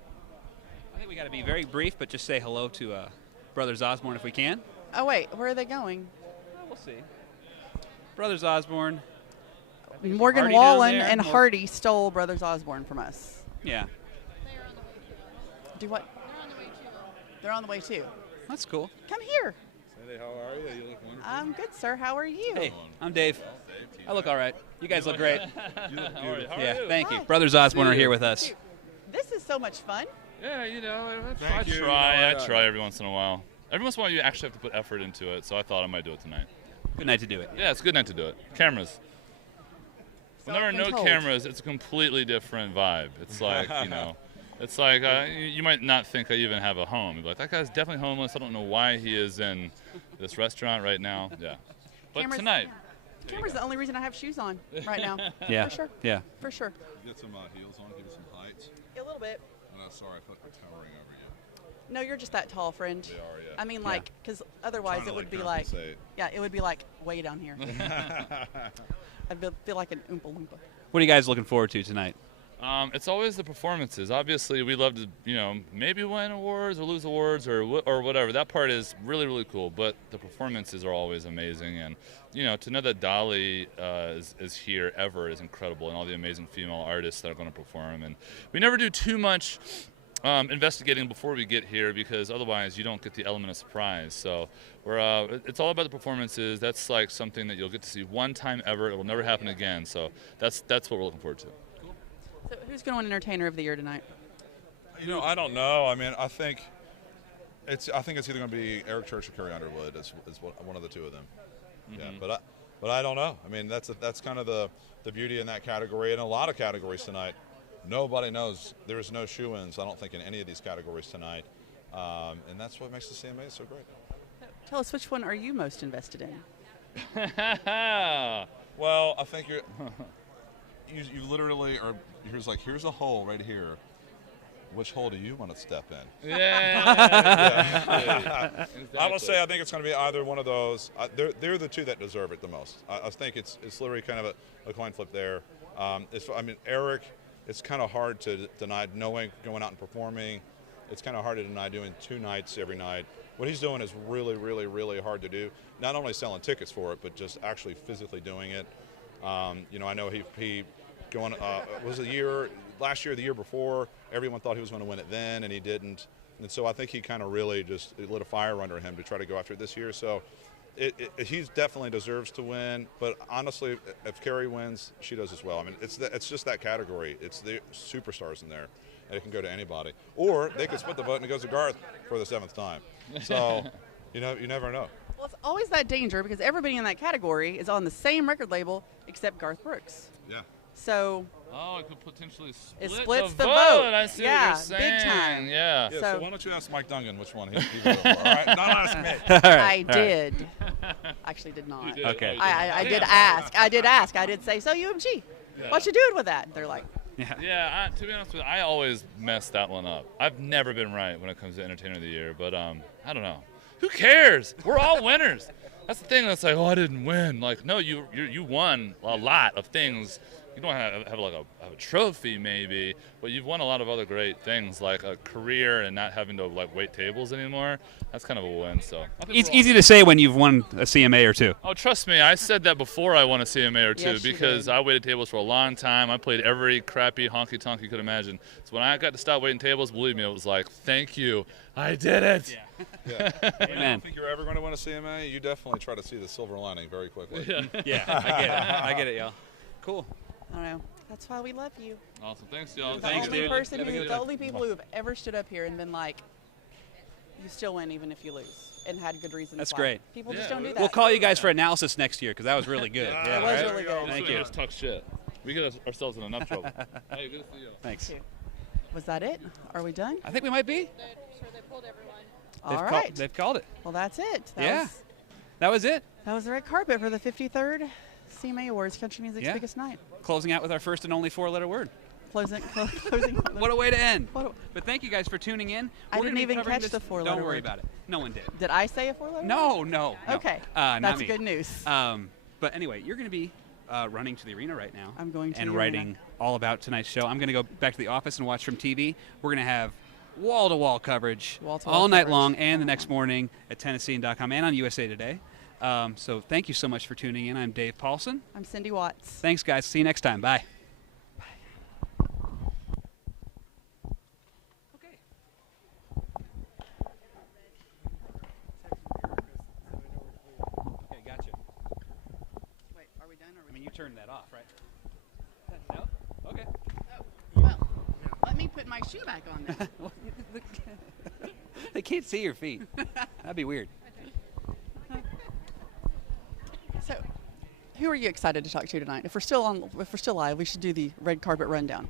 I think we got to be very brief, but just say hello to Brothers Osborne if we can. Oh wait, where are they going? We'll see. Brothers Osborne. Morgan Hardy down Wallen there. and Hardy stole Brothers Osborne from us. Yeah. Do what? They're on the way too. That's cool. Come here. Cindy, how are you? You look wonderful. I'm good, sir. How are you? Hey, I'm Dave. I look all right. You guys look great. You look beautiful. Yeah, thank you. Hi. Brothers Osborne are here with us. This is so much fun. Yeah, Thank you. I try every once in a while. Every once in a while, you actually have to put effort into it, so I thought I might do it tonight. Good night to do it. Yeah, it's a good night to do it. Cameras. When there are no Self-controlled. cameras, it's a completely different vibe. It's like, it's like you might not think I even have a home. You'd be like, that guy's definitely homeless. I don't know why he is in this restaurant right now. Yeah. But Cameras- tonight. Camera's the only reason I have shoes on right now. Yeah. For sure. Yeah. For sure. Get some heels on, give you some height. A little bit. Oh, no, sorry, I felt like towering over you. No, you're just that tall, friend. They are, yeah. I mean, like, because otherwise Trying to, it would be like, compensate. it would be like way down here. I'd feel like an Oompa Loompa. What are you guys looking forward to tonight? It's always the performances. Obviously, we love to, maybe win awards or lose awards or whatever. That part is really, really cool. But the performances are always amazing. And, to know that Dolly is here ever is incredible, and all the amazing female artists that are going to perform. And we never do too much investigating before we get here, because otherwise you don't get the element of surprise. So it's all about the performances. That's like something that you'll get to see one time ever. It will never happen again. So that's what we're looking forward to. So who's going to win Entertainer of the Year tonight? I don't know. I mean, I think it's either going to be Eric Church or Carrie Underwood. Is one of the two of them. Mm-hmm. Yeah, but I don't know. I mean, that's kind of the beauty in that category, and a lot of categories tonight. Nobody knows. There's no shoe-ins, I don't think, in any of these categories tonight, and that's what makes the CMA so great. Tell us, which one are you most invested in? Well, I think you literally are. Here's a hole right here. Which hole do you want to step in? Yeah. I will say I think it's going to be either one of those. They're the two that deserve it the most. I think it's literally kind of a coin flip there. Eric, it's kind of hard to deny going out and performing. It's kind of hard to deny doing 2 nights every night. What he's doing is really, really, really hard to do. Not only selling tickets for it, but just actually physically doing it. I know he going was last year, the year before. Everyone thought he was going to win it then, and he didn't. And so I think he kind of really just lit a fire under him to try to go after it this year. So he definitely deserves to win. But honestly, if Carrie wins, she does as well. I mean, it's just that category. It's the superstars in there, and it can go to anybody. Or they could split the vote and it goes to Garth for the 7th time. So, you never know. Well, it's always that danger because everybody in that category is on the same record label except Garth Brooks. Yeah. So. Oh, it could potentially split it splits the vote. I see yeah, what you're saying. Big time. Yeah. So why don't you ask Mike Dungan which one he's voting for? All right, not ask me. I did. Actually, did not. You did. Okay. I did ask. I did say, so UMG, what you doing with that? They're like, Yeah. To be honest with you, I always mess that one up. I've never been right when it comes to Entertainer of the Year, but I don't know. Who cares? We're all winners. That's the thing. That's like, oh, I didn't win. Like, no, you won a lot of things. You don't have like a trophy maybe, but you've won a lot of other great things like a career and not having to like wait tables anymore. That's kind of a win. So It's easy to say when you've won a CMA or two. Oh, trust me, I said that before I won a CMA or two Yes, you because did. I waited tables for a long time. I played every crappy honky tonk you could imagine. So when I got to stop waiting tables, believe me, it was like, thank you, I did it. Yeah. I don't think you're ever going to win a CMA. You definitely try to see the silver lining very quickly. Yeah, I get it. I get it, y'all. Cool. I don't know. That's why we love you. Awesome. Thanks, y'all. The only people who have ever stood up here and been like, you still win even if you lose, and had good reasons. That's why. great. People just don't do that. We'll call you guys for analysis next year because that was really good. It was really good. Thank you. Just talk shit. We get ourselves in enough trouble. Hey, good to see you. Thanks. Was that it? Are we done? I think we might be. All right. They've called it. Well, that's it. That was it. That was the red carpet for the 53rd CMA Awards, Country Music's Yeah. biggest night. Closing out with our first and only 4-letter word. Closing. What a way to end. But thank you guys for tuning in. I We're didn't gonna be even covering catch this- the 4-letter Don't worry word. about it. No one did. Did I say a 4-letter No, word? no. Okay. Not That's me. good news. But anyway, you're going to be running to the arena right now. I'm going to and the writing arena. all about tonight's show. I'm going to go back to the office and watch from TV. We're going to have wall-to-wall coverage Wall-to-wall all night coverage. long and the next morning at Tennessee.com and on USA Today. So thank you so much for tuning in. I'm Dave Paulson. I'm Cindy Watts. Thanks, guys. See you next time. Bye. Okay, gotcha. Wait, are we done? I mean, you turned that off, right? No? Okay. Well, let me put my shoe back on then. They can't see your feet. That'd be weird. So, who are you excited to talk to tonight? If we're still live, we should do the red carpet rundown.